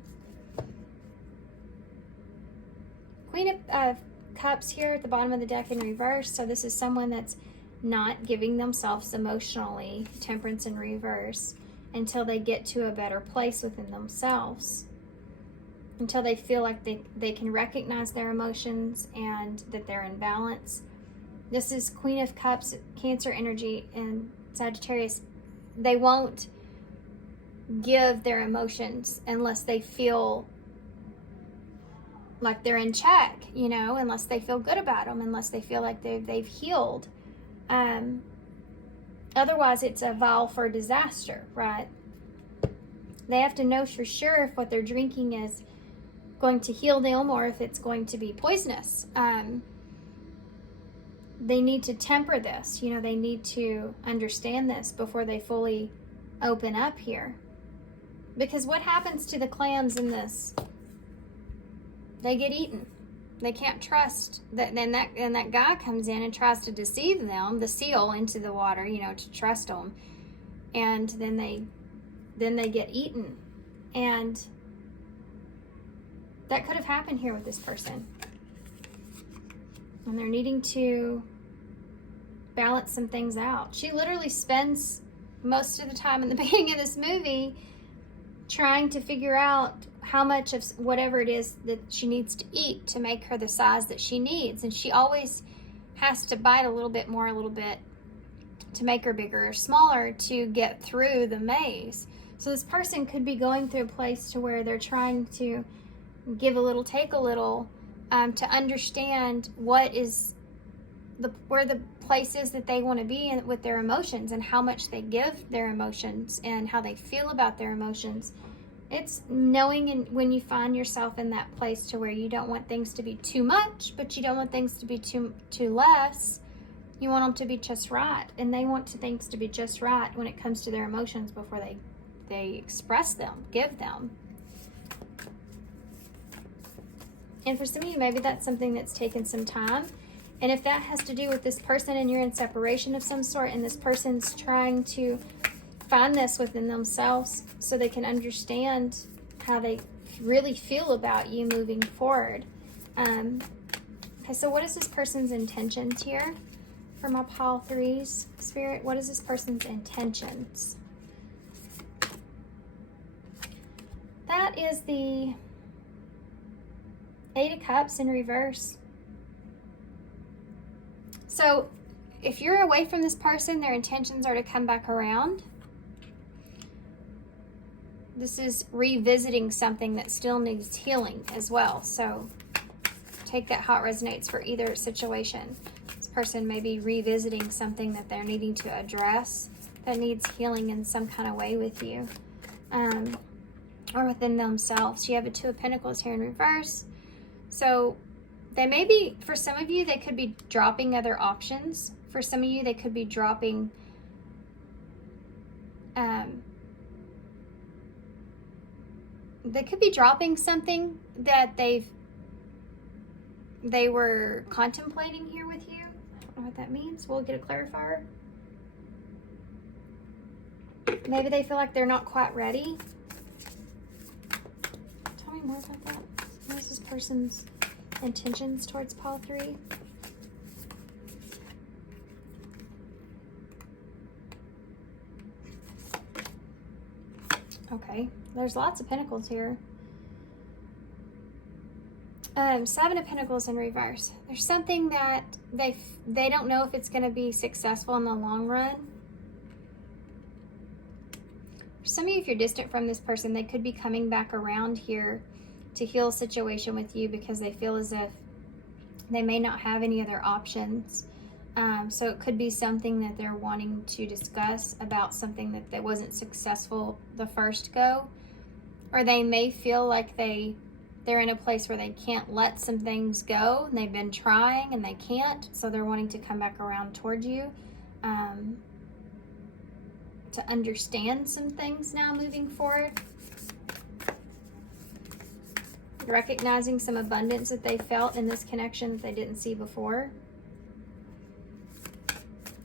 Queen of Cups here at the bottom of the deck in reverse. So this is someone that's not giving themselves emotionally, Temperance in reverse, until they get to a better place within themselves. Until they feel like they can recognize their emotions and that they're in balance. This is Queen of Cups, Cancer energy, and Sagittarius. They won't give their emotions unless they feel like they're in check, unless they feel good about them, unless they feel like they've healed. Otherwise, it's a vow for disaster, right? They have to know for sure if what they're drinking is going to heal them or if it's going to be poisonous. They need to temper this. They need to understand this before they fully open up here. Because what happens to the clams in this? They get eaten. They can't trust that. Then that guy comes in and tries to deceive them, the seal, into the water, to trust them, and then they get eaten. And that could have happened here with this person. And they're needing to balance some things out. She literally spends most of the time in the beginning of this movie trying to figure out how much of whatever it is that she needs to eat to make her the size that she needs. And she always has to bite a little bit more, a little bit, to make her bigger or smaller to get through the maze. So this person could be going through a place to where they're trying to give a little, take a little, to understand what is where the places that they want to be in with their emotions, and how much they give their emotions and how they feel about their emotions. It's knowing when you find yourself in that place to where you don't want things to be too much, but you don't want things to be too less. You want them to be just right, and they want things to be just right when it comes to their emotions before they express them, give them. And for some of you, maybe that's something that's taken some time. And if that has to do with this person and you're in separation of some sort, and this person's trying to find this within themselves so they can understand how they really feel about you moving forward. Okay, so what is this person's intentions here for my pile threes, Spirit? What is this person's intentions? That is the Eight of Cups in reverse. So if you're away from this person, their intentions are to come back around. This is revisiting something that still needs healing as well. So take that how it resonates for either situation. This person may be revisiting something that they're needing to address that needs healing in some kind of way with you, or within themselves. You have a Two of Pentacles here in reverse. So they may be, for some of you, they could be dropping other options. For some of you, they could be dropping something that they were contemplating here with you. I don't know what that means. We'll get a clarifier. Maybe they feel like they're not quite ready. Tell me more about that. What is this person's intentions towards pile three? Okay, there's lots of pentacles here. Seven of Pentacles in reverse. There's something that they don't know if it's going to be successful in the long run. For some of you, if you're distant from this person, they could be coming back around here to heal a situation with you because they feel as if they may not have any other options. So it could be something that they're wanting to discuss about something that wasn't successful the first go. Or they may feel like they're in a place where they can't let some things go, and they've been trying and they can't, so they're wanting to come back around toward you to understand some things now moving forward. Recognizing some abundance that they felt in this connection that they didn't see before.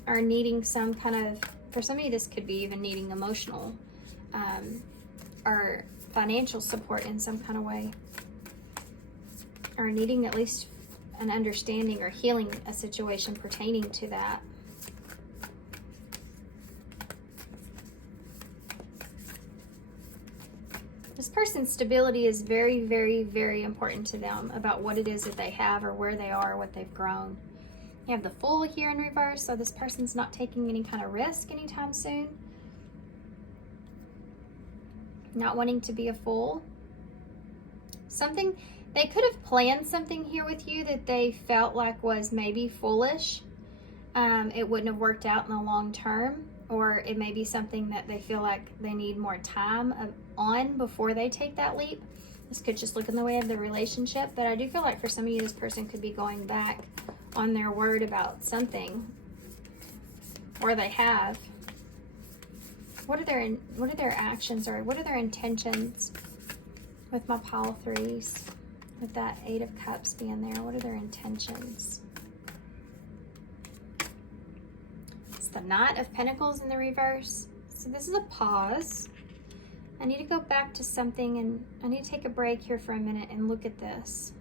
Or needing some kind of, for some of you this could be even needing emotional or financial support in some kind of way. Or needing at least an understanding or healing a situation pertaining to that. This person's stability is very, very, very important to them about what it is that they have or where they are, what they've grown. You have the Fool here in reverse, so this person's not taking any kind of risk anytime soon. Not wanting to be a fool. They could have planned something here with you that they felt like was maybe foolish. It wouldn't have worked out in the long term. Or it may be something that they feel like they need more time on before they take that leap. This could just look in the way of the relationship. But I do feel like for some of you, this person could be going back on their word about something. Or they have. What are their actions, or what are their intentions with my pile threes? With that Eight of Cups being there, what are their intentions? It's the Knight of Pentacles in the reverse. So this is a pause. I need to go back to something, and I need to take a break here for a minute and look at this.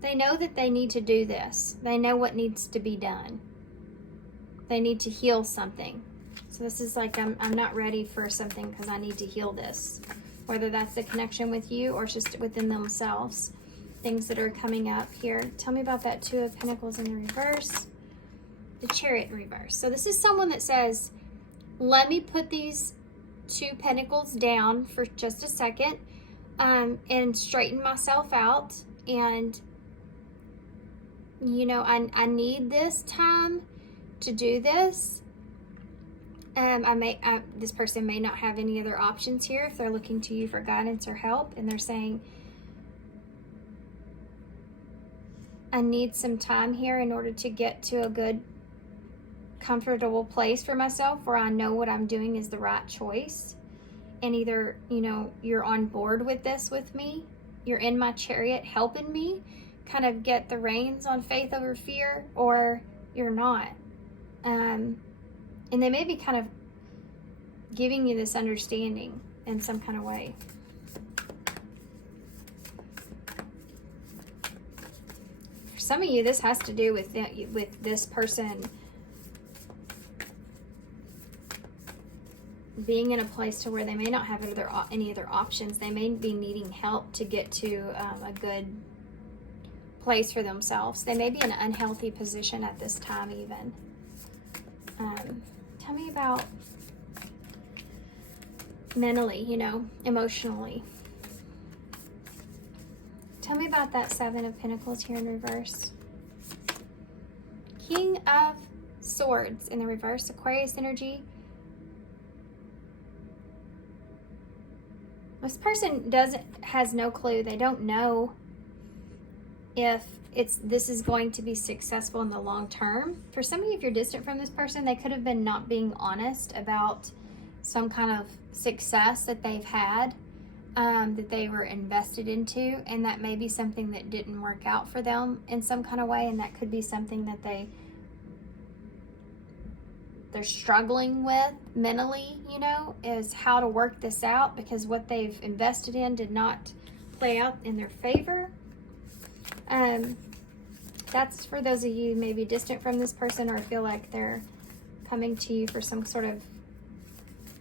They know that they need to do this. They know what needs to be done. They need to heal something. So this is like, I'm not ready for something because I need to heal this. Whether that's a connection with you or just within themselves. Things that are coming up here. Tell me about that Two of Pentacles in the reverse. The Chariot in reverse. So this is someone that says, let me put these two pentacles down for just a second and straighten myself out and you know, I need this time to do this. This person may not have any other options here if they're looking to you for guidance or help, and they're saying, I need some time here in order to get to a good, comfortable place for myself where I know what I'm doing is the right choice. And either, you know, you're on board with this with me, you're in my chariot helping me kind of get the reins on faith over fear, or you're not. And they may be kind of giving you this understanding in some kind of way. For some of you, this has to do with this person being in a place to where they may not have any other options. They may be needing help to get to a good place for themselves. They may be in an unhealthy position at this time even. Tell me about mentally, you know, emotionally. Tell me about that Seven of Pentacles here in reverse. King of Swords in the reverse, Aquarius energy. This person has no clue. They don't know if this is going to be successful in the long term. For some of you, if you're distant from this person, they could have been not being honest about some kind of success that they've had, that they were invested into, and that may be something that didn't work out for them in some kind of way, and that could be something that they're struggling with mentally, you know, is how to work this out, because what they've invested in did not play out in their favor. That's for those of you maybe distant from this person, or feel like they're coming to you for some sort of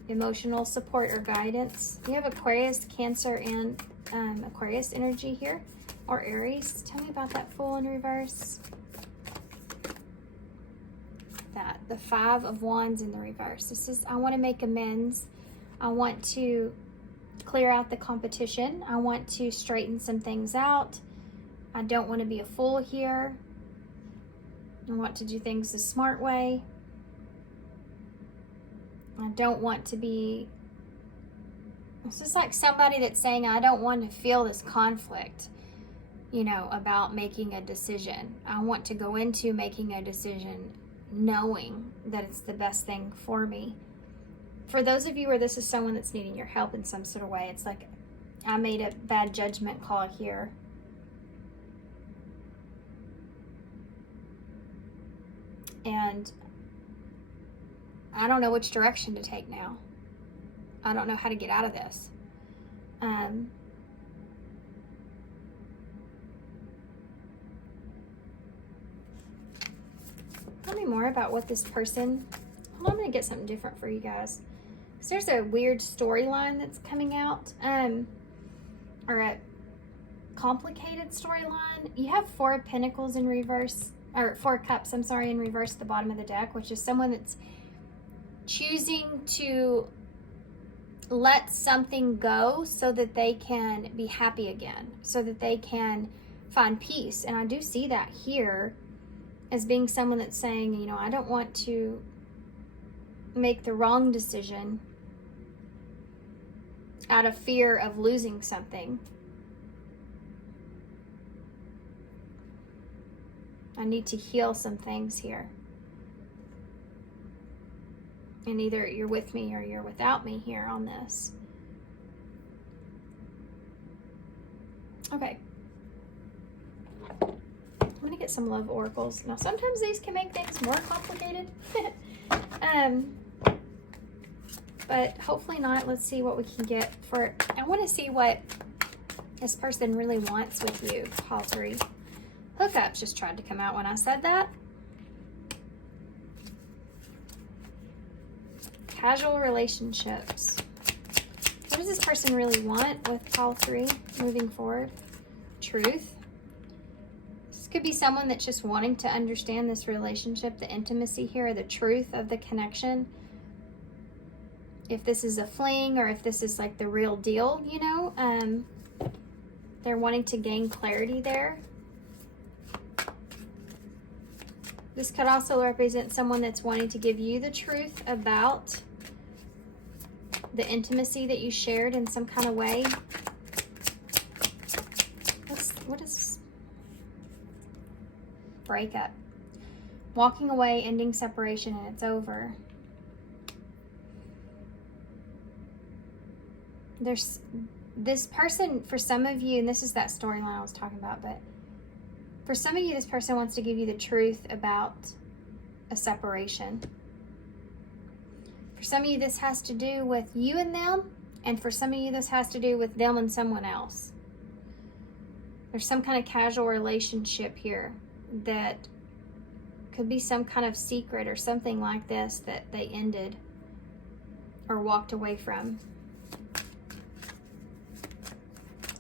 emotional support or guidance. You have Aquarius, Cancer, and Aquarius energy here, or Aries. Tell me about that Fool in reverse. The Five of Wands in the reverse. This is, I want to make amends. I want to clear out the competition. I want to straighten some things out. I don't want to be a fool here. I want to do things the smart way. I don't want to be... It's just like somebody that's saying, I don't want to feel this conflict, you know, about making a decision. I want to go into making a decision knowing that it's the best thing for me. For those of you where this is someone that's needing your help in some sort of way, it's like, I made a bad judgment call here. And I don't know which direction to take now. I don't know how to get out of this. Tell me more about what this person... Hold on, I'm going to get something different for you guys. Because there's a weird storyline that's coming out. Or a complicated storyline. You have Four of Pentacles in reverse. Or Four of Cups, I'm sorry, in reverse at the bottom of the deck. Which is someone that's choosing to let something go so that they can be happy again. So that they can find peace. And I do see that here as being someone that's saying, you know, I don't want to make the wrong decision out of fear of losing something. I need to heal some things here. And either you're with me or you're without me here on this. Okay. I'm going to get some love oracles. Now, sometimes these can make things more complicated. But hopefully not. Let's see what we can get for... I want to see what this person really wants with you, Paul 3. Hookups just tried to come out when I said that. Casual relationships. What does this person really want with Paul 3 moving forward? Truth. This could be someone that's just wanting to understand this relationship, the intimacy here, the truth of the connection. If this is a fling or if this is like the real deal, you know. They're wanting to gain clarity there. This could also represent someone that's wanting to give you the truth about the intimacy that you shared in some kind of way. What is breakup? Walking away, ending separation, and it's over. There's this person, for some of you, and this is that storyline I was talking about, but for some of you, this person wants to give you the truth about a separation. For some of you, this has to do with you and them, and for some of you, this has to do with them and someone else. There's some kind of casual relationship here that could be some kind of secret or something like this that they ended or walked away from.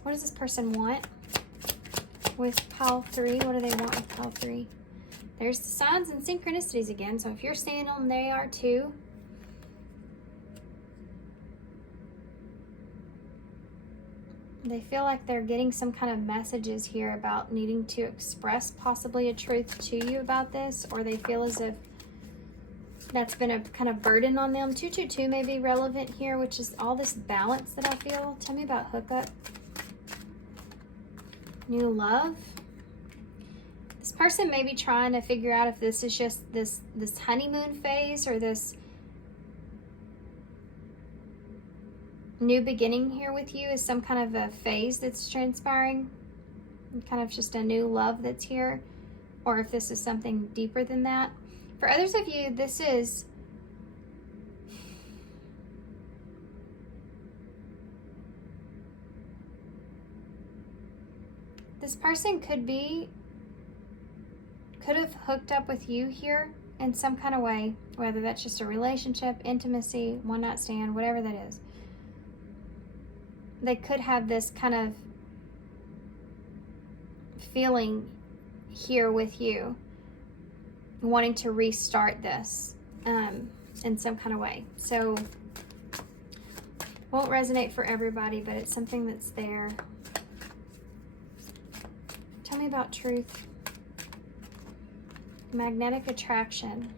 What does this person want with pile 3? What do they want with pile 3? There's the signs and synchronicities again. So if you're seeing them, they are too. They feel like they're getting some kind of messages here about needing to express possibly a truth to you about this, or they feel as if that's been a kind of burden on them. 222 may be relevant here, which is all this balance that I feel. Tell me about hookup. New love. This person may be trying to figure out if this is just this honeymoon phase or this new beginning here with you is some kind of a phase that's transpiring, kind of just a new love that's here, or if this is something deeper than that. For others of you, this is this person could have hooked up with you here in some kind of way, whether that's just a relationship, intimacy, one night stand, whatever that is. They could have this kind of feeling here with you, wanting to restart this in some kind of way. So, won't resonate for everybody, but it's something that's there. Tell me about truth. Magnetic attraction.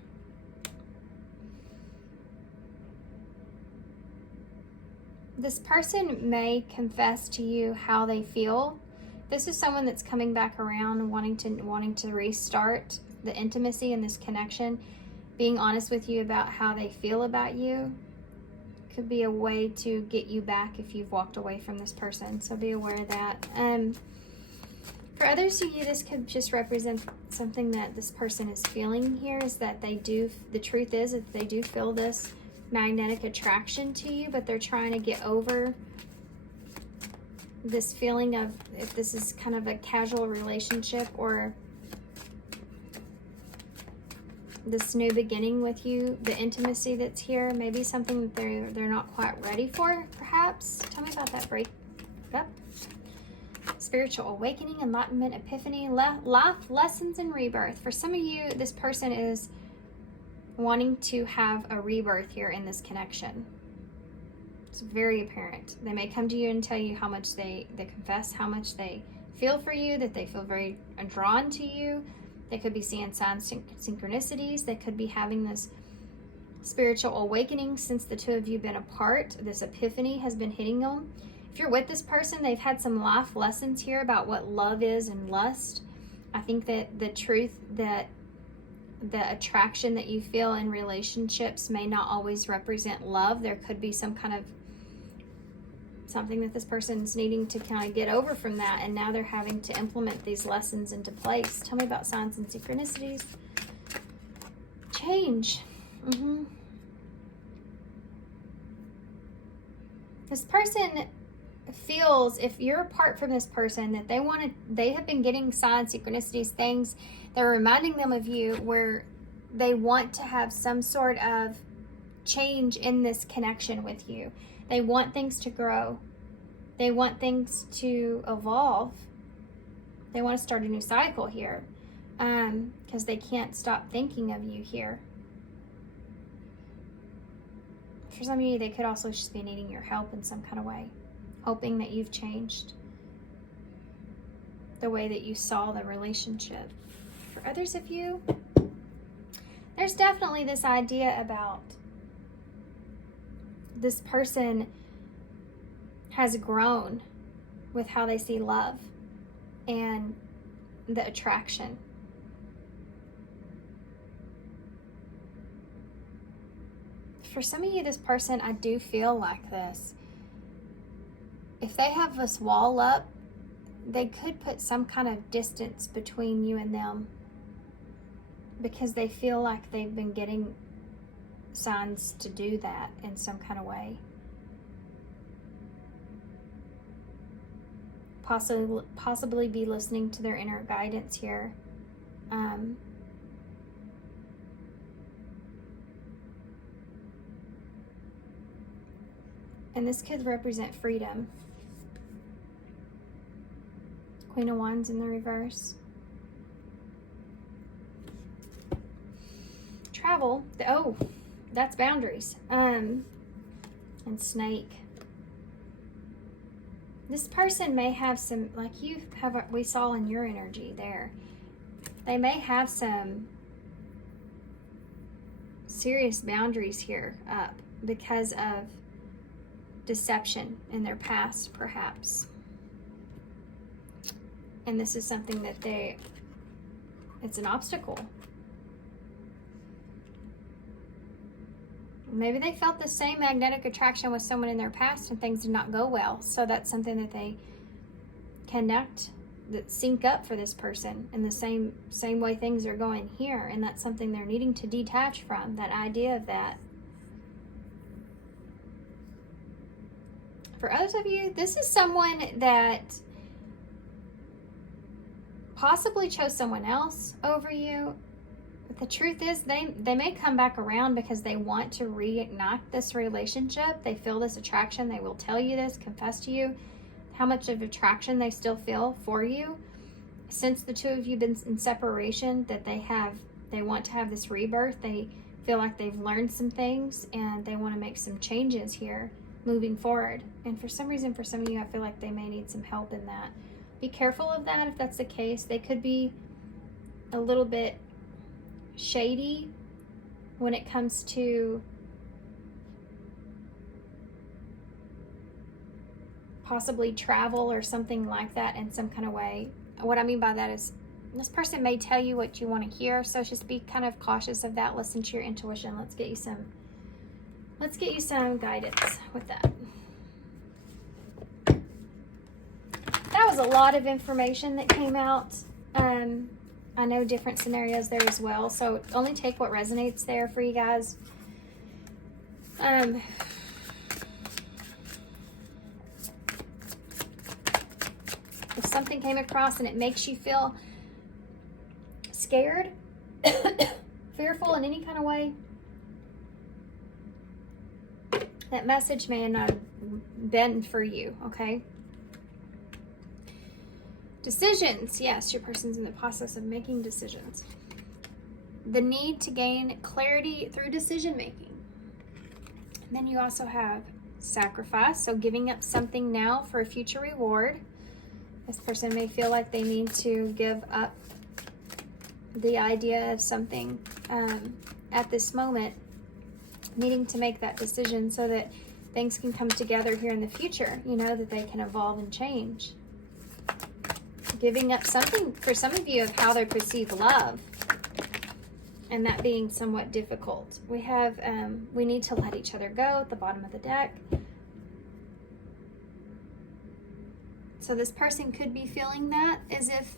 This person may confess to you how they feel. This is someone that's coming back around, wanting to restart the intimacy and this connection, being honest with you about how they feel about you. Could be a way to get you back if you've walked away from this person, so be aware of that. For others of you, this could just represent something that this person is feeling here, is that the truth is that they do feel this magnetic attraction to you, but they're trying to get over this feeling of if this is kind of a casual relationship or this new beginning with you, the intimacy that's here, maybe something that they're not quite ready for, perhaps. Tell me about that breakup. Spiritual awakening, enlightenment, epiphany, life lessons, and rebirth. For some of you, this person is wanting to have a rebirth here in this connection. It's very apparent. They may come to you and tell you how much they confess how much they feel for you, that they feel very drawn to you. They could be seeing signs, synchronicities. They could be having this spiritual awakening since the two of you have been apart. This epiphany has been hitting them. If you're with this person, they've had some life lessons here about what love is and lust. I think that the truth that the attraction that you feel in relationships may not always represent love. There could be some kind of something that this person's needing to kind of get over from that, and now they're having to implement these lessons into place. Tell me about signs and synchronicities. Change. This person feels, if you're apart from this person, that they have been getting signs, synchronicities, things that are reminding them of you, where they want to have some sort of change in this connection with you. They want things to grow. They want things to evolve. They want to start a new cycle here, because they can't stop thinking of you here. For some of you, they could also just be needing your help in some kind of way, hoping that you've changed the way that you saw the relationship. For others of you, There's definitely this idea about this person has grown with how they see love and the attraction. For some of you, this person, I do feel like this. If they have this wall up, they could put some kind of distance between you and them because they feel like they've been getting signs to do that in some kind of way. Possibly be listening to their inner guidance here. And this could represent freedom. Queen of Wands in the reverse. Travel. Oh, that's boundaries. And Snake. This person may have some, like you have, we saw in your energy there. They may have some serious boundaries here up because of deception in their past, perhaps. And this is something that it's an obstacle. Maybe they felt the same magnetic attraction with someone in their past and things did not go well. So that's something that they connect, that sync up for this person in the same way things are going here. And that's something they're needing to detach from, that idea of that. For others of you, this is someone that possibly chose someone else over you. But the truth is, they may come back around because they want to reignite this relationship. They feel this attraction. They will tell you this, confess to you how much of attraction they still feel for you. Since the two of you have been in separation, that they want to have this rebirth. They feel like they've learned some things and they want to make some changes here moving forward. And for some reason, for some of you, I feel like they may need some help in that. Be careful of that if that's the case. They could be a little bit shady when it comes to possibly travel or something like that in some kind of way. What I mean by that is this person may tell you what you want to hear, so just be kind of cautious of that. Listen to your intuition. Let's get you some guidance with that. That was a lot of information that came out. I know different scenarios there as well, so only take what resonates there for you guys. If something came across and it makes you feel scared, fearful in any kind of way, that message may not have been for you, okay? Decisions. Yes, your person's in the process of making decisions. The need to gain clarity through decision making. And then you also have sacrifice, so giving up something now for a future reward. This person may feel like they need to give up the idea of something at this moment, needing to make that decision so that things can come together here in the future, you know, that they can evolve and change. Giving up something for some of you of how they perceive love, and that being somewhat difficult. We have, we need to let each other go at the bottom of the deck. So this person could be feeling that as if,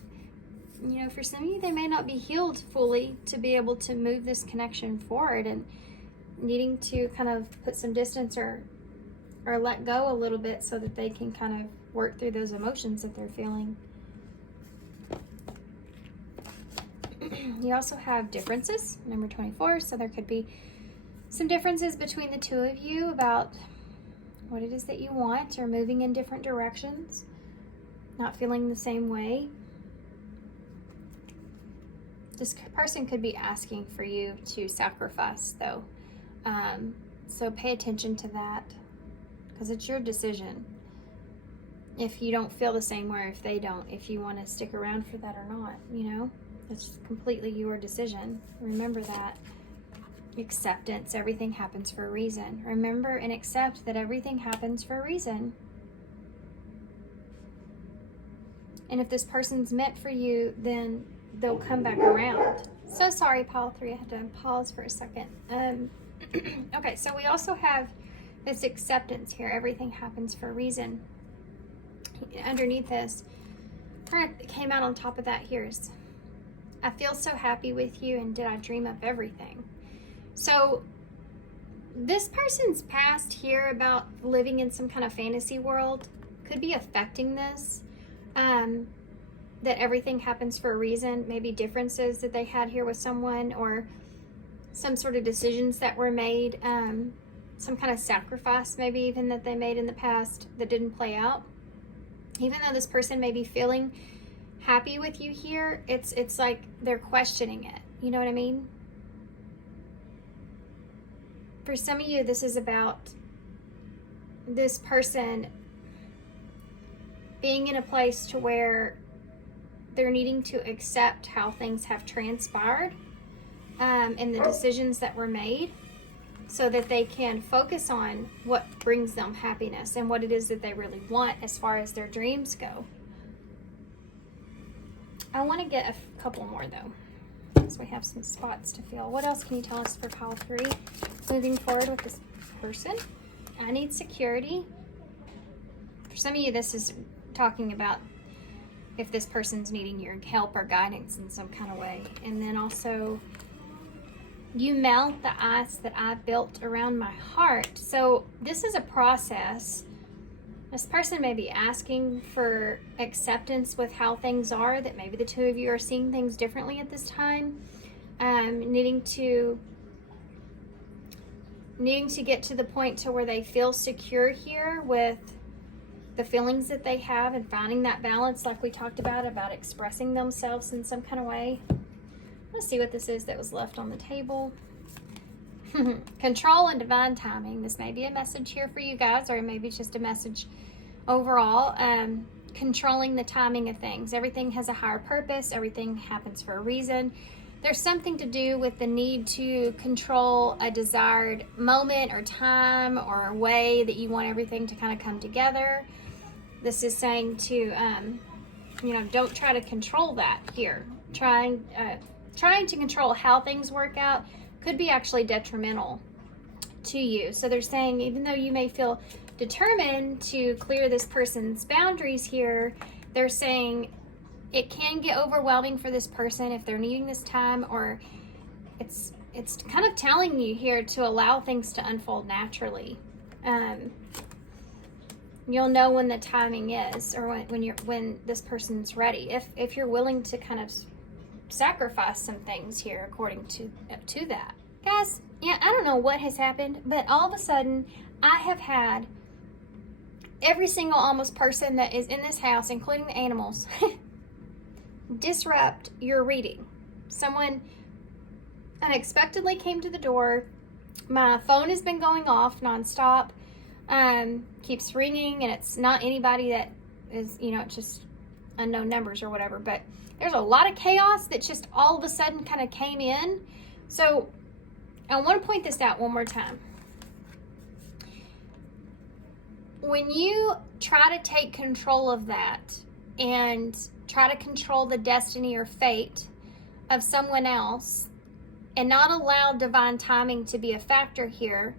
you know, for some of you, they may not be healed fully to be able to move this connection forward, and needing to kind of put some distance or let go a little bit so that they can kind of work through those emotions that they're feeling. You also have differences, number 24, so there could be some differences between the two of you about what it is that you want, or moving in different directions, not feeling the same way. This person could be asking for you to sacrifice, though. So pay attention to that, because it's your decision. If you don't feel the same way, if they don't, if you want to stick around for that or not, you know, it's completely your decision. Remember that. Acceptance. Everything happens for a reason. Remember and accept that everything happens for a reason. And if this person's meant for you, then they'll come back around. So sorry, Pile 3. I had to pause for a second. Okay, so we also have this acceptance here. Everything happens for a reason. Underneath this, came out on top of that here is, I feel so happy with you, and did I dream up everything? So this person's past here about living in some kind of fantasy world could be affecting this. That everything happens for a reason. Maybe differences that they had here with someone, or some sort of decisions that were made, some kind of sacrifice maybe even that they made in the past that didn't play out. Even though this person may be feeling happy with you here, it's like they're questioning it. You know what I mean? For some of you, this is about this person being in a place to where they're needing to accept how things have transpired, and the decisions that were made, so that they can focus on what brings them happiness and what it is that they really want as far as their dreams go. I want to get a couple more though, because we have some spots to fill. What else can you tell us for pile 3? Moving forward with this person. I need security. For some of you, this is talking about if this person's needing your help or guidance in some kind of way. And then also, you melt the ice that I built around my heart. So this is a process. This person may be asking for acceptance with how things are, that maybe the two of you are seeing things differently at this time. Needing to get to the point to where they feel secure here with the feelings that they have, and finding that balance like we talked about expressing themselves in some kind of way. Let's see what this is that was left on the table. Control and divine timing. This may be a message here for you guys, or maybe it's just a message overall. Controlling the timing of things. Everything has a higher purpose. Everything happens for a reason. There's something to do with the need to control a desired moment or time or way that you want everything to kind of come together. This is saying to, don't try to control that here. Trying to control how things work out could be actually detrimental to you. So they're saying, even though you may feel determined to clear this person's boundaries here, they're saying it can get overwhelming for this person if they're needing this time, or it's kind of telling you here to allow things to unfold naturally. You'll know when the timing is, or when this person's ready. If you're willing to kind of sacrifice some things here according to that. Guys, yeah, I don't know what has happened, but all of a sudden I have had every single almost person that is in this house, including the animals, disrupt your reading. Someone unexpectedly came to the door. My phone has been going off nonstop. Keeps ringing, and it's not anybody that is, it's just unknown numbers or whatever, but there's a lot of chaos that just all of a sudden kind of came in. So I want to point this out one more time. When you try to take control of that and try to control the destiny or fate of someone else and not allow divine timing to be a factor here,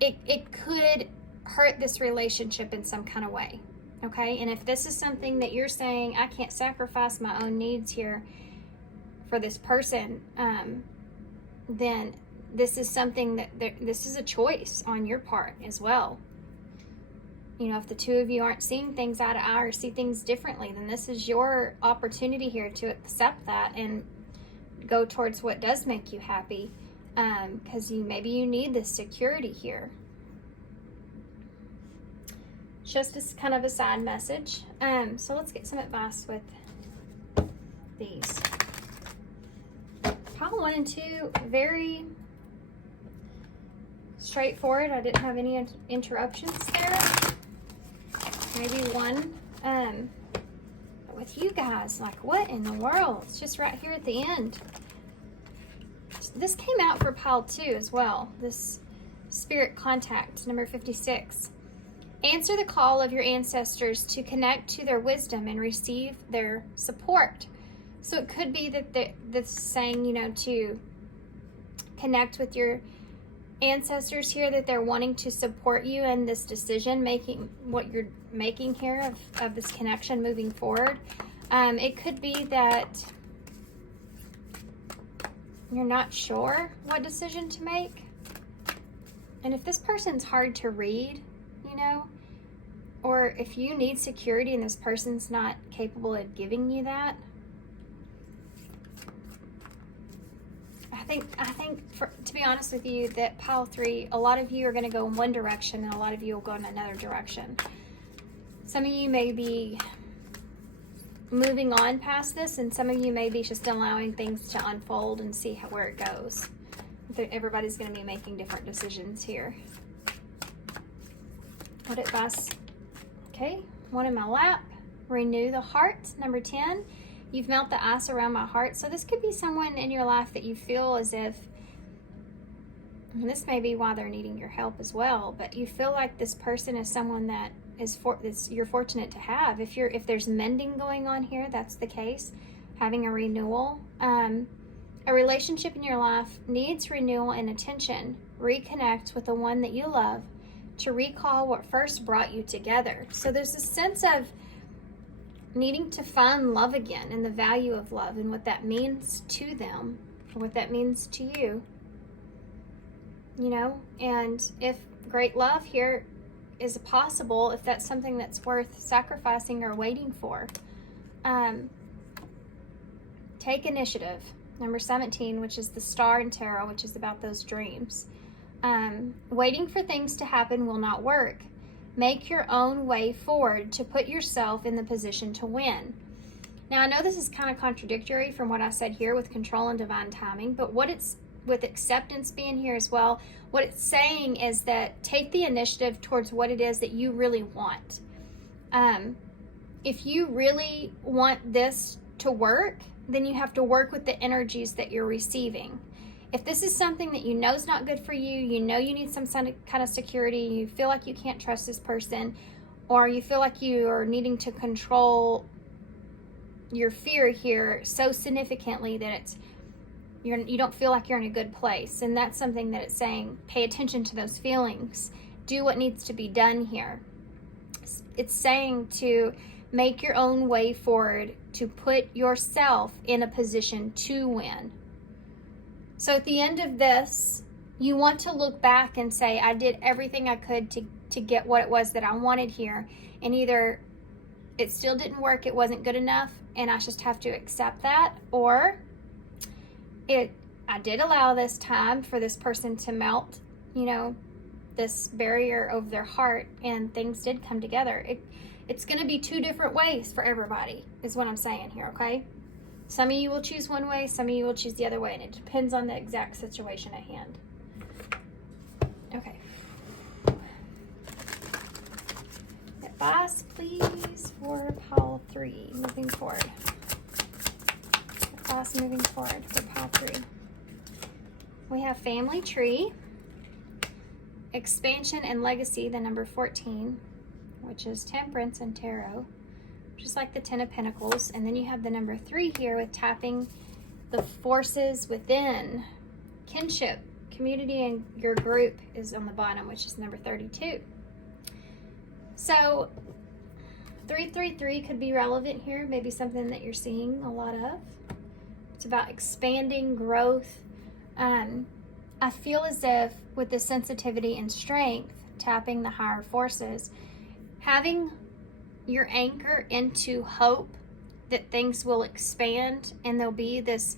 it could hurt this relationship in some kind of way. Okay, and if this is something that you're saying, I can't sacrifice my own needs here for this person, then this is something that this is a choice on your part as well. If the two of you aren't seeing things eye to eye or see things differently, then this is your opportunity here to accept that and go towards what does make you happy, because maybe you need this security here. Just as kind of a side message. So let's get some advice with these. Pile 1 and 2, very straightforward. I didn't have any interruptions there. Maybe one. With you guys, like, what in the world? It's just right here at the end. Just this came out for pile 2 as well. This spirit contact, number 56. Answer the call of your ancestors to connect to their wisdom and receive their support. So it could be that that's saying, you know, to connect with your ancestors here, that they're wanting to support you in this decision making, what you're making here of this connection moving forward. It could be that you're not sure what decision to make. And if this person's hard to read, you know, or if you need security and this person's not capable of giving you that, I think to be honest with you, that pile 3, a lot of you are going to go in one direction and a lot of you will go in another direction. Some of you may be moving on past this, and some of you may be just allowing things to unfold and see where it goes. Everybody's going to be making different decisions here. What advice? Okay, one in my lap. Renew the heart, number 10. You've melted the ice around my heart. So this could be someone in your life that you feel as if, and this may be why they're needing your help as well, but you feel like this person is someone that you're fortunate to have. If there's mending going on here, that's the case. Having a renewal. A relationship in your life needs renewal and attention. Reconnect with the one that you love to recall what first brought you together. So there's a sense of needing to find love again and the value of love and what that means to them, or what that means to you. You know, and if great love here is possible, if that's something that's worth sacrificing or waiting for, take initiative. Number 17, which is the star in tarot, which is about those dreams. Waiting for things to happen will not work. Make your own way forward to put yourself in the position to win. Now, I know this is kind of contradictory from what I said here with control and divine timing, but what it's, with acceptance being here as well, what it's saying is that take the initiative towards what it is that you really want. If you really want this to work, then you have to work with the energies that you're receiving. If this is something that you know is not good for you, you know you need some kind of security, you feel like you can't trust this person, or you feel like you are needing to control your fear here so significantly that you don't feel like you're in a good place, and that's something that it's saying, pay attention to those feelings. Do what needs to be done here. It's saying to make your own way forward, to put yourself in a position to win. So at the end of this, you want to look back and say, I did everything I could to get what it was that I wanted here. And either it still didn't work, it wasn't good enough, and I just have to accept that, or I did allow this time for this person to melt, you know, this barrier over their heart, and things did come together. It's going to be 2 different ways for everybody, is what I'm saying here, okay? Some of you will choose one way, some of you will choose the other way, and it depends on the exact situation at hand. Okay. Advice, please, for pile 3, moving forward. Advice moving forward for pile 3. We have family tree, expansion and legacy, the number 14, which is temperance and tarot, just like the 10 of Pentacles. And then you have the number 3 here with tapping the forces within. Kinship, community, and your group is on the bottom, which is number 32. So 333 could be relevant here, maybe something that you're seeing a lot of. It's about expanding, growth. I feel as if with the sensitivity and strength, tapping the higher forces, having your anchor into hope that things will expand and there'll be this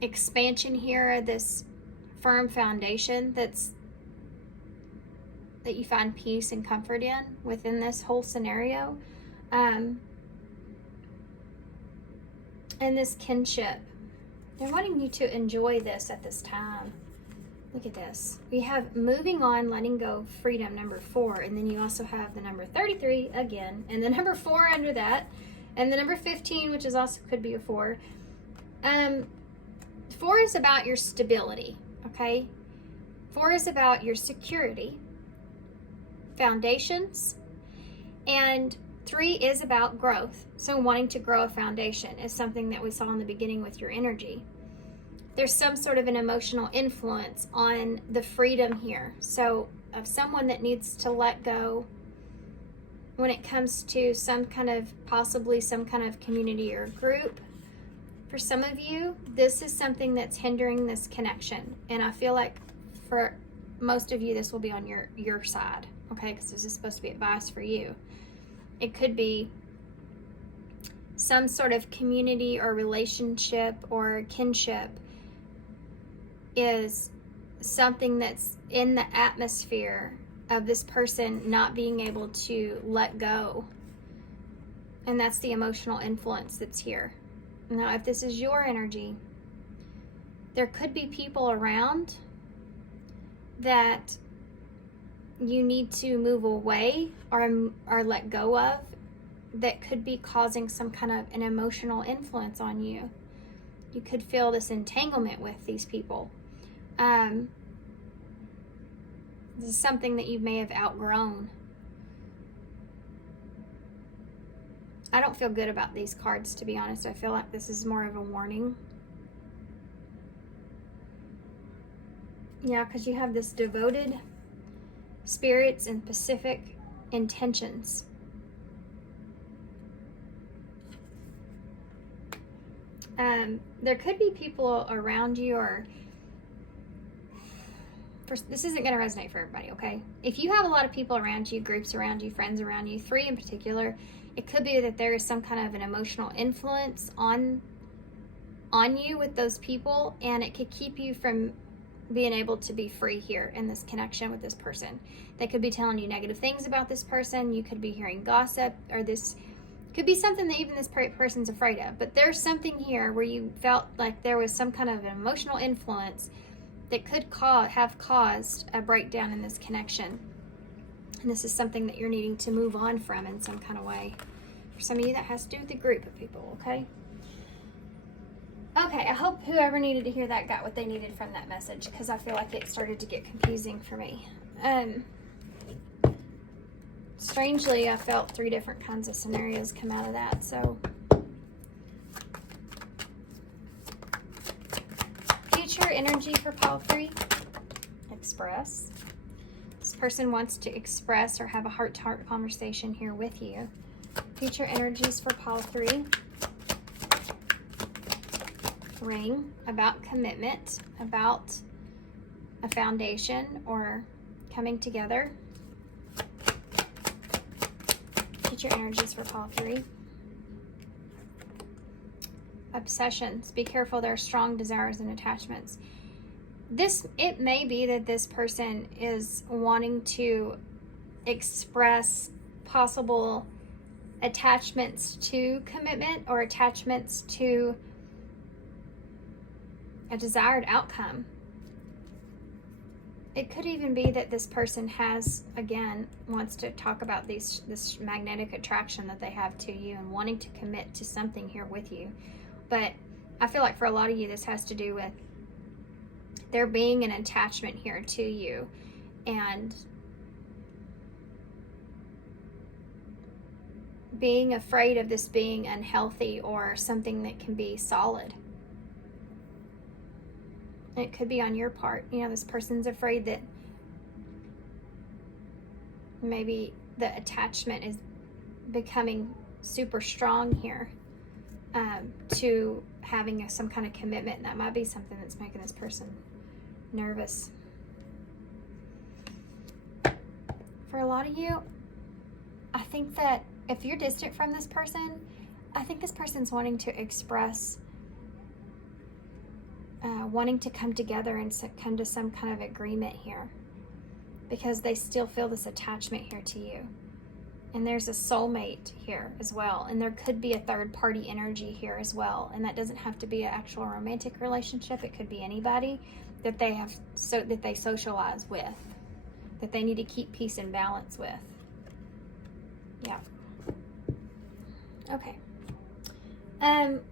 expansion here, this firm foundation that you find peace and comfort in within this whole scenario. And this kinship, they're wanting you to enjoy this at this time. Look at this. We have moving on, letting go, freedom, number 4. And then you also have the number 33 again. And the number 4 under that. And the number 15, which is also could be a 4. 4 is about your stability, okay? 4 is about your security, foundations, and 3 is about growth. So wanting to grow a foundation is something that we saw in the beginning with your energy. There's some sort of an emotional influence on the freedom here. So of someone that needs to let go when it comes to possibly some kind of community or group. For some of you, this is something that's hindering this connection. And I feel like for most of you, this will be on your side, okay? Because this is supposed to be advice for you. It could be some sort of community or relationship or kinship is something that's in the atmosphere of this person not being able to let go. And that's the emotional influence that's here. Now, if this is your energy, there could be people around that you need to move away or let go of that could be causing some kind of an emotional influence on you. You could feel this entanglement with these people. This is something that you may have outgrown. I don't feel good about these cards, to be honest. I feel like this is more of a warning. Yeah, because you have this devoted spirits and specific intentions. There could be people around you, or this isn't going to resonate for everybody, okay? If you have a lot of people around you, groups around you, friends around you, 3 in particular, it could be that there is some kind of an emotional influence on you with those people, and it could keep you from being able to be free here in this connection with this person. They could be telling you negative things about this person. You could be hearing gossip, or this could be something that even this person's afraid of. But there's something here where you felt like there was some kind of an emotional influence that could have caused a breakdown in this connection. And this is something that you're needing to move on from in some kind of way. For some of you, that has to do with a group of people, okay? Okay, I hope whoever needed to hear that got what they needed from that message, because I feel like it started to get confusing for me. Strangely, I felt 3 different kinds of scenarios come out of that, so. Future energy for pile 3. Express. This person wants to express or have a heart-to-heart conversation here with you. Future energies for pile 3. Ring, about commitment, about a foundation or coming together. Future energies for pile 3. Obsessions, be careful, there are strong desires and attachments. It may be that this person is wanting to express possible attachments to commitment or attachments to a desired outcome. It could even be that this person wants to talk about this magnetic attraction that they have to you and wanting to commit to something here with you. But I feel like for a lot of you, this has to do with there being an attachment here to you and being afraid of this being unhealthy or something that can be solid. It could be on your part. You know, this person's afraid that maybe the attachment is becoming super strong here to having some kind of commitment. And that might be something that's making this person nervous. For a lot of you, I think that if you're distant from this person, I think this person's wanting to express wanting to come together and come to some kind of agreement here because they still feel this attachment here to you. And there's a soulmate here as well. And there could be a third party energy here as well. And that doesn't have to be an actual romantic relationship. It could be anybody that they have that they socialize with, that they need to keep peace and balance with. Yeah. Okay.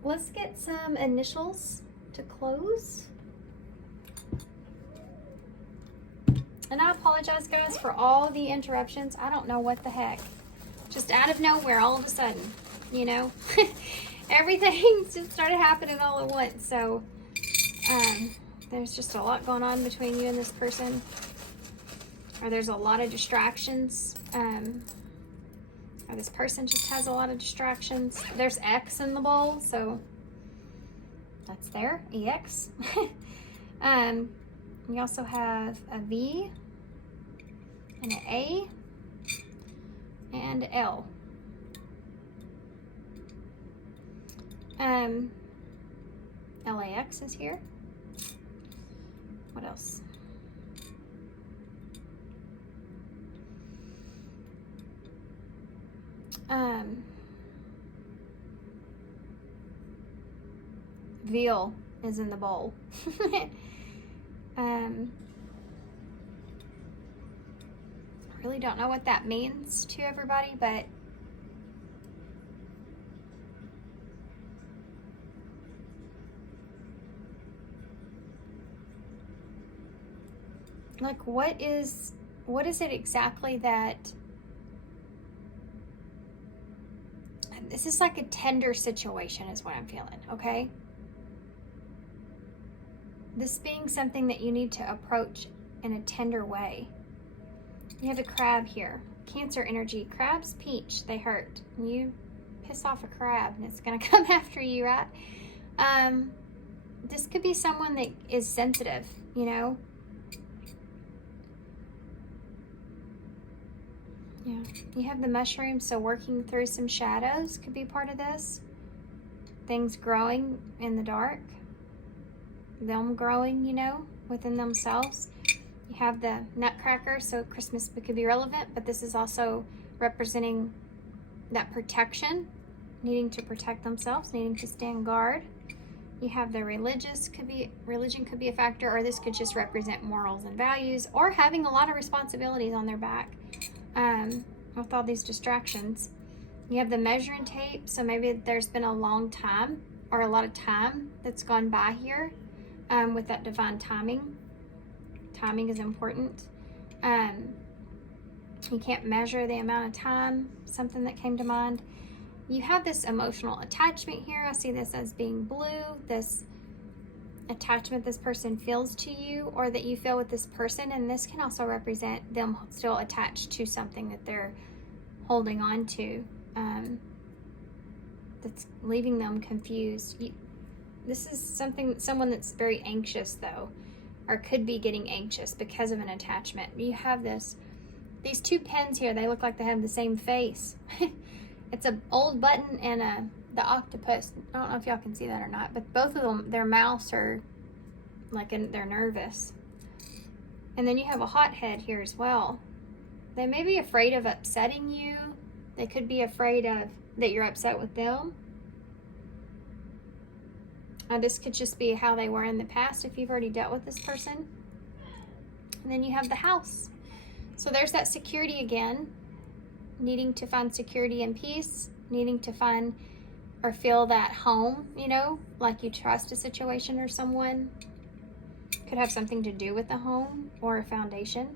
Let's get some initials to close. And I apologize, guys, for all the interruptions. I don't know what the heck. Just out of nowhere, all of a sudden, you know. Everything just started happening all at once. So, there's just a lot going on between you and this person. Or there's a lot of distractions. Or this person just has a lot of distractions. There's X in the bowl, so that's there, EX. We also have a V and an A and L. LAX is here. What else? Veal is in the bowl. I really don't know what that means to everybody, but like what is it exactly that this is like a tender situation is what I'm feeling, okay? This being something that you need to approach in a tender way. You have a crab here. Cancer energy. Crabs peach. They hurt. You piss off a crab and it's going to come after you, right? This could be someone that is sensitive, you know? Yeah. You have the mushroom, so working through some shadows could be part of this. Things growing in the dark. Them growing, you know, within themselves. You have the nutcracker, so Christmas could be relevant, but this is also representing that protection, needing to protect themselves, needing to stand guard. You have the religion could be a factor, or this could just represent morals and values, or having a lot of responsibilities on their back with all these distractions. You have the measuring tape, so maybe there's been a long time or a lot of time that's gone by here. With that divine timing. Timing is important. You can't measure the amount of time, something that came to mind. You have this emotional attachment here. I see this as being blue, this attachment this person feels to you or that you feel with this person, and this can also represent them still attached to something that they're holding on to, that's leaving them confused. This is someone that's very anxious though, or could be getting anxious because of an attachment. You have these two pens here. They look like they have the same face. It's an old button and the octopus. I don't know if y'all can see that or not, but both of them, their mouths are like they're nervous. And then you have a hothead here as well. They may be afraid of upsetting you. They could be afraid of that you're upset with them. This could just be how they were in the past if you've already dealt with this person. And then you have the house. So there's that security again, needing to find security and peace, needing to find or feel that home, you know, like you trust a situation or someone. Could have something to do with the home or a foundation.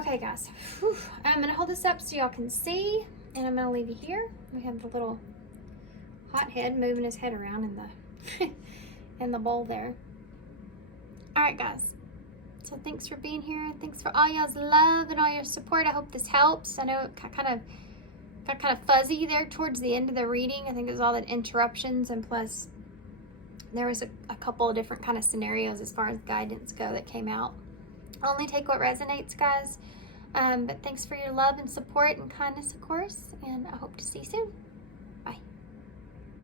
Okay, guys. Whew. I'm going to hold this up so y'all can see, and I'm going to leave you here. We have the little hothead moving his head around in the in the bowl there. All right, guys. So thanks for being here. Thanks for all y'all's love and all your support. I hope this helps. I know it got kind of fuzzy there towards the end of the reading. I think it was all the interruptions, and plus there was a couple of different kind of scenarios as far as guidance go that came out. Only take what resonates, guys. But thanks for your love and support and kindness, of course, and I hope to see you soon.